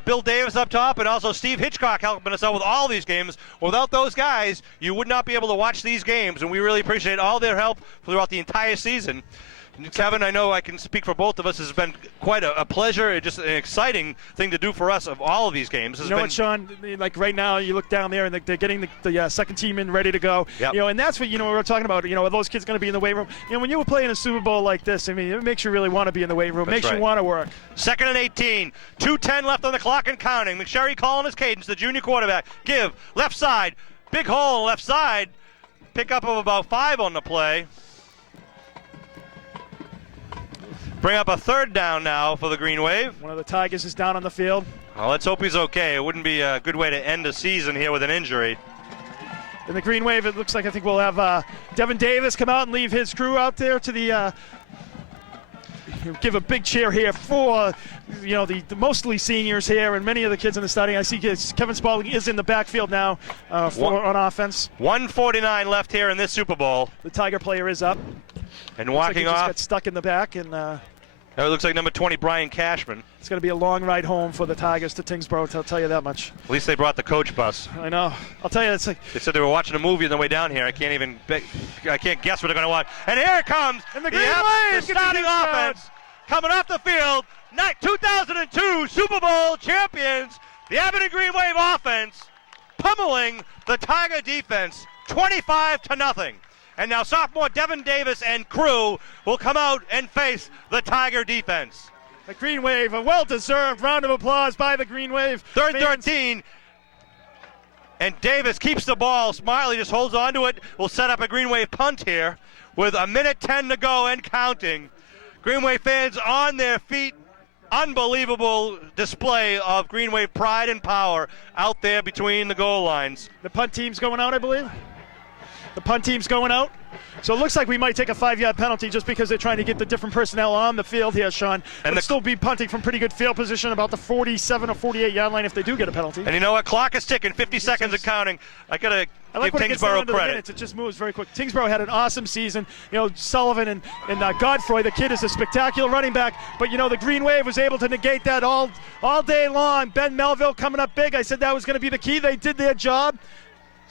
Bill Davis up top, and also Steve Hitchcock helping us out with all these games. Without those guys, you would not be able to watch these games, and we really appreciate all their help throughout the entire season. Kevin, I know I can speak for both of us. It's been quite a pleasure, just an exciting thing to do for us of all of these games. You know what, Sean? Like right now, you look down there and they're getting the second team in ready to go. Yep. You know, and that's what we were talking about. You know, are those kids going to be in the weight room? You know, when you were playing a Super Bowl like this, I mean, it makes you really want to be in the weight room. It makes you want to work. 2nd and 18, 2:10 left on the clock and counting. McSherry calling his cadence, the junior quarterback. Give left side, big hole left side. Pick up of about 5 on the play. Bring up a 3rd down now for the Green Wave. One of the Tigers is down on the field. Well, let's hope he's okay. It wouldn't be a good way to end the season here with an injury. In the Green Wave, it looks like I think we'll have Devin Davis come out and leave his crew out there to the give a big cheer here for the mostly seniors here and many of the kids in the starting. I see Kevin Spalding is in the backfield now on offense. 1:49 left here in this Super Bowl. The Tiger player is up. And walking off. off. Got stuck in the back, and it looks like number 20, Brian Cashman. It's going to be a long ride home for the Tigers to Tyngsborough. I'll tell you that much. At least they brought the coach bus. I know. I'll tell you, it's like they said they were watching a movie on the way down here. I can't guess what they're going to watch. And here it comes. And the Green Wave, the starting offense coming off the field. 2002 Super Bowl champions, the Abington Green Wave offense, pummeling the Tiger defense, 25-0. And now sophomore Devin Davis and crew will come out and face the Tiger defense. The Green Wave, a well-deserved round of applause by the Green Wave. 3rd and 13. And Davis keeps the ball. Smiley just holds on to it. We'll set up a Green Wave punt here with 1:10 to go and counting. Green Wave fans on their feet. Unbelievable display of Green Wave pride and power out there between the goal lines. The punt team's going out, I believe. The punt team's going out. So it looks like we might take a 5-yard penalty just because they're trying to get the different personnel on the field here, Sean. And they'll still be punting from pretty good field position, about the 47 or 48-yard line if they do get a penalty. And you know what? Clock is ticking, 50 seconds and counting. I got to give Tyngsborough credit. It just moves very quick. Tyngsborough had an awesome season. Sullivan and Godfrey, the kid is a spectacular running back. But, the Green Wave was able to negate that all day long. Ben Melville coming up big. I said that was going to be the key. They did their job.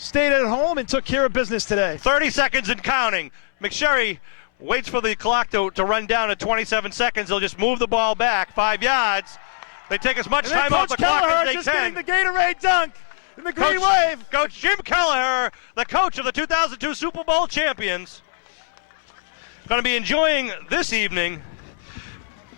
Stayed at home and took care of business today. 30 seconds and counting. McSherry waits for the clock to run down at 27 seconds. They'll just move the ball back 5 yards. They take as much time off the clock as they just can. Getting the Gatorade dunk in the Green Wave. Coach Jim Kelleher, the coach of the 2002 Super Bowl champions, going to be enjoying this evening,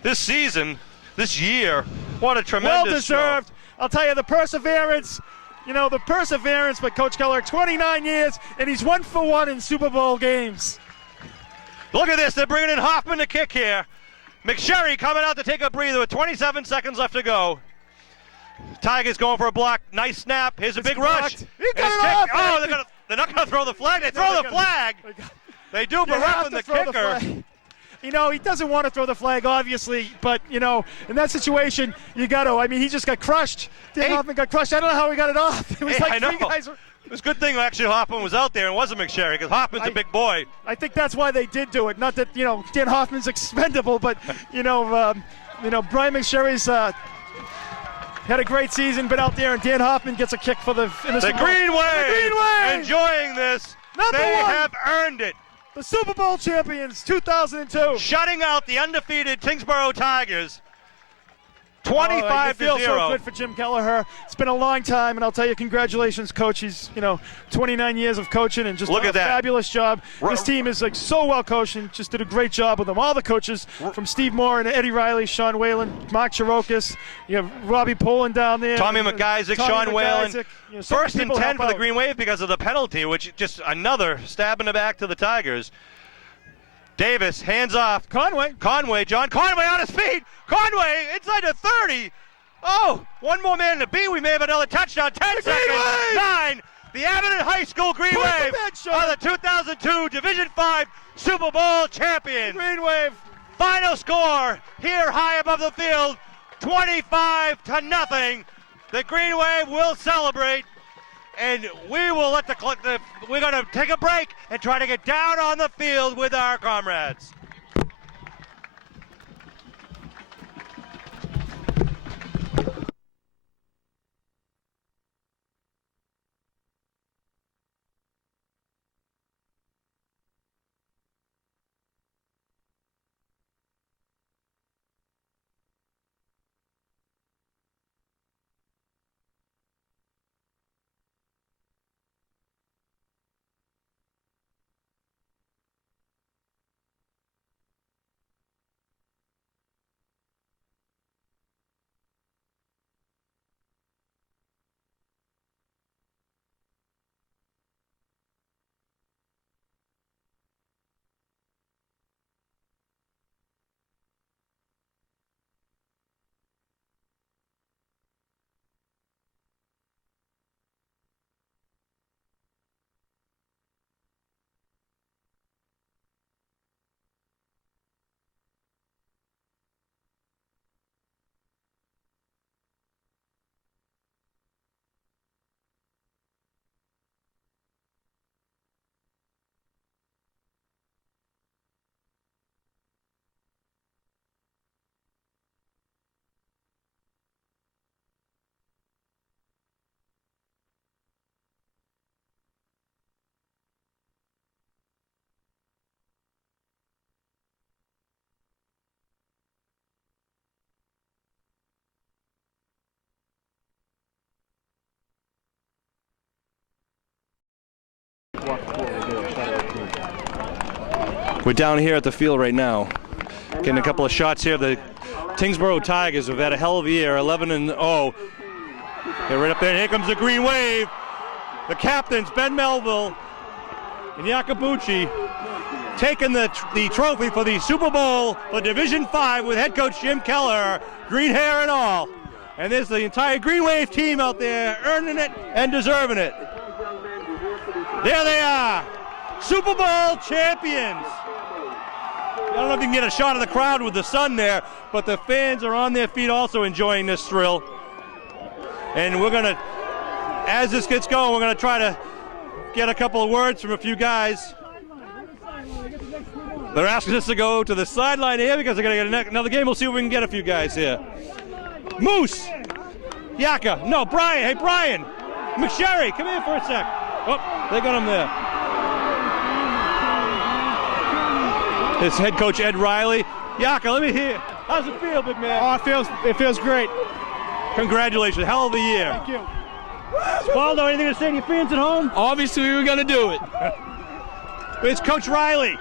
this season, this year. What a tremendous well-deserved. show. I'll tell you, the perseverance. The perseverance by Coach Keller, 29 years, and he's 1 for 1 in Super Bowl games. Look at this. They're bringing in Hoffman to kick here. McSherry coming out to take a breather with 27 seconds left to go. Tigers going for a block. Nice snap. Here's a big rush. He got it off. Oh, they're not going to throw the flag. They throw the flag. They do, but roughing the kicker. He doesn't want to throw the flag, obviously, but, in that situation, you got to. I mean, he just got crushed. Dan Hoffman got crushed. I don't know how he got it off. It was like three guys. It was a good thing actually Hoffman was out there and wasn't McSherry, because Hoffman's a big boy. I think that's why they did do it. Not that, Dan Hoffman's expendable, but, Brian McSherry's had a great season, been out there, and Dan Hoffman gets a kick for the Green Wave. Enjoying this. They have earned it. The Super Bowl champions, 2002. Shutting out the undefeated Tyngsborough Tigers, 25-0. It feels so good for Jim Kelleher. It's been a long time, and I'll tell you, congratulations, Coach. He's, 29 years of coaching and just done a fabulous job. This team is so well coached and just did a great job with them. All the coaches, from Steve Moore and Eddie Riley, Sean Whalen, Mark Chirokis, you have Robbie Poland down there. Tommy McIsaac, Sean Whalen. First and 10 for the Green Wave because of the penalty, which just another stab in the back to the Tigers. Davis, hands off. John Conway on his feet. Conway inside the 30. Oh, one more man to beat. We may have another touchdown. 10 seconds. 9. The Abington High School Green Wave are the 2002 Division V Super Bowl champions. Green Wave. Final score here high above the field, 25-0. The Green Wave will celebrate and we will let we're going to take a break and try to get down on the field with our comrades. We're down here at the field right now, getting a couple of shots here. The Tyngsborough Tigers have had a hell of a year, 11-0. They're right up there, and here comes the Green Wave. The captains, Ben Melville and Yakabuchi, taking the trophy for the Super Bowl for Division 5 with head coach Jim Keller, green hair and all. And there's the entire Green Wave team out there earning it and deserving it. There they are, Super Bowl champions. I don't know if you can get a shot of the crowd with the sun there, but the fans are on their feet also enjoying this thrill. And we're going to, as this gets going, we're going to try to get a couple of words from a few guys. They're asking us to go to the sideline here because they're going to get another game. We'll see if we can get a few guys here. Moose, Yaka, no, Brian, hey Brian, McSherry, come here for a sec. Oh, they got him there. It's head coach Ed Riley. Yaka, let me hear. How's it feel, big man? Oh, it feels great. Congratulations, hell of a year. Thank you. Waldo, anything to say to your fans at home? Obviously, we were going to do it. It's Coach Riley.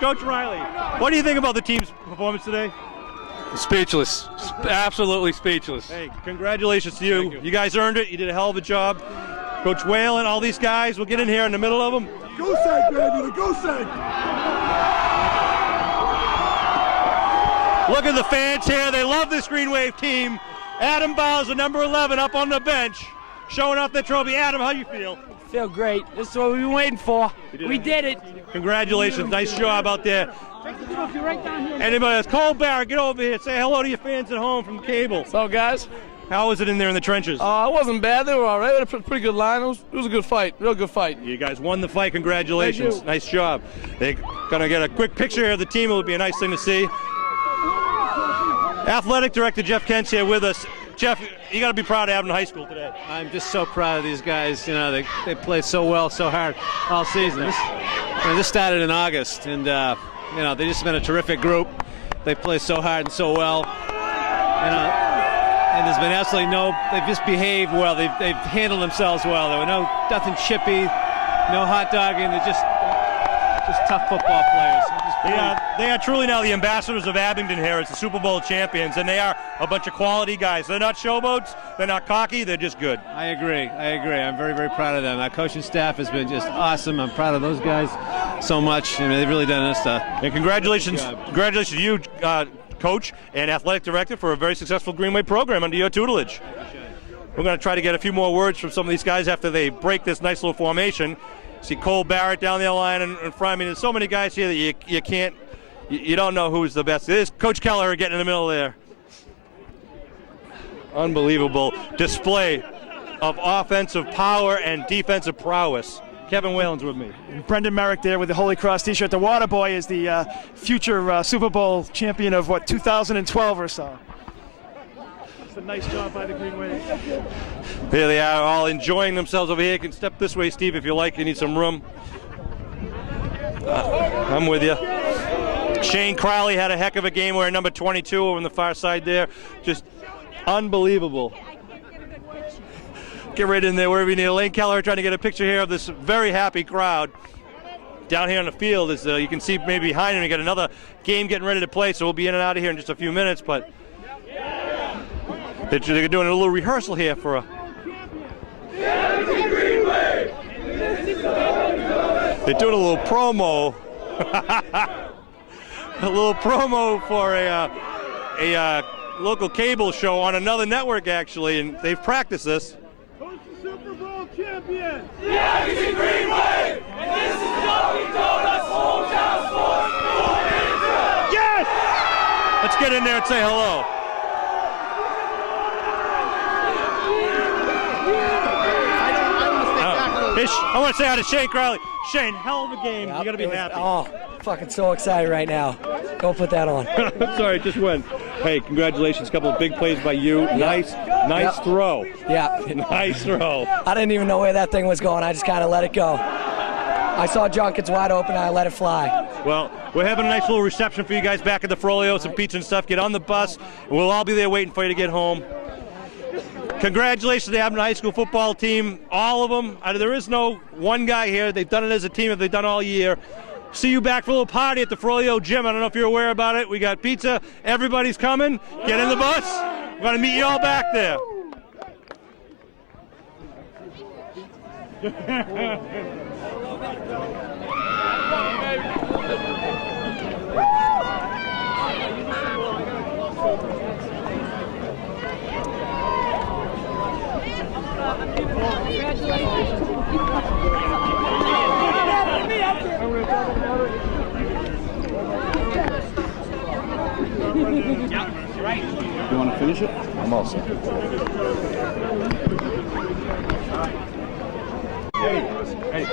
Coach Riley, what do you think about the team's performance today? Speechless. Absolutely speechless. Hey, congratulations to you. You guys earned it. You did a hell of a job. Coach Whalen, all these guys, we'll get in here in the middle of them. Goose egg, baby, the goose egg. Look at the fans here. They love this Green Wave team. Adam Bowser, number 11, up on the bench, showing off the trophy. Adam, how you feel? Feel great. This is what we've been waiting for. We did it. Congratulations. Nice job out there. Anybody else? Cole Barrett, get over here. Say hello to your fans at home from cable. So, guys, how was it in there in the trenches? it wasn't bad. They were all right. They had a pretty good line. It was a good fight. Real good fight. You guys won the fight. Congratulations. Thank you. Nice job. They're going to get a quick picture here of the team. It would be a nice thing to see. Athletic Director Jeff Kent's here with us. Jeff, you got to be proud of Abington High School today. I'm just so proud of these guys. You know, they played so well, so hard all season. This started in August, and you know, they just been a terrific group. They play so hard and so well. You know, and there's been absolutely they've just behaved well. They've handled themselves well. There were nothing chippy, no hot dogging. They're just tough football players. They are truly now the ambassadors of Abington here as the Super Bowl champions, and they are a bunch of quality guys. They're not showboats, they're not cocky, they're just good. I agree. I'm very, very proud of them. Our coaching staff has been just awesome. I'm proud of those guys so much. I mean, they've really done this stuff. And congratulations to you, Coach and Athletic Director, for a very successful Green Wave program under your tutelage. We're going to try to get a few more words from some of these guys after they break this nice little formation. See Cole Barrett down the line in front. I mean, there's so many guys here that you don't know who's the best. There's Coach Keller getting in the middle there. Unbelievable display of offensive power and defensive prowess. Kevin Whalen's with me. And Brendan Merrick there with the Holy Cross t-shirt. The Water Boy is the future Super Bowl champion of, 2012 or so. It's a nice job by the Green Wave. Here they are, all enjoying themselves over here. You can step this way, Steve, if you like. You need some room. I'm with you. Shane Crowley had a heck of a game wearing number 22 over on the far side there. Just unbelievable. Get right in there wherever you need. Lane Keller trying to get a picture here of this very happy crowd. Down here on the field, as you can see maybe behind him, you got another game getting ready to play, so we'll be in and out of here in just a few minutes, but they're doing a little rehearsal here for a... They're doing a little promo. A little promo for a local cable show on another network, actually, and they've practiced this. Super Bowl champion! The Abington Green Wave! And this is what we told us hometown sports. Yes! Let's get in there and say hello. I want to say hi to Shane Crowley. Shane, hell of a game. Yep, you got to be happy. Oh, fucking so excited right now. Go put that on. Sorry, just win. Hey, congratulations. A couple of big plays by you. Yep. Nice throw. Yeah. Nice throw. I didn't even know where that thing was going. I just kind of let it go. I saw Junkins wide open, and I let it fly. Well, we're having a nice little reception for you guys back at the Frollo, some pizza and stuff. Get on the bus, and we'll all be there waiting for you to get home. Congratulations to the Abington High School football team, all of them. There is no one guy here. They've done it as a team that they've done all year. See you back for a little party at the Frollo Gym. I don't know if you're aware about it. We got pizza. Everybody's coming. Get in the bus. We're going to meet you all back there. You want to finish it? I'm all set. Hey,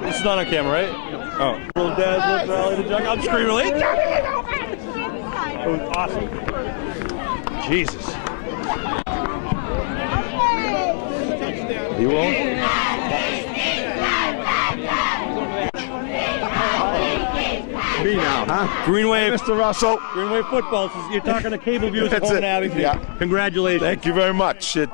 this is not on camera, right? Oh. Little dad, little rally the junk. I'm screaming, it was awesome. Jesus. You won't? Me now, huh? Green Wave. Mr. Russell. Green Wave football. You're talking to cable viewers at home in Abington. Yeah. Congratulations. Thank you very much. It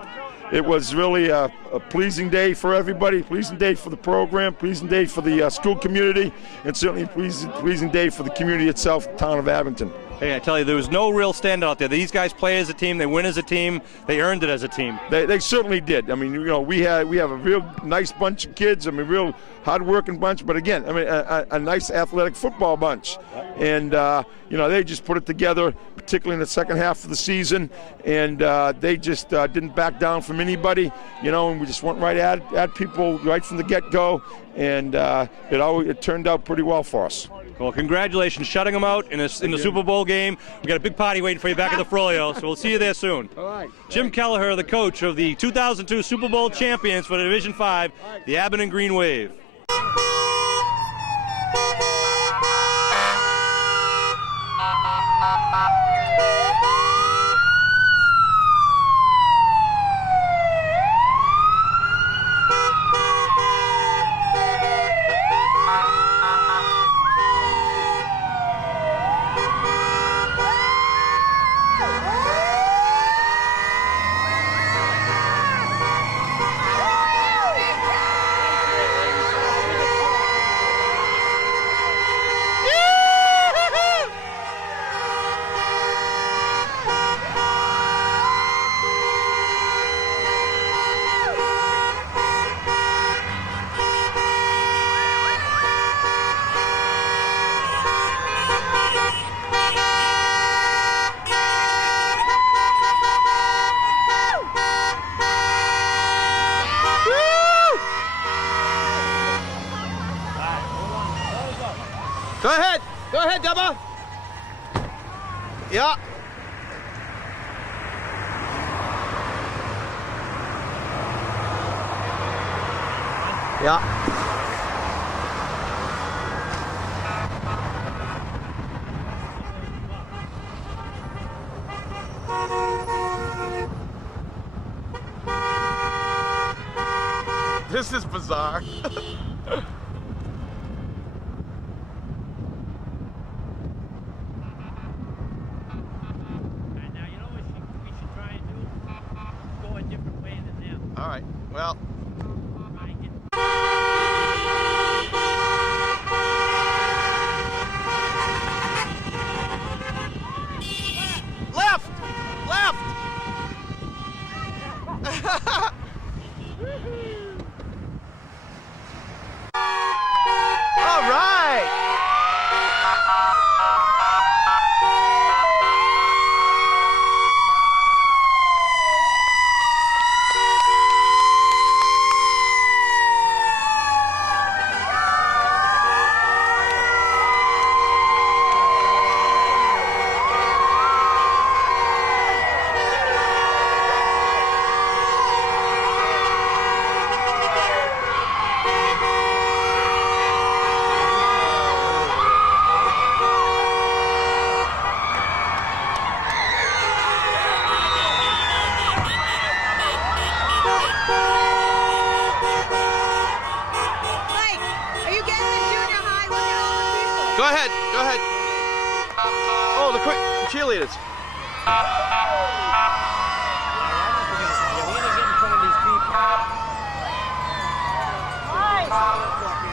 was really a pleasing day for everybody, pleasing day for the program, pleasing day for the school community, and certainly a pleasing day for the community itself, the town of Abington. Hey, I tell you, there was no real standout there. These guys play as a team. They win as a team. They earned it as a team. They certainly did. I mean, we have a real nice bunch of kids. I mean, real hard-working bunch. But again, I mean, a nice athletic football bunch. And they just put it together, particularly in the second half of the season. And they just didn't back down from anybody. And we just went right at people right from the get-go. And it turned out pretty well for us. Well, congratulations, shutting them out in the Super Bowl game. We got a big party waiting for you back at the Frollo, so we'll see you there soon. All right. Jim Kelleher, the coach of the 2002 Super Bowl champions for Division 5, the Abington Green Wave. Go ahead, Dubba. Yeah. Yeah. This is bizarre. All right, well. Left! Left! All right! Go ahead, go ahead. Oh, the cheerleaders.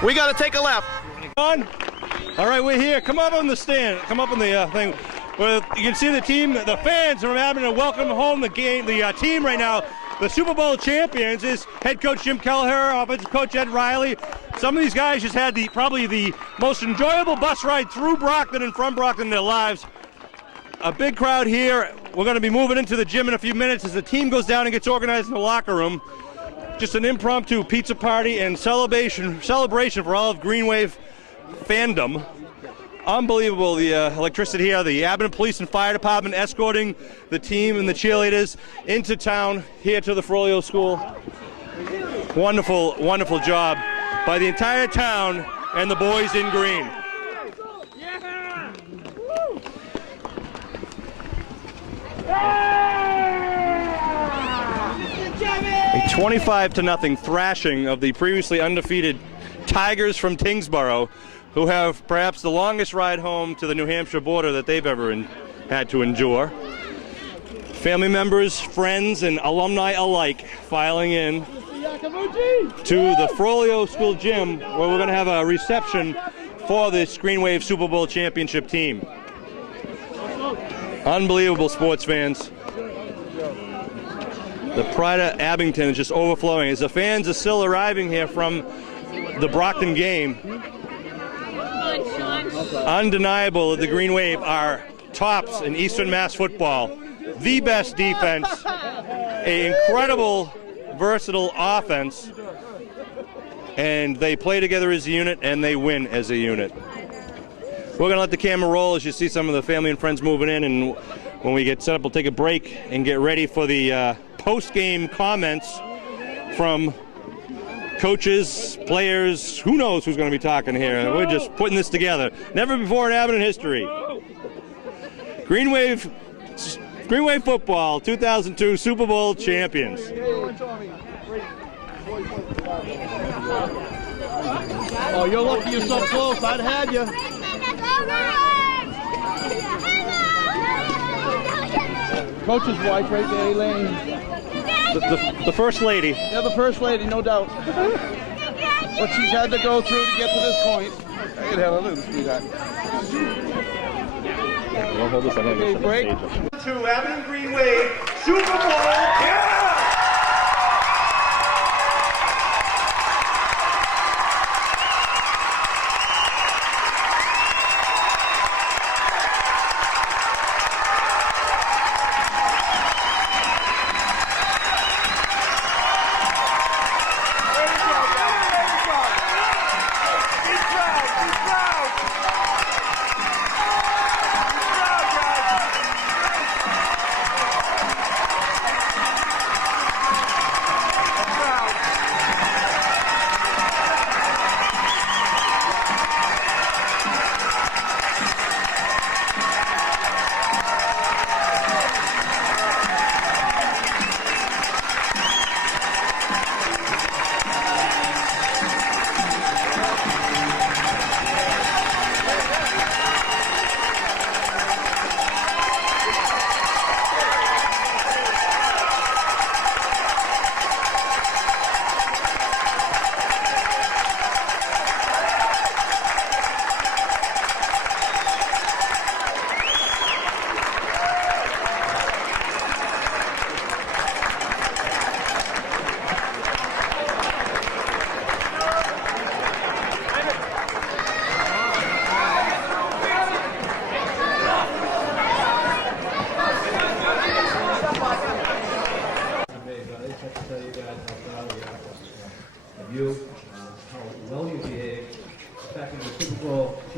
We got to take a left. On. All right, we're here. Come up on the stand. Come up on the thing. Well, you can see the team, the fans from Abington welcome home the game, the team right now. The Super Bowl champions is head coach Jim Kelleher, offensive coach Ed Riley. Some of these guys just had probably the most enjoyable bus ride through Brockton and from Brockton in their lives. A big crowd here. We're going to be moving into the gym in a few minutes as the team goes down and gets organized in the locker room. Just an impromptu pizza party and celebration for all of Green Wave fandom. Unbelievable, the electricity here. The Abington Police and Fire Department escorting the team and the cheerleaders into town here to the Frollo School. Wonderful, wonderful job by the entire town and the boys in green. A 25-0 thrashing of the previously undefeated Tigers from Tyngsborough, who have perhaps the longest ride home to the New Hampshire border that they've ever had to endure. Family members, friends, and alumni alike filing in to the Frollo School gym, where we're going to have a reception for this Green Wave Super Bowl championship team. Unbelievable, sports fans. The pride of Abington is just overflowing as the fans are still arriving here from the Brockton game. Undeniable that the Green Wave are tops in Eastern Mass football. The best defense, an incredible, versatile offense, and they play together as a unit and they win as a unit. We're going to let the camera roll as you see some of the family and friends moving in, and when we get set up, we'll take a break and get ready for the post-game comments from coaches, players, who knows who's going to be talking here. We're just putting this together. Never before in Abington history. Green Wave football, 2002 Super Bowl champions. Oh, you're lucky you're so close. I'd had you. Coach's wife right there, Elaine. The first lady. Yeah, the first lady, no doubt. What she's had to go through to get to this point. I can handle it, sweetheart. We'll hold this on okay, break. To Abington Green Wave Super Bowl. Yeah!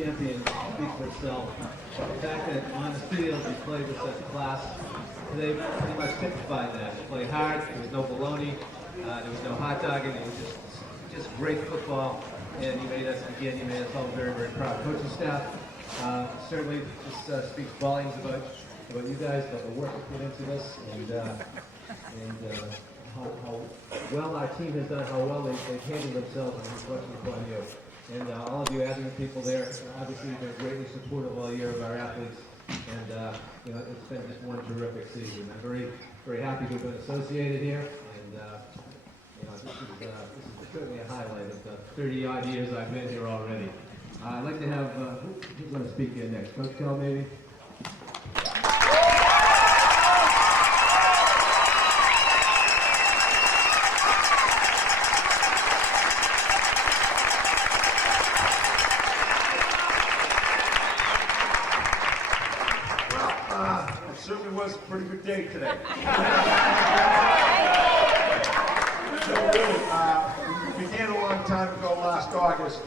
champion speaks for itself. The fact that on the field we played with such class, they pretty much typified that. They played hard, there was no baloney, there was no hot dogging, it was just great football, and you made us all very, very proud. Coaching staff, certainly this speaks volumes about you guys, about the work that put into this, and how well our team has done, how well they've handled themselves, and reflection upon you. And all of you Abington people there, obviously you've been greatly supportive all year of our athletes, and it's been just one terrific season. I'm very, very happy to have been associated here, and this is certainly a highlight of the 30-odd years I've been here already. I'd like to have, who's going to speak here next? Coach Kell, maybe? Certainly was a pretty good day today. So really, we began a long time ago last August.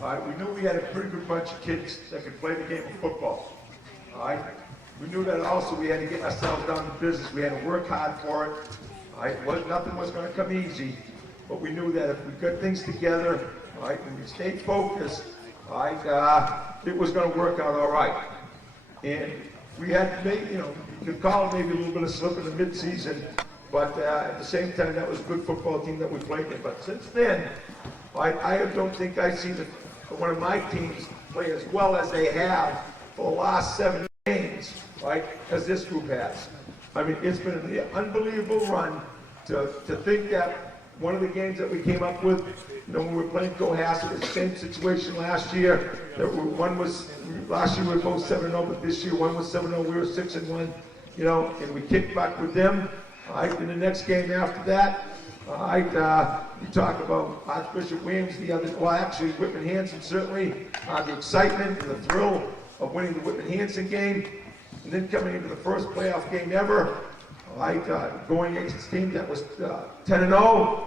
We knew we had a pretty good bunch of kids that could play the game of football. We knew that also we had to get ourselves down to business. We had to work hard for it. Nothing was going to come easy, but we knew that if we got things together, and we stayed focused, it was going to work out all right. And we had maybe, you could call it maybe a little bit of slip in the mid-season, but at the same time, that was a good football team that we played in. But since then, I don't think I've seen one of my teams play as well as they have for the last 7 games, as this group has. I mean, it's been an unbelievable run to think that one of the games that we came up with, when we were playing Cohasset, it was the same situation last year. Last year we were both 7-0, but this year one was 7-0, we were 6-1, and we kicked back with them. In the next game after that, we talk about Archbishop Williams, Whitman Hanson, certainly, the excitement and the thrill of winning the Whitman Hanson game, and then coming into the first playoff game ever, going against a team that was 10-0,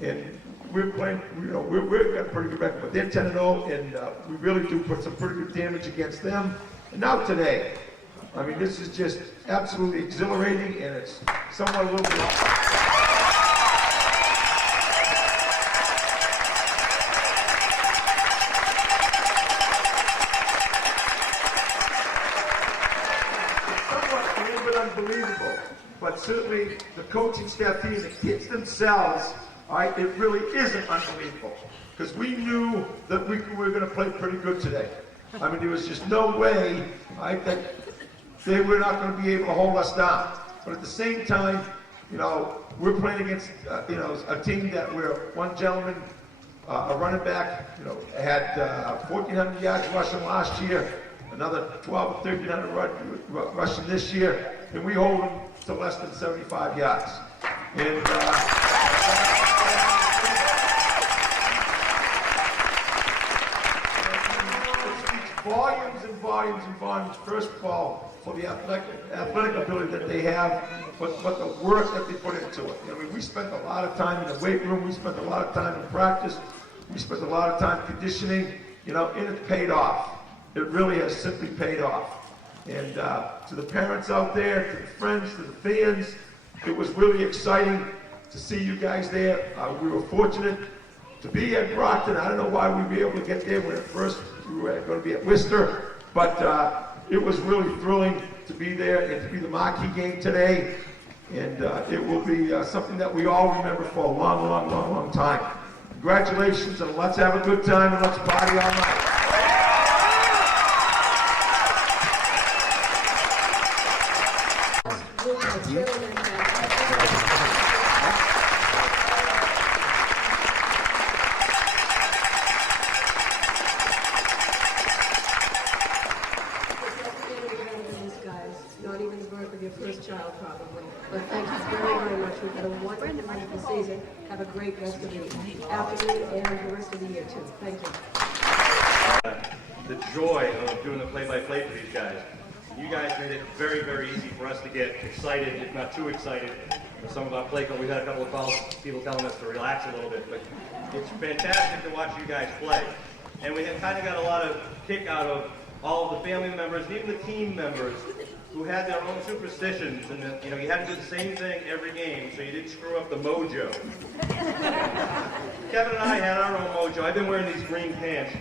and we're playing, we've got a pretty good record, but they're 10-0, and we really do put some pretty good damage against them. And now today, I mean, this is just absolutely exhilarating, and it's somewhat a little bit unbelievable, but certainly the coaching staff team, the kids themselves, it really isn't unbelievable, because we knew that we were going to play pretty good today. I mean, there was just no way that they were not going to be able to hold us down. But at the same time, we're playing against a team that one gentleman, a running back, had 1,400 yards rushing last year, another 1,200 or 1,300 rushing this year, and we hold them to less than 75 yards. And volumes and volumes and volumes, first of all, for the athletic ability that they have, but the work that they put into it. I mean, we spent a lot of time in the weight room, we spent a lot of time in practice, we spent a lot of time conditioning, and it paid off. It really has simply paid off. And to the parents out there, to the friends, to the fans, it was really exciting to see you guys there. We were fortunate to be at Brockton. I don't know why we'd be able to get there when at first we were going to be at Worcester, but it was really thrilling to be there and to be the marquee game today. And it will be something that we all remember for a long, long, long, long time. Congratulations, and let's have a good time and let's party all night. Not even the birth of your first child, probably. But thank you very, very much. We've had a wonderful, wonderful season. Have a great rest of the afternoon and the rest of the year, too. Thank you. The joy of doing the play-by-play for these guys. You guys made it very, very easy for us to get excited, if not too excited. For some of our play, we've had a couple of calls, people telling us to relax a little bit, but it's fantastic to watch you guys play. and we have kind of got a lot of kick out of all of the family members and even the team members who had their own superstitions, and you know, you had to do the same thing every game so you didn't screw up the mojo. Kevin and I had our own mojo. I've been wearing these green pants.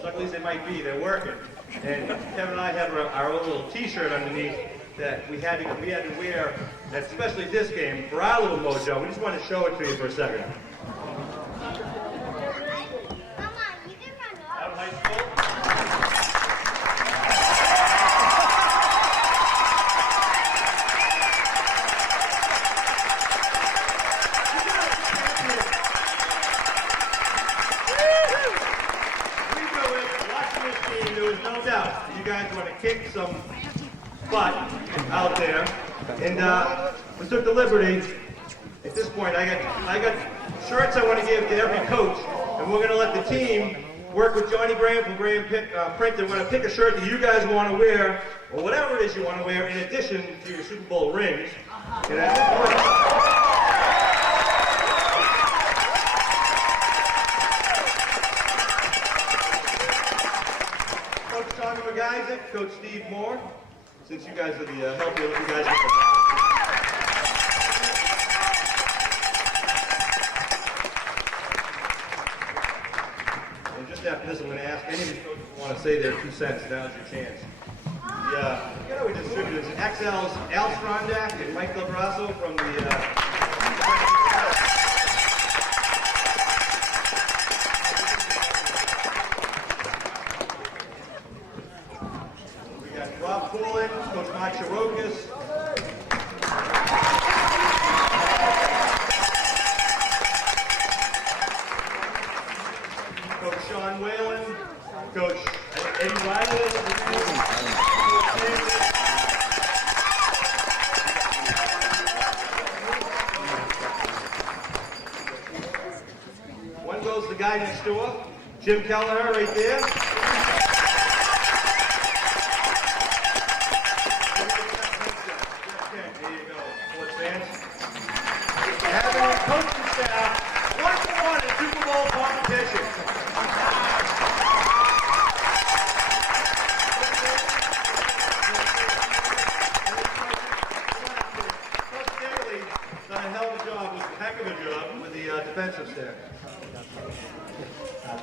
So at least they might be. They're working. And Kevin and I have our own little T-shirt underneath that we had to wear, especially this game, for our little mojo. We just want to show it to you for a second. Out of high school. You guys want to kick some butt out there, and we took the liberty. At this point, I got shirts I want to give to every coach, and we're going to let the team work with Johnny Graham from Graham Print. We're going to pick a shirt that you guys want to wear, or whatever it is you want to wear, in addition to your Super Bowl rings. And at this point, Coach Steve Moore, since you guys are the healthier looking guys. And just after this, I'm going to ask any of these coaches who want to say their 2 cents. Now's your chance. We distributed XL's Al Strondak and Mike Del Brasso from the Coach Mike Shirokas. Coach Sean Whalen. Coach Eddie Riley. One goes the guy next door, Jim Kelleher right there.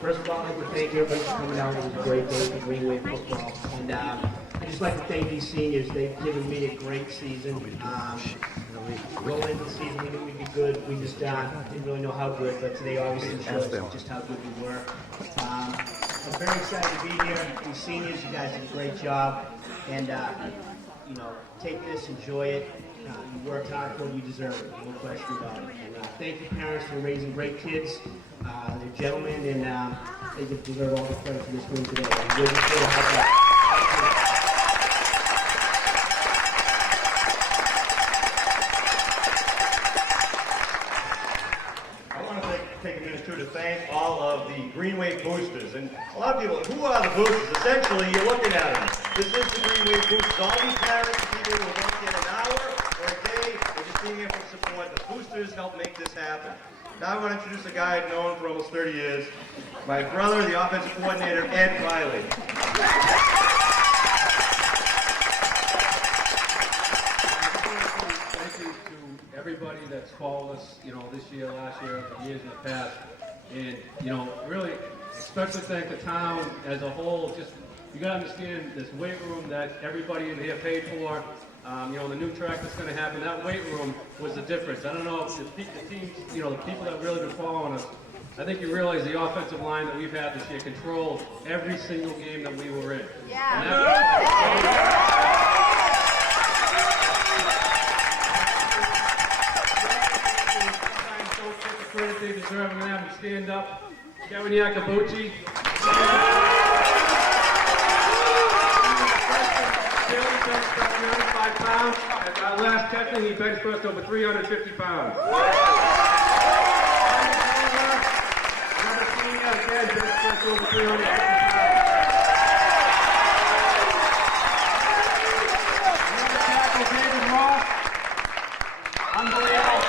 First of all, I'd like to thank everybody for coming out. It was a great day for Green Wave football. And I'd just like to thank these seniors. They've given me a great season. Going into the season, we knew we'd be good. We just didn't really know how good, but today obviously shows just how good we were. I'm very excited to be here. These seniors, you guys did a great job. And, take this, enjoy it. You worked hard for it, you deserve it. No question about it. And thank you, parents, for raising great kids. They're gentlemen, and they deserve all the credit for this win today. I'm really good to have that. I want to take a minute too to thank all of the Green Wave boosters. And a lot of people, who are the boosters? Essentially, you're looking at them. This is the Green Wave boosters. All these parents, people who don't get an hour or a day, they're just being here for support. The boosters help make this happen. Now I want to introduce a guy I've known for almost 30 years. My brother, the offensive coordinator, Ed Crowley. Thank you to everybody that's called us, this year, last year, the years in the past. And, really, especially thank the town as a whole. Just, you got to understand this weight room that everybody in here paid for. The new track that's going to happen, that weight room was the difference. I don't know if the teams, the people that really been following us, I think you realize the offensive line that we've had this year controlled every single game that we were in. Yeah. Don't get the credit they deserve. I'm going to have them stand up. Kevin Yakabuchi. Pounds. At our last testing, he bench pressed over 350 pounds. Another senior, again, bench pressed over 350 pounds. Another tackle, David Ross. Unbelievable.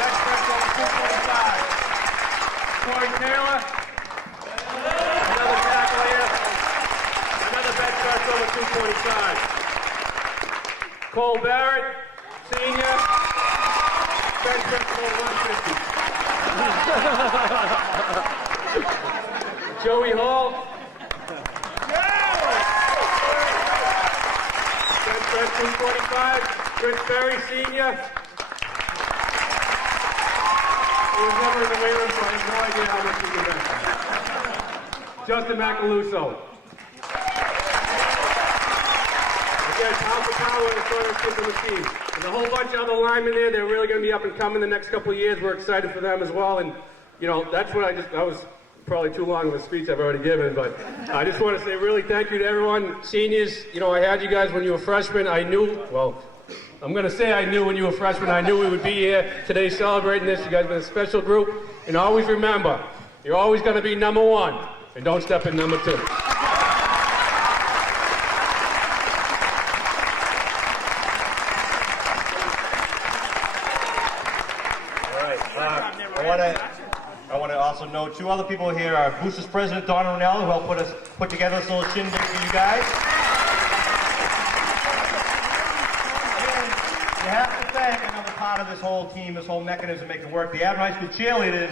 Bench pressed over 245. Corey Taylor. Cole Barrett, senior. Bench press about 150. Joey Hall. Bench press 225. Chris Berry, senior. He was never in the weight room, so I have no idea how much he can bench. Justin Macaluso. Again, pound for pound, one of the strongest kids on the team. And a whole bunch of other linemen there. They're really going to be up and coming the next couple of years. We're excited for them as well. And, you know, that's what that was probably too long of a speech I've already given. But I just want to say really thank you to everyone. Seniors, you know, I had you guys when you were freshmen. I knew, well, I'm going to say I knew when you were freshmen. I knew we would be here today celebrating this. You guys have been a special group. And always remember, you're always going to be number one. And don't step in number two. I want to also note two other people here. Our Boosters president, Don Ronell, who helped put together this little shindig for you guys. And you have to thank another part of this whole team, this whole mechanism making it work, the Abington High School cheerleaders.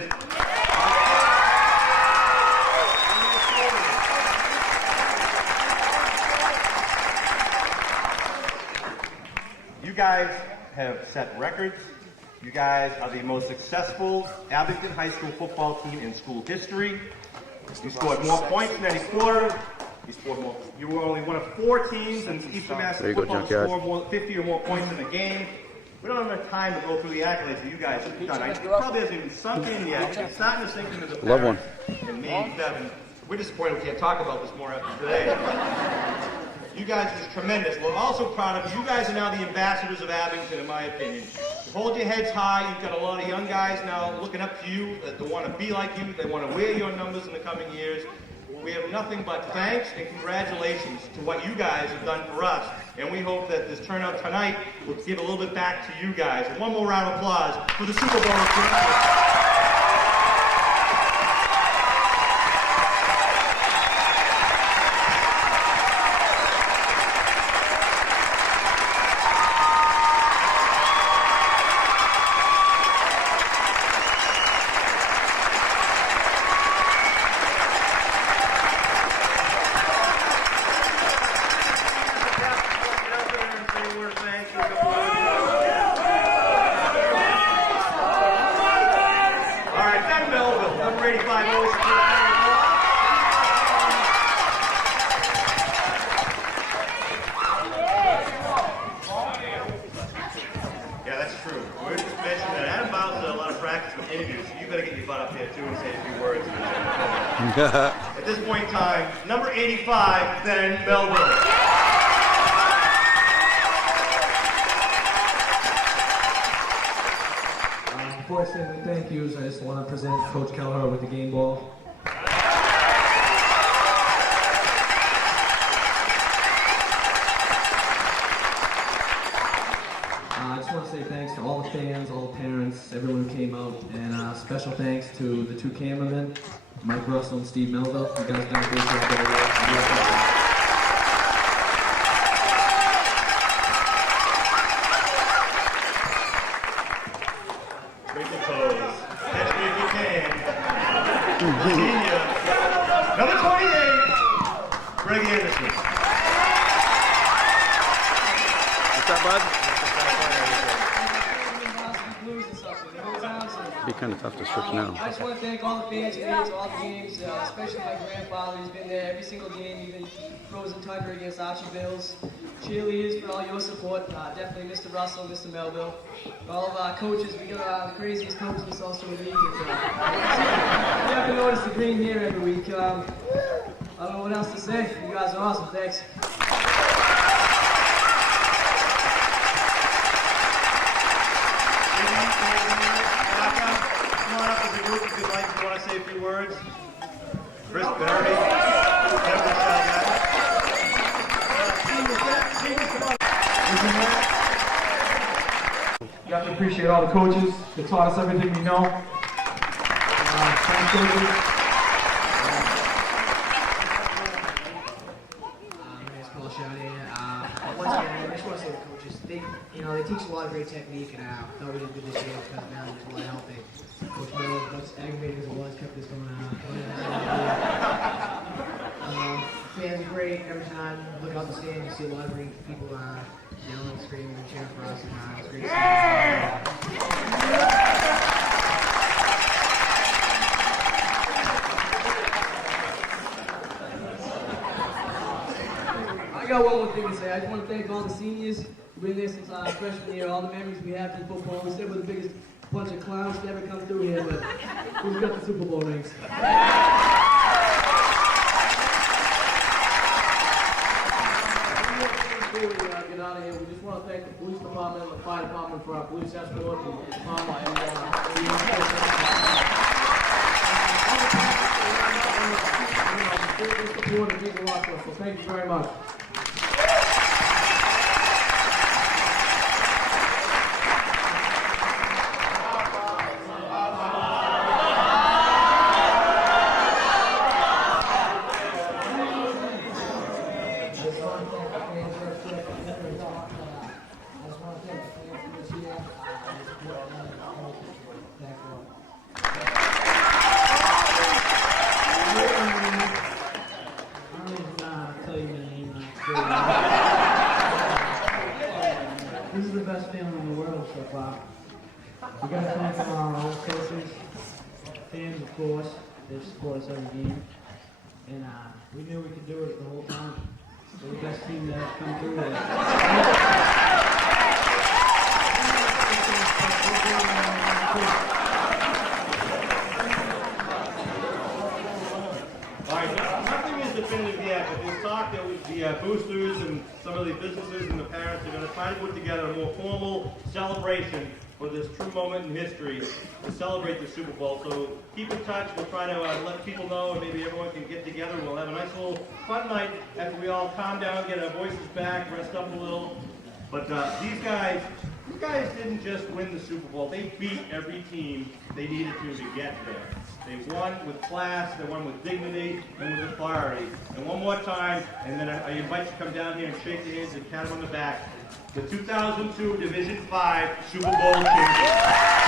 You guys have set records. You guys are the most successful Abington High School football team in school history. You scored more points in any quarter. You were only one of 4 teams in Eastern Mass football to score 50 or more points in a game. We don't have enough time to go through the accolades that you guys have done. It probably hasn't even sunk in yet. It's starting to sink into the parents and me and Devin. We're disappointed we can't talk about this more after today. You guys are just tremendous. We're also proud of you. You guys are now the ambassadors of Abington, in my opinion. Hold your heads high. You've got a lot of young guys now looking up to you that want to be like you. They want to wear your numbers in the coming years. We have nothing but thanks and congratulations to what you guys have done for us. And we hope that this turnout tonight will give a little bit back to you guys. And one more round of applause for the Super Bowl recruits. At this point in time, number 85, Ben Melville. Before I say any thank yous, I just want to present Coach Kelleher with the game ball. I just want to say thanks to all the fans, all the parents, everyone who came out, and special thanks to the 2 cameramen, Mike Russell and Steve Melville. You guys done a great job over there. Break the toes. Catch me if you can. Senior. Number 28, Greg Anderson. What's up, bud? Be kind of tough to switch now. I just want to thank all the fans who made it to all the games, especially my grandfather. He's been there every single game, even frozen tundra against Archie Bills. Cheerleaders for all your support. Definitely Mr. Russell, Mr. Melville. All of our coaches, we got the craziest coaches also in the league. You have to notice the green here every week. I don't know what else to say. You guys are awesome. Thanks. If you'd like, if you want to say a few words. Chris Berry. You have to appreciate all the coaches that taught us everything we know. Thank you. My name is Paul Chaudier. Once again, I just want to say to the coaches, just they teach a lot of great technique, and I thought we did good this year because now there's a lot of helping. Coach Mel, as much aggravating as it was, kept this going on. Fans are great every time. Look out the stand, you see a lot of great people yelling, screaming, and cheering for us, and it's great to see. I got one more thing to say. I just want to thank all the seniors who've been there since freshman year, all the memories we have in football. We said we're the biggest bunch of clowns to ever come through here, but who's got the Super Bowl rings? Before we get out of here, we just want to thank the police department and the fire department for our police escort and support and people watch us. So thank you very much. This is the best feeling in the world so far. We got to thank our own coaches, fans, of course. They've supported us every game. And we knew we could do it the whole time. We're the best team that has come through with All right, nothing is definitive yet, but there's talk that the boosters and some of the businesses and the parents are going to try to put together a more formal celebration for this true moment in history to celebrate the Super Bowl. So keep in touch. We'll try to let people know, and maybe everyone can get together. We'll have a nice little fun night after we all calm down, get our voices back, rest up a little. But these guys didn't just win the Super Bowl. They beat every team they needed to get there. They won with class, they won with dignity, and with authority. And one more time, and then I invite you to come down here and shake their hands and pat them on the back. The 2002 Division 5 Super Bowl champions.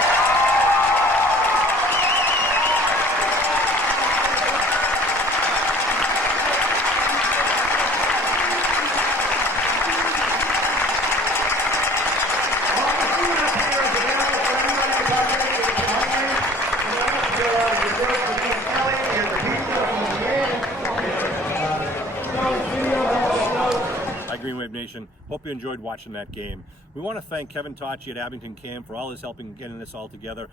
Green Wave Nation, hope you enjoyed watching that game. We want to thank Kevin Tocci at Abington Cam for all his help in getting this all together.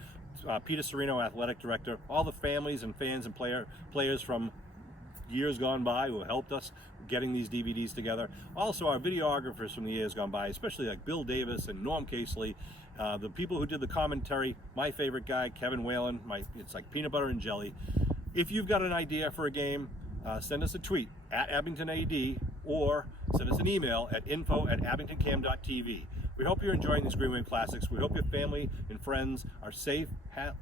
Peter Serino, athletic director, all the families and fans and players from years gone by who helped us getting these DVDs together. Also our videographers from the years gone by, especially like Bill Davis and Norm Casely, the people who did the commentary, my favorite guy, Kevin Whalen, it's like peanut butter and jelly. If you've got an idea for a game, send us a tweet at Abington AD or send us an email at info@abingtoncam.tv. We hope you're enjoying these Green Wave Classics. We hope your family and friends are safe,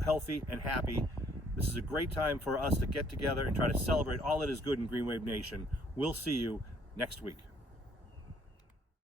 healthy, and happy. This is a great time for us to get together and try to celebrate all that is good in Green Wave Nation. We'll see you next week.